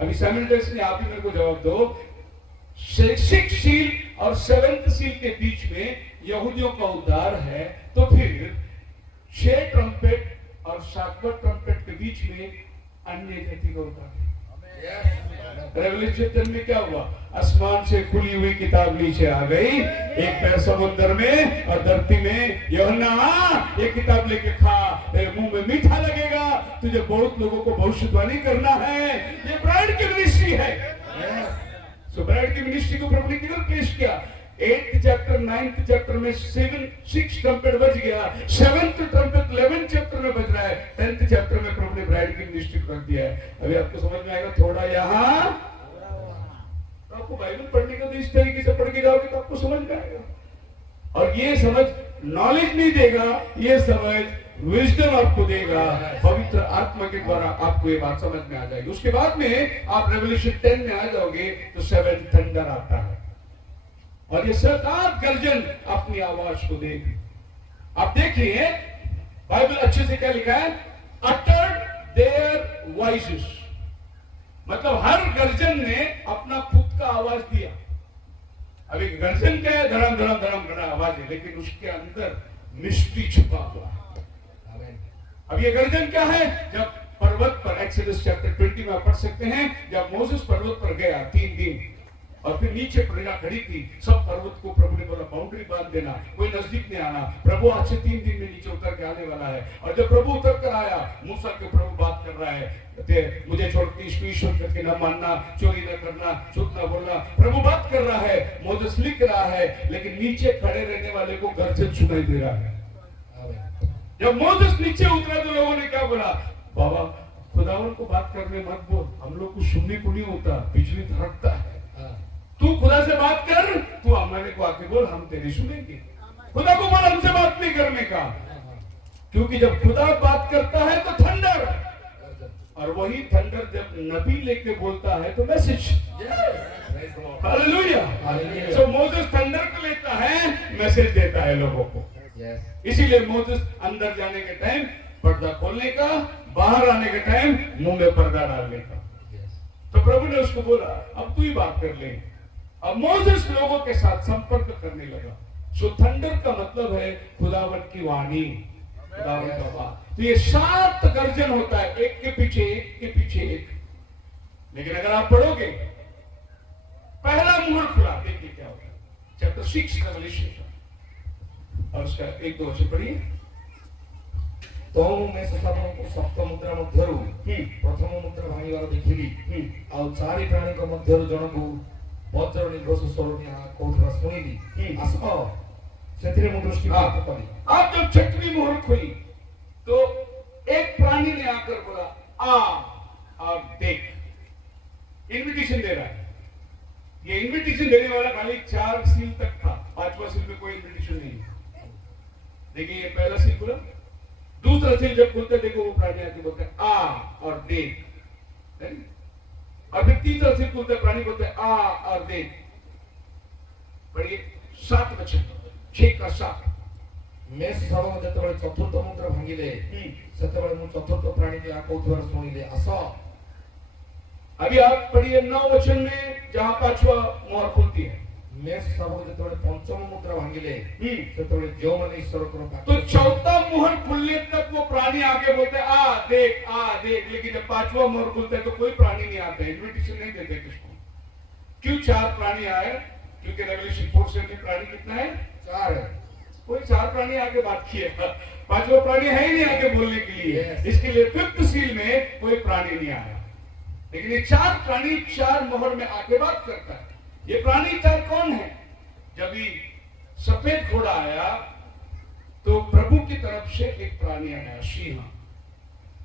अभी साइमल्टेनियसली आप ही मेरे को जवाब दो, 6th सील और 7th सील के बीच में यहूदियों का उद्धार है, तो फिर 6 ट्रम्पेट और 7वां ट्रम्पेट के बीच में अन्य जाति का उद्धार है। रेवलेशन में क्या हुआ? आसमान से खुली हुई किताब नीचे आ गई, एक पैर समुद्र में और धरती में, यूहन्ना ये किताब लेके खा, तेरे मुंह में मीठा लगेगा, तुझे बहुत लोगों को भविष्यवाणी करना है। ये ब्राइड की मिनिस्ट्री है। सो ब्राइड की मिनिस्ट्री को प्रभु ने किधर पेश किया? 8th चैप्टर 9th चैप्टर में 6 ट्रम्पेट बज गया, 7th ट्रम्पेट 11th चैप्टर में बज रहा है, 10th चैप्टर में प्रभु ने ब्राइड की मिनिस्ट्री कर दिया है। अभी आपको समझ में आएगा, थोड़ा यहाँ, तो आपको बाइबल पढ़ने का तो इस तरीके से पढ़ के जाओगे तो आपको समझ में आएगा। और ये समझ नॉलेज नहीं देगा, ये समझ विजडम आपको देगा, पवित्र आत्मा के द्वारा आपको ये बात समझ में आ जाएगी। उसके बाद में आप रेवलेशन 10 में आ जाओगे तो 7 थंडर आता है और ये 7 गर्जन अपनी आवाज को देगी। आप देखिए बाइबल अच्छे से क्या लिखा है, uttered their voices, मतलब हर गर्जन ने अपना खुद का आवाज दिया। अब एक गर्जन क्या है? धड़म धड़म धड़म धड़म आवाज है, लेकिन उसके अंदर मिस्ट्री छुपा हुआ है। अब ये गर्जन क्या है? जब पर्वत पर, एक्सोडस चैप्टर 20 में आप पढ़ सकते हैं, जब मोसेस पर्वत पर गया 3 दिन और फिर नीचे प्रजा खड़ी थी, सब पर्वत को प्रभु ने बोला बाउंड्री बांध देना, कोई नजदीक नहीं आना, प्रभु आज से 3 दिन में नीचे उतर के आने वाला है। और जब प्रभु उतर कर आया, मूसा के प्रभु बात कर रहा है, मुझे छोड़ के इसको ईश्वर करके न मानना, चोरी न करना, झूठ न बोलना, प्रभु बात कर रहा है, मोसेस लिख रहा है, लेकिन नीचे खड़े रहने वाले को गर्जन सुनाई दे रहा है। जब मोसेस नीचे उतरा तो लोगों ने क्या बोला? बाबा खुदावन को बात करने मत बोल, हम लोग को सुनने को नहीं होता, बिजली धड़कता है। तू खुदा से बात कर, तू हमारे को आके बोल, हम तेरी सुनेंगे। खुदा को बोल हमसे बात नहीं करने का, क्योंकि जब खुदा बात करता है तो थंडर, और वही थंडर जब नबी लेके बोलता है तो मैसेज। हालेलुया। सो मोसेस थंडर को लेता है, मैसेज देता है लोगों को। इसीलिए मोसेस अंदर जाने के टाइम पर्दा खोलने का, बाहर आने के टाइम मुंह में पर्दा डालने का। तो प्रभु ने उसको बोला अब तू ही बात कर ले। अब मोसेस लोगों के साथ संपर्क करने लगा। सो थंडर का मतलब है खुदावन की वाणी, खुदावन का बात। तो ये 7 गर्जन होता है, एक के पीछे एक के पीछे एक। लेकिन अगर आप पढ़ोगे पहला मुहर खुला, देखिए क्या होता है। चैप्टर 6 रेवलेशन और उसका 1-2 वचन पढ़िए। ତଣୁ ମେଷ ଶାବକଙ୍କୁ ସପ୍ତ ମୁଦ୍ରା ମଧ୍ୟରୁ ପ୍ରଥମ ମୁଦ୍ରା ଭାଙ୍ଗିବାର ଦେଖିଲି ଆଉ ଚାରି ପ୍ରାଣୀଙ୍କ ମଧ୍ୟରୁ ଜଣକୁ ବଜ୍ର ନିର୍ଘୋଷ ସ୍ୱର କହୁଥିବା ଶୁଣିଲି। ଆସ ସେଥିରେ ମୁଁ ଦୃଷ୍ଟିପାତ କଲି। अब जब छठवीं मोहर खुली तो एक प्राणी ने आकर बोला आ और देख। इनविटेशन दे रहा है। ये इनविटेशन देने वाला खाली 4 सील तक था, 5वां सील में कोई इनविटेशन नहीं है। देखिए ये पहला सील खुला, दूसरा सील जब खुलता देखो वो प्राणी आके बोलता है आ और देख, और फिर तीसरा सील खुलता प्राणी बोलता है आ और देख। पढ़िए 7 वचन, 6 का 7। ମେଷ ଶାବକ ଯେତେବେଳେ ଚତୁର୍ଥ ମୁଦ୍ରା ଭାଙ୍ଗିଲେ ସେତେବେଳେ ମୁଁ ଚତୁର୍ଥ ପ୍ରାଣୀକୁ କହୁଥିବାର ଶୁଣିଲି ଆସ। अभी आप पढ़िए 9 वचन में जहां 5वां मोहर खुलती है। ମେଷ ଶାବକ ଯେତେବେଳେ ପଞ୍ଚମ ମୁଦ୍ରା ଭାଙ୍ଗିଲେ ସେତେବେଳେ ଯେଉଁମାନେ ଈଶ୍ୱରଙ୍କର तो ବାକ୍ୟ चौथा मोहर खुलने तक वो प्राणी आगे बोलते हैं, आ देख, लेकिन जब 5वां मोहर खुलता है तो कोई प्राणी नहीं आता, इनविटेशन नहीं देते किसको। क्यों 4 प्राणी आए? क्योंकि रेवलेशन 4 से भी प्राणी कितना है? 4 है। कोई 4 प्राणी आके बात किए, 5वां प्राणी है ही नहीं आके बोलने के लिए। इसके लिए 5th सील में कोई प्राणी नहीं आया, लेकिन ये 4 प्राणी 4 मोहर में आके बात करता है। ये प्राणी 4 कौन है? जब भी सफेद घोड़ा आया तो प्रभु की तरफ से एक प्राणी आया, सिंह।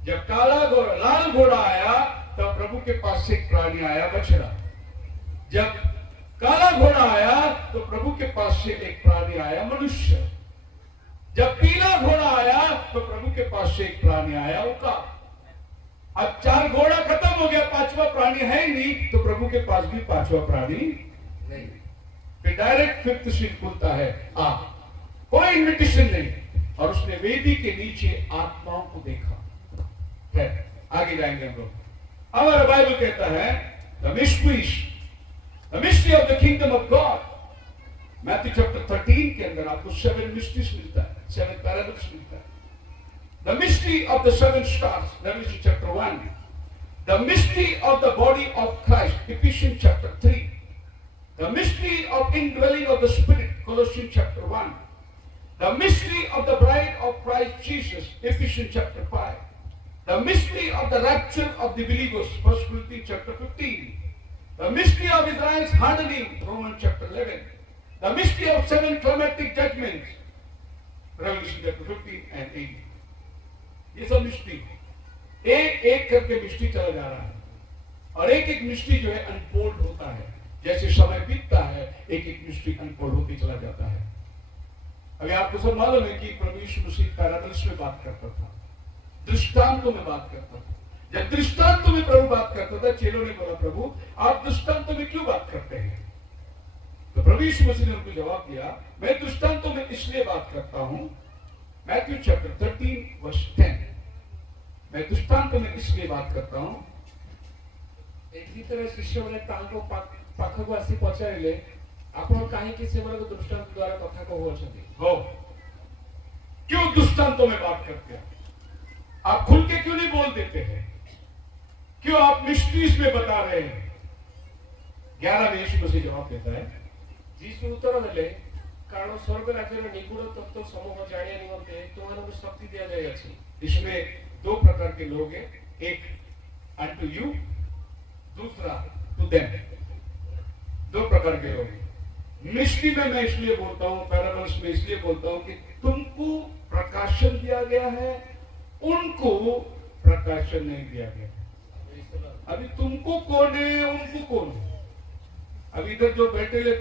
जब काला घोड़ा, लाल घोड़ा आया तब प्रभु के पास से एक प्राणी आया, बछड़ा। जब काला घोड़ा आया तो प्रभु के पास से एक प्राणी आया, मनुष्य। जब पीला घोड़ा आया तो प्रभु के पास से एक प्राणी आया, उकाब। अब 4 घोड़ा खत्म हो गया, 5वां प्राणी है ही नहीं, तो प्रभु के पास भी 5वां प्राणी नहीं। फिर डायरेक्ट 5th सील खुलता है, आ, कोई इनविटेशन नहीं। और उसने वेदी के नीचे आत्माओं को देखा है। आगे जाएंगे हम लोग। हमारा बाइबल कहता है the mystery of the kingdom of God. Matthew chapter 13 के अंदर आपको 7 मिस्ट्रीज मिलता है, 7 पैराबल्स मिलता है। The mystery of the 7 stars, Revelation chapter 1. The mystery of the body of Christ, Ephesians chapter 3. The mystery of indwelling of the Spirit, Colossians chapter 1. The mystery of the bride of Christ Jesus, Ephesians chapter 5. The mystery of the rapture of the believers, 1 Corinthians chapter 15. The mystery of Israel's hardening, Romans chapter 11. The mystery of 7 climatic judgments, Revelation chapter 15 and 18. ये सब mystery एक एक करके mystery चला जा रहा है, और एक एक मिस्ट्री जो है अनफोल्ड होता है। जैसे समय बीतता है एक एक मिस्ट्री अनफोल्ड होती चला जाता है। अभी आपको सब मालूम है कि प्रभु यीशु मसीह पैराबल्स में बात करता था, दृष्टांतों में बात करता था। जब दृष्टांतों में प्रभु बात करता था, चेलों ने बोला प्रभु आप दृष्टांतों में क्यों बात करते हैं? तो प्रभु यीशु मसीह ने उनको जवाब दिया, मैं दृष्टांतों में इसलिए बात करता हूं, मैथ्यू चैप्टर 13 वर्स 10, मैं दृष्टांतों में इसलिए बात करता हूं। ଏଥିରେ ଶିଷ୍ୟମାନେ ତାଙ୍କ ପାଖକୁ ଆସି ପଚାରିଲେ ଆପଣ କାହିଁକି ସେମାନଙ୍କ ଦୃଷ୍ଟାନ୍ତ ଦ୍ୱାରା କଥା କହୁଅଛନ୍ତି? हो क्यों दृष्टांतों में बात करते हैं? आप खुल के क्यों नहीं बोल देते हैं? क्यों आप मिस्ट्रीज में बता रहे हैं? 11 में यीशु मसीह जवाब देता है, ଯୀଶୁ ଉତ୍ତର ଦେଲେ କାରଣ ସ୍ୱର୍ଗ ରାଜ୍ୟର ନିଗୁଡ ତତ୍ତ୍ୱ ସମୂହ ଜାଣିବା ନିମନ୍ତେ ତୁମମାନଙ୍କୁ ଶକ୍ତି ଦିଆଯାଇଅଛି। इसमें 2 प्रकार के लोग हैं, एक unto you, दूसरा to them। 2 प्रकार के लोग हैं। मिस्ट्री में मैं इसलिए बोलता हूं, पैराबल्स में इसलिए बोलता हूं कि तुमको प्रकाशन दिया गया है, उनको प्रकाशन नहीं दिया गया। अभी तुमको कौन है, उनको कौन है? अभी इधर जो बैठे ले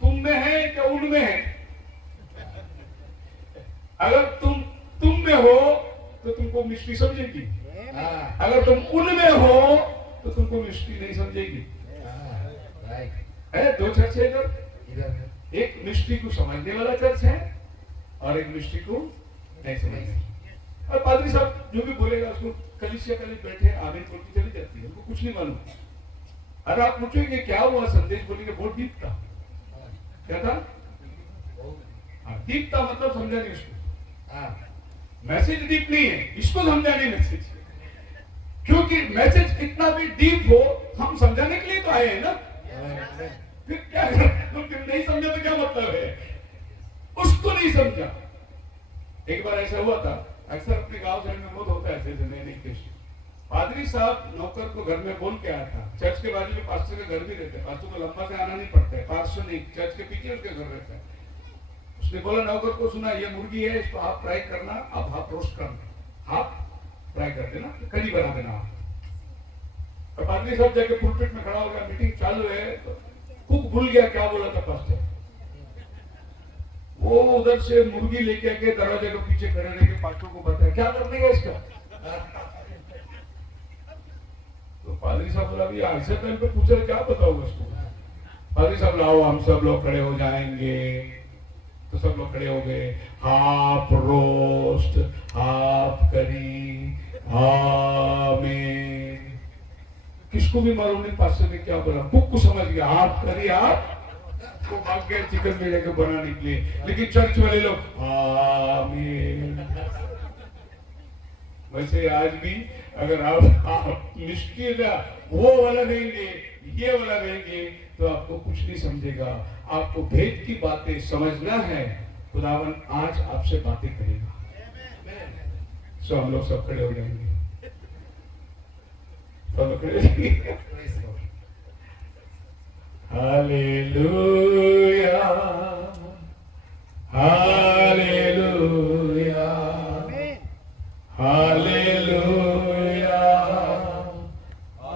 तुम में है क्या उनमें है? अगर तुम में हो तो तुमको मिस्ट्री समझेगी, अगर तुम उनमें हो तो तुमको मिस्ट्री नहीं समझेगी। है 2 चर्च है इधर, एक मिस्ट्री को समझने वाला चर्च है और एक मिस्ट्री को नहीं समझने। और पादरी साहब जो भी बोलेगा उसको कलीसिया कलीस बैठे आमीन बोल के चली जाती है, उनको कुछ नहीं मालूम। अगर आप पूछोगे क्या हुआ संदेश, बोलेंगे बहुत डीप था। क्या था? डीप था मतलब समझा नहीं उसको। मैसेज डीप नहीं है, इसको समझाने मैसेज। क्योंकि मैसेज कितना भी डीप हो हम समझाने के लिए तो आए हैं ना। फिर क्या तो फिर नहीं समझा तो क्या मतलब है? उसको नहीं समझा। एक बार ऐसा हुआ था, अक्सर अपने गांव शहर में बहुत होता है ऐसे ऐसे नए नए केस। पादरी साहब नौकर को घर में बोल के आया था, चर्च के बाजू में पास्टर का घर भी रहता है, पास्टर को लंबा से आना नहीं पड़ता है, पार्श्व नहीं, चर्च के पीछे उसके घर रहता है। उसने बोला नौकर को, सुना ये मुर्गी है, इसको आप फ्राई करना, आप हाफ रोस्ट करना, हाफ फ्राई कर देना, कड़ी बना देना आप। और पादरी साहब जाके पुलपिट में खड़ा हो गया, मीटिंग चालू है, तो कुक भूल गया क्या बोला था पास्टर। वो उधर से मुर्गी लेके आके दरवाजे के पीछे खड़े रह के पास्टर को बताया क्या करने का इसका। तो पादरी साहब बोला अभी ऐसे टाइम पे पूछा क्या बताऊंगा इसको। पादरी साहब लाओ हम सब लोग खड़े हो जाएंगे। तो सब लोग खड़े हो गए, हाफ रोस्ट, हाफ करी, आमीन। किसको भी मालूम नहीं पास्टर ने क्या बोला, कुक को समझ गया, हाफ करी हाफ को भाग गए चिकन में लेके बनाने के लिए। लेकिन चर्च वाले लोग आमीन। वैसे आज भी अगर आप निष्क्रिय वो वाला रहेंगे, ये वाला रहेंगे, तो आपको कुछ नहीं समझेगा। आपको भेद की बातें समझना है, खुदावन आज आपसे बातें करेगा। सो हम लोग सब खड़े हो जाएंगे, सब लोग खड़े हो जाएंगे। Hallelujah, hallelujah, hallelujah,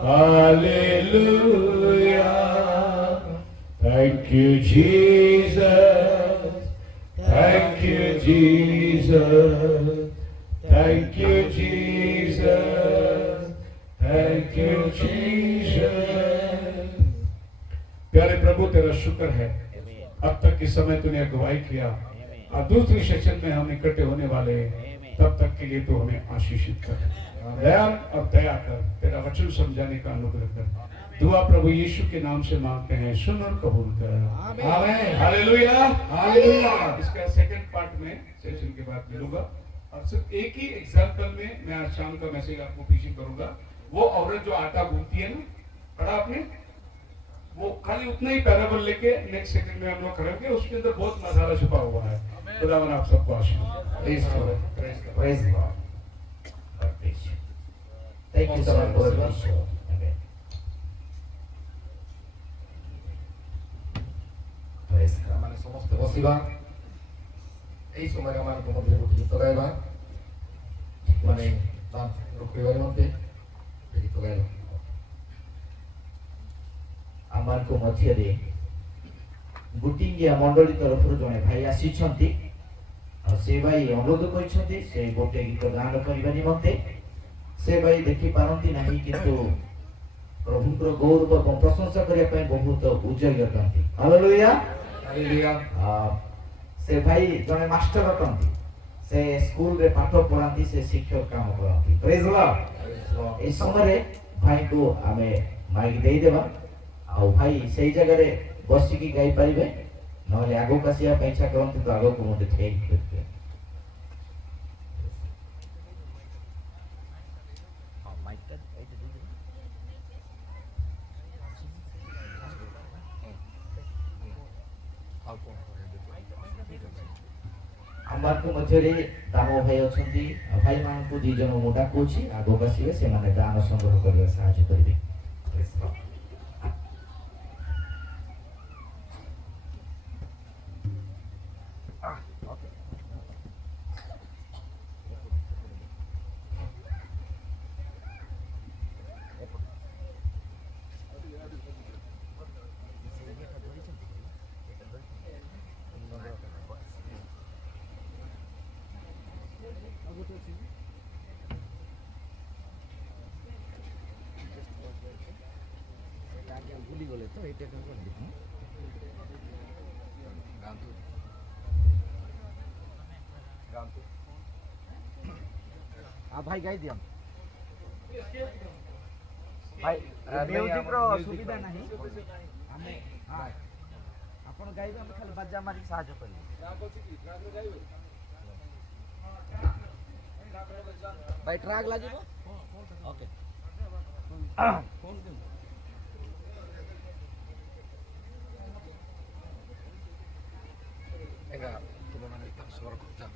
hallelujah. Thank you, Jesus. Thank you, Jesus. Thank you, Jesus. Thank you, Jesus. प्यारे प्रभु तेरा शुक्र है, अब तक के समय तूने अगुवाई किया और दूसरी सेशन में हम इकट्ठे होने वाले हैं, तब तक के लिए तो हमें आशीषित कर, दयाल और दया कर, तेरा वचन समझाने का अनुग्रह कर। दुआ प्रभु यीशु के नाम से मांगते हैं, सुन और कबूल कर। आमीन, हालेलुया, हालेलुया। इसका सेकंड पार्ट में सेशन के बाद मिलूंगा और सिर्फ एक ही एग्जांपल में मैं आज शाम का मैसेज आपको पीछे करूंगा। वो औरत जो आटा गूंथती है ना, पढ़ा आपने, वो खाली उतना ही पैराबल लेके नेक्स्ट सेकंड में हम लोग खड़े होंगे, उसके अंदर बहुत मसाला छुपा हुआ है। खुदावन आप सबको आशीर्वाद। Praise God. Praise God. God bless you. Thank you so much for this show. Amen. Praise God. ମାନେ ସମସ୍ତେ ବସିବା, ଏଇ ସମୟରେ ଆମମାନଙ୍କୁ ମଧ୍ୟରେ ଗୋଟେ ଗୀତ ଗାଇବା, ମାନେ ରୋକିବା ନିମନ୍ତେ ଗୀତ ଗାଇବା। आमार मध्य गुटिंगिया मंडली तरफ जड़े भाई आसी से भाई अनुरोध कर गोटे गीत गान करने निमंते से भाई देखी पारती ना किंतु प्रभुंर गौरव और प्रशंसा करने बहुत उज्जवल अटंती। Hallelujah, hallelujah. से भाई जड़े मास्टर अटंती, से स्कूल रे पाठ पढ़ाती, से शिक्षक काम करती। Praise Lord. ए समय भाई को आमे माइक दे देबा आ भाई सही जगह रे बसिकी गाई पारिबे, नहले आगो कासिया पैसा करते तो आगो को मते ठेक करते। आमार को मध्य दाम भाई अच्छा भाई मान को दी जन मुझा कौची आगो कासिबे से माने दान संग्रह करबे साहाय्य करबे। भूली गले तो এইটা কেন করে দেখুন গান তো आ भाई गाई दियम भाई म्यूजिक रो सुविधा नहीं हमें हां अपन गाइबे हम खाली बजा मारी साहाय्य करी भाई ट्रैक लागिबो ओके फोन दे एगा तुम्हें मैंने स्वर करता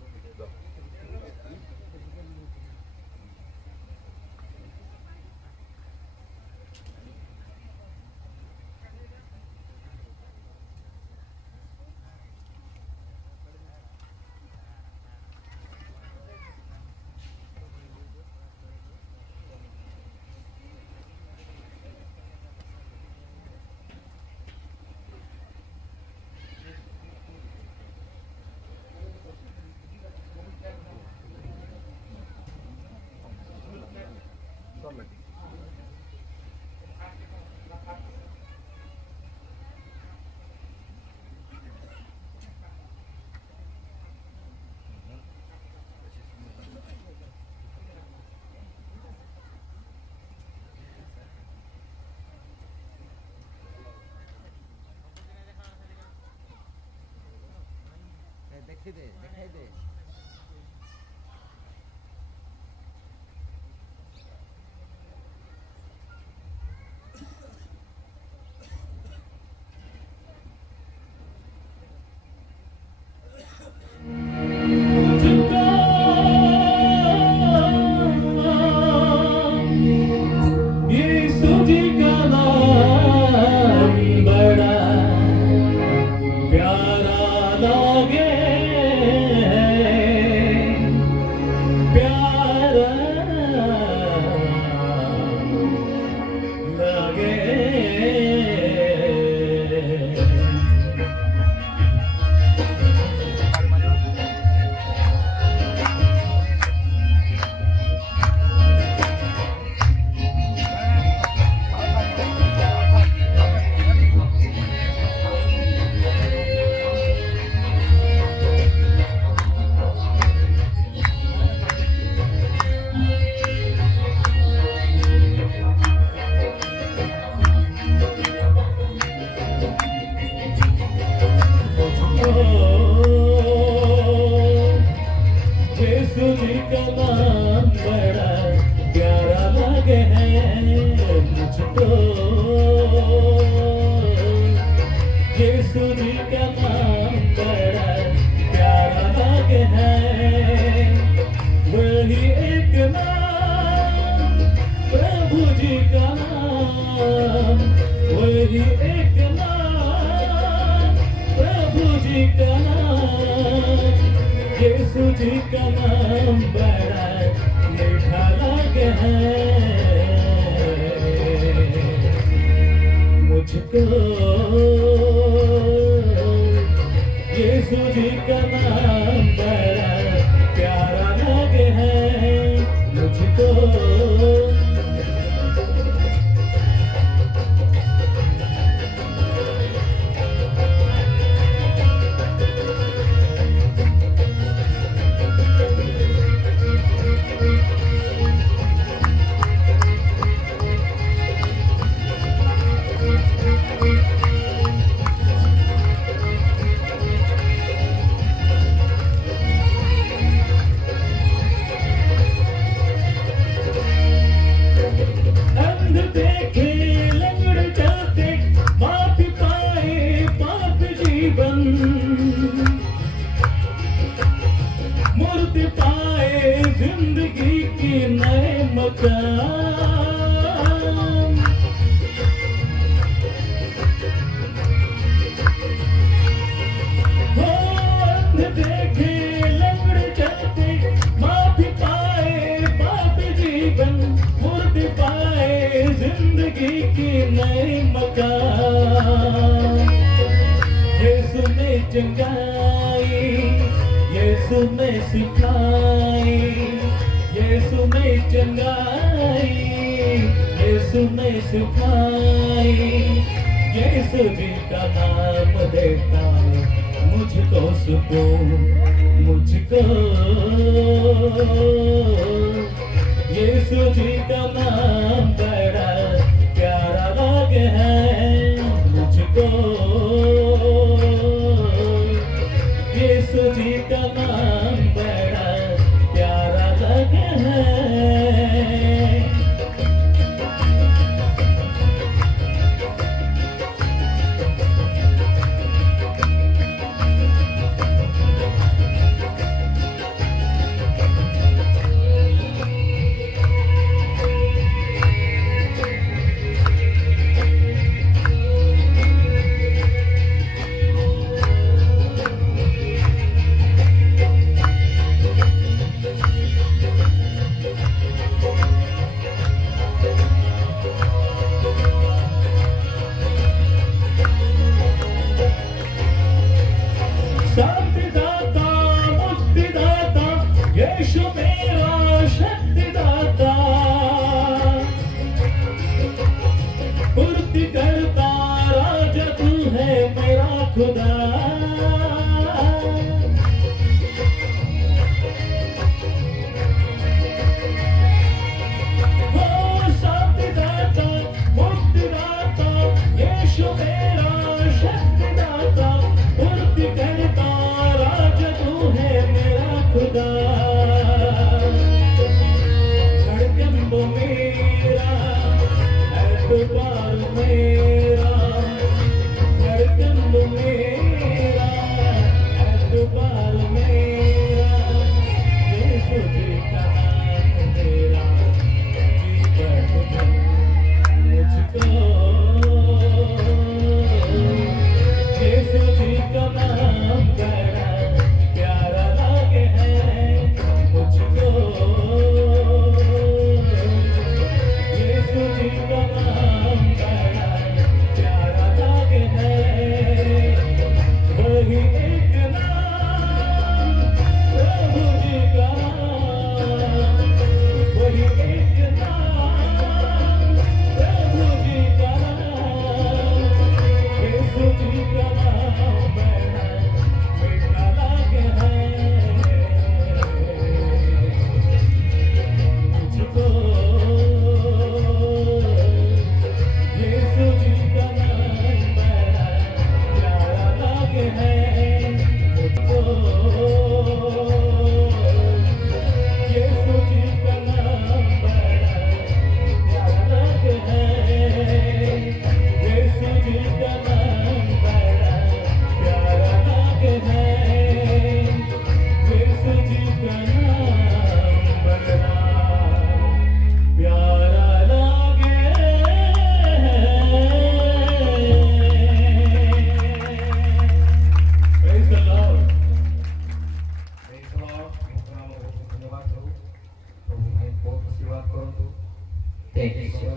Thank you, sir.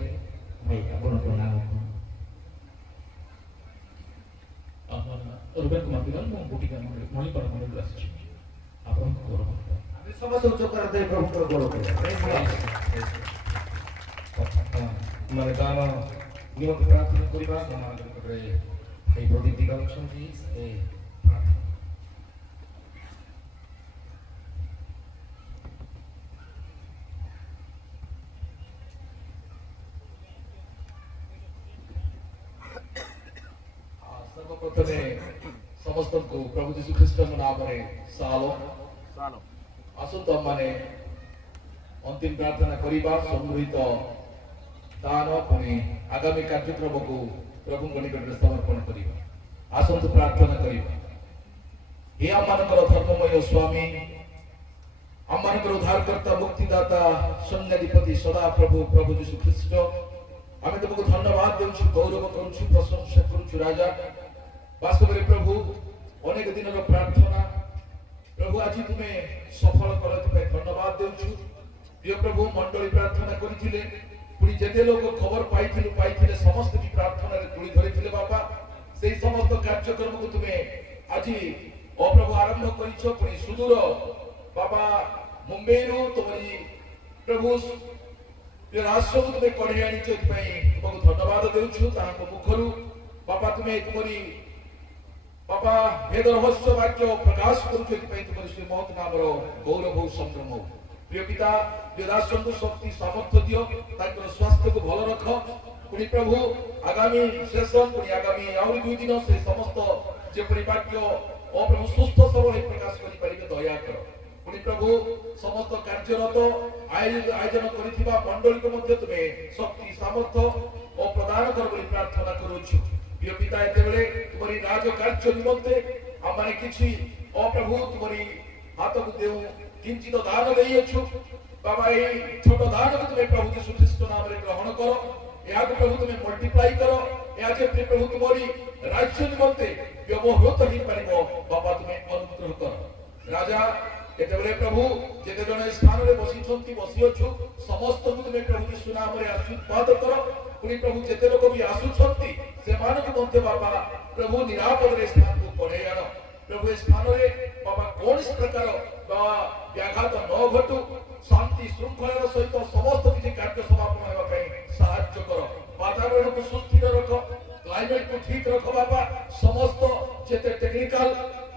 ଭାଇ ଆପଣଙ୍କ ନାମ କ'ଣ? ଆମର ରୁବେନ କୁମାର ଦିଗାଲ ମୁଁ ବୁଟିକା ମଣିପାଳ ମଣ୍ଡଳରୁ ଆସିଛି ଆପଣଙ୍କ ଗୌରବ ଆମେ ସମସ୍ତେ ଉଚ୍ଚ କରନ୍ତି ପ୍ରଭୁଙ୍କର ଗୌରବ କରିବା। ମାନେ ଗାଁର ନିୟମିତ ପ୍ରାର୍ଥନା କରିବା ସେମାନଙ୍କ ନିକଟରେ ଭାଇ ପ୍ରଦୀପ ଦିଗାଲ ଅଛନ୍ତି ସେ ପ୍ରାର୍ଥନା ସର୍ବପ୍ରଥମେ ସମସ୍ତଙ୍କୁ ପ୍ରଭୁ ଯୀଶୁ ଖ୍ରୀଷ୍ଟଙ୍କ ନାମରେ ସାଲୋମ ଆସନ୍ତୁ ଆମମାନେ ଅନ୍ତିମ ପ୍ରାର୍ଥନା କରିବା ସଂଗୃହୀତ ଦାନ ପୁଣି ଆଗାମୀ କାର୍ଯ୍ୟକ୍ରମକୁ ପ୍ରଭୁଙ୍କ ନିକଟରେ ସମର୍ପଣ କରିବା। ଆସନ୍ତୁ ପ୍ରାର୍ଥନା କରିବା। ହେ ଆମମାନଙ୍କର ଧର୍ମମୟ ସ୍ୱାମୀ, ଆମମାନଙ୍କର ଉଦ୍ଧାରକର୍ତ୍ତା ମୁକ୍ତିଦାତା ସୈନ୍ୟାଧିପତି ସଦାପ୍ରଭୁ ପ୍ରଭୁ ଯୀଶୁ ଖ୍ରୀଷ୍ଟ, ଆମେ ତୁମକୁ ଧନ୍ୟବାଦ ଦେଉଛୁ, ଗୌରବ କରୁଛୁ, ପ୍ରଶଂସା କରୁଛୁ ରାଜା। ବାସ୍ତବରେ ପ୍ରଭୁ ଅନେକ ଦିନର ପ୍ରାର୍ଥନା ପ୍ରଭୁ ଆଜି ତୁମେ ସଫଳ କର, ଏଥିପାଇଁ ଧନ୍ୟବାଦ ଦେଉଛୁ। ପ୍ରିୟ ପ୍ରଭୁ ମଣ୍ଡଳୀ ପ୍ରାର୍ଥନା କରିଥିଲେ, ପୁଣି ଯେତେ ଲୋକ ଖବର ପାଇଥିଲେ ସମସ୍ତେ ବି ପ୍ରାର୍ଥନାରେ ତୁଳି ଧରିଥିଲେ ବାପା। ସେଇ ସମସ୍ତ କାର୍ଯ୍ୟକ୍ରମକୁ ତୁମେ ଆଜି ପ୍ରଭୁ ଆରମ୍ଭ କରିଛ, ପୁଣି ସୁଦୂର ବାପା ମୁମ୍ବାଇରୁ ତୁମରି ପ୍ରଭୁ ରାଷ୍ଟ୍ରକୁ ତୁମେ କଢେଇ ଆଣିଛ, ଏଥିପାଇଁ ତୁମକୁ ଧନ୍ୟବାଦ ଦେଉଛୁ। ତାହାଙ୍କ ମୁଖରୁ ବାପା ତୁମେ ତୁମରି ବାପା ଭେଦ ରହସ୍ୟ ବାକ୍ୟ ପ୍ରକାଶ କରୁଛୁ, ଏଥିପାଇଁ ତୁମରି ଶ୍ରୀ ମହତ ନାମର ଗୌରବ ସଂଗ୍ରମ। ପ୍ରିୟ ପିତା, ପ୍ରିୟ ରାଷ୍ଟ୍ରଙ୍କୁ ଶକ୍ତି ସାମର୍ଥ୍ୟ ଦିଅ, ତାଙ୍କର ସ୍ୱାସ୍ଥ୍ୟକୁ ଭଲ ରଖ। ପୁଣି ପ୍ରଭୁ ଆଗାମୀ ସେସନ ପୁଣି ଆଗାମୀ ଆହୁରି 2 ଦିନ ସେ ସମସ୍ତ ଯେପରି ବାକ୍ୟ ପ୍ରଭୁ ସୁସ୍ଥ ସବଳ ହୋଇ ପ୍ରକାଶ କରିପାରିବେ ଦୟା କର। ପୁଣି ପ୍ରଭୁ ସମସ୍ତ କାର୍ଯ୍ୟରତ ଆୟୋଜନ କରିଥିବା ମଣ୍ଡଳୀକୁ ମଧ୍ୟ ତୁମେ ଶକ୍ତି ସାମର୍ଥ୍ୟ ପ୍ରଦାନ କର ବୋଲି ପ୍ରାର୍ଥନା କରୁଛୁ। ପ୍ରିୟ ପିତା, ଏତେବେଳେ ତୁମରି ରାଜ କାର୍ଯ୍ୟ ନିମନ୍ତେ ଆମମାନେ କିଛି ପ୍ରଭୁ ତୁମରି ହାତକୁ ଦେଉ କିଞ୍ଚିତ ଦାନ ଦେଇଅଛୁ ବାବା। ଏଇ ଛୋଟ ଦାନକୁ ତୁମେ ପ୍ରଭୁ ଯୀଶୁ ଖ୍ରୀଷ୍ଟ ନାମରେ ଗ୍ରହଣ କର, ଏହାକୁ ପ୍ରଭୁ ତୁମେ ମଲ୍ଟିପ୍ଲାଇ କର, ଏହା ଯେପରି ପ୍ରଭୁ ତୁମରି ରାଜ୍ୟ ନିମନ୍ତେ ବ୍ୟବହୃତ ହେଇପାରିବ ବାବା, ତୁମେ ଅନୁଗ୍ରହ କର ରାଜା। ଯେତେବେଳେ ପ୍ରଭୁ ଯେତେ ଜଣ ସ୍ଥାନରେ ବସିଅଛୁ ସମସ୍ତଙ୍କୁ ତୁମେ ପ୍ରଭୁ ଯୀଶୁ ନାମରେ ଆଶୀର୍ବାଦ କର। ପୁଣି ପ୍ରଭୁ ଯେତେ ଲୋକ ବି ଆସୁଛନ୍ତି ସେମାନଙ୍କୁ ମଧ୍ୟ ବାବା ପ୍ରଭୁ ନିରାପଦରେ ସ୍ଥାନକୁ କଢେଇ ଆଣ। ପ୍ରଭୁ ଏ ସ୍ଥାନରେ ବାବା କୌଣସି ପ୍ରକାର ବ୍ୟାଘାତ ନ ଘଟୁ, ଶାନ୍ତି ଶୃଙ୍ଖଳାର ସହିତ ସମସ୍ତ କିଛି କାର୍ଯ୍ୟ ସମାପନ ହେବା ପାଇଁ ସାହାଯ୍ୟ କର। ବାତାବରଣକୁ ସୁସ୍ଥିର ରଖ, କ୍ଲାଇମେଟକୁ ଠିକ ରଖ ବାବା। ସମସ୍ତ ଯେତେ ଟେକ୍ନିକାଲ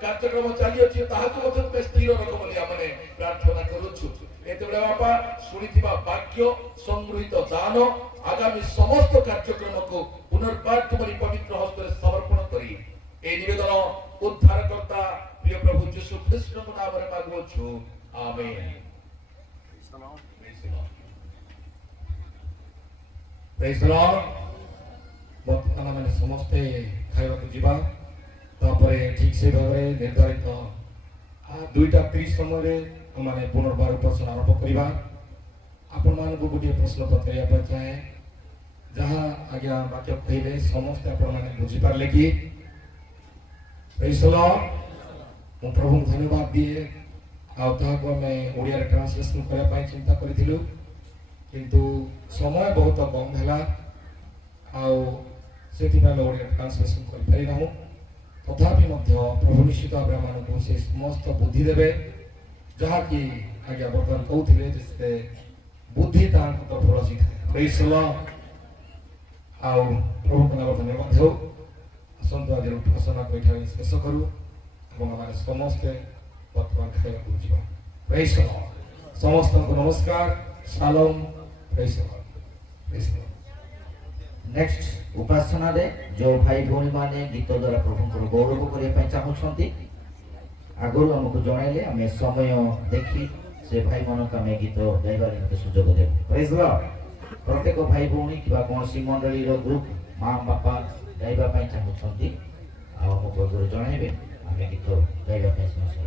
କାର୍ଯ୍ୟକ୍ରମ ଚାଲିଅଛି ତାହାକୁ ମଧ୍ୟ ତୁମେ ସ୍ଥିର ରଖ ବୋଲି ଆମେ ପ୍ରାର୍ଥନା କରୁଛୁ। ଏତେବେଳେ ବାପା ଶୁଣିଥିବା ବାକ୍ୟ ସଂଗୃହୀତ ଦାନ ଆଗାମୀ ସମସ୍ତ କାର୍ଯ୍ୟକ୍ରମକୁ ପୁନର୍ବାର ତୁମରି ପବିତ୍ର ହସ୍ତରେ ସମର୍ପଣ କରି এই নিবেদন উদ্ধারকর্তা প্রিয় প্রভু যীশু খ্রিস্টଙ୍କ নামରେ ମାଗୁଅଛୁ, ଆମେନ୍। ପ୍ରେଜ୍ ଦ ଲର୍ଡ। ବର୍ତ୍ତମାନ ଆମେ ସମସ୍ତେ ଖାଇବାକୁ ଯିବା, ତାପରେ ଠିକ ସେ ଭାବରେ ନିର୍ଦ୍ଧାରିତ 2:30 ସମୟରେ ଆମେ ପୁନର୍ବାର ଉପାସନା ଆରମ୍ଭ କରିବା। ଆପଣମାନଙ୍କୁ ଗୋଟିଏ ପ୍ରଶ୍ନ ପଚାରିବା ପାଇଁ ଚାହେଁ, ଯାହା ଆଜ୍ଞା ବାକ୍ୟ କହିଲେ ସମସ୍ତେ ଆପଣମାନେ ବୁଝିପାରିଲେ କି? ପ୍ରେଜ୍ ଦ ଲର୍ଡ। ମୁଁ ପ୍ରଭୁଙ୍କୁ ଧନ୍ୟବାଦ ଦିଏ, ଆଉ ତାହାକୁ ଆମେ ଓଡ଼ିଆରେ ଟ୍ରାନ୍ସଲେସନ୍ କରିବା ପାଇଁ ଚିନ୍ତା କରିଥିଲୁ, କିନ୍ତୁ ସମୟ ବହୁତ କମ୍ ହେଲା, ଆଉ ସେଥିପାଇଁ ଆମେ ଓଡ଼ିଆ ଟ୍ରାନ୍ସଲେସନ୍ କରିପାରିନାହୁଁ। ତଥାପି ମଧ୍ୟ ପ୍ରଭୁ ନିଶ୍ଚିତ ଭାବରେ ଆମମାନଙ୍କୁ ସେ ସମସ୍ତ ବୁଦ୍ଧି ଦେବେ, ଯାହାକି ଆଜ୍ଞା ବର୍ତ୍ତମାନ କହୁଥିଲେ ଯେ ସେ ବୁଦ୍ଧି ତାହାଙ୍କ ତରଫରୁ ଆସିଥାଏ। ପ୍ରେଜ୍ ଦ ଲର୍ଡ। ଆଉ ପ୍ରଭୁଙ୍କ ନାମରେ ଧନ୍ୟବାଦ ହେଉ। ଆସନ୍ତୁ ଆଜିର ଉପାସନାକୁ ଏଠାରେ ଶେଷ କରୁ ଏବଂ ଆମେ ସମସ୍ତେ ବର୍ତ୍ତମାନ ଖାଇବାକୁ ଯିବା। ପ୍ରେଜ୍ ଦ ଲର୍ଡ। ସମସ୍ତଙ୍କୁ ନମସ୍କାର, ଶାଲୋମ। ପ୍ରେଜ୍ ଦ ଲର୍ଡ। ପ୍ରେଜ୍ ଦ ଲର୍ଡ। ନେକ୍ସଟ ଉପାସନାରେ ଯେଉଁ ଭାଇ ଭଉଣୀମାନେ ଗୀତ ଦ୍ୱାରା ପ୍ରଭୁଙ୍କର ଗୌରବ କରିବା ପାଇଁ ଚାହୁଁଛନ୍ତି ଆଗରୁ ଆମକୁ ଜଣାଇଲେ ଆମେ ସମୟ ଦେଖି ସେ ଭାଇମାନଙ୍କୁ ଆମେ ଗୀତ ଗାଇବାର ନିମନ୍ତେ ସୁଯୋଗ ଦେବୁ। ପ୍ରେଜ୍ ଦ ଲର୍ଡ। ପ୍ରତ୍ୟେକ ଭାଇ ଭଉଣୀ କିମ୍ବା କୌଣସି ମଣ୍ଡଳୀର ଗ୍ରୁପ ମା ବାପା ଗାଇବା ପାଇଁ ଚାହୁଁଛନ୍ତି ଆଉ ଆମକୁ ଆଗରୁ ଜଣାଇବେ, ଆମେ ଗୀତ ଗାଇବା ପାଇଁ ସମସ୍ତେ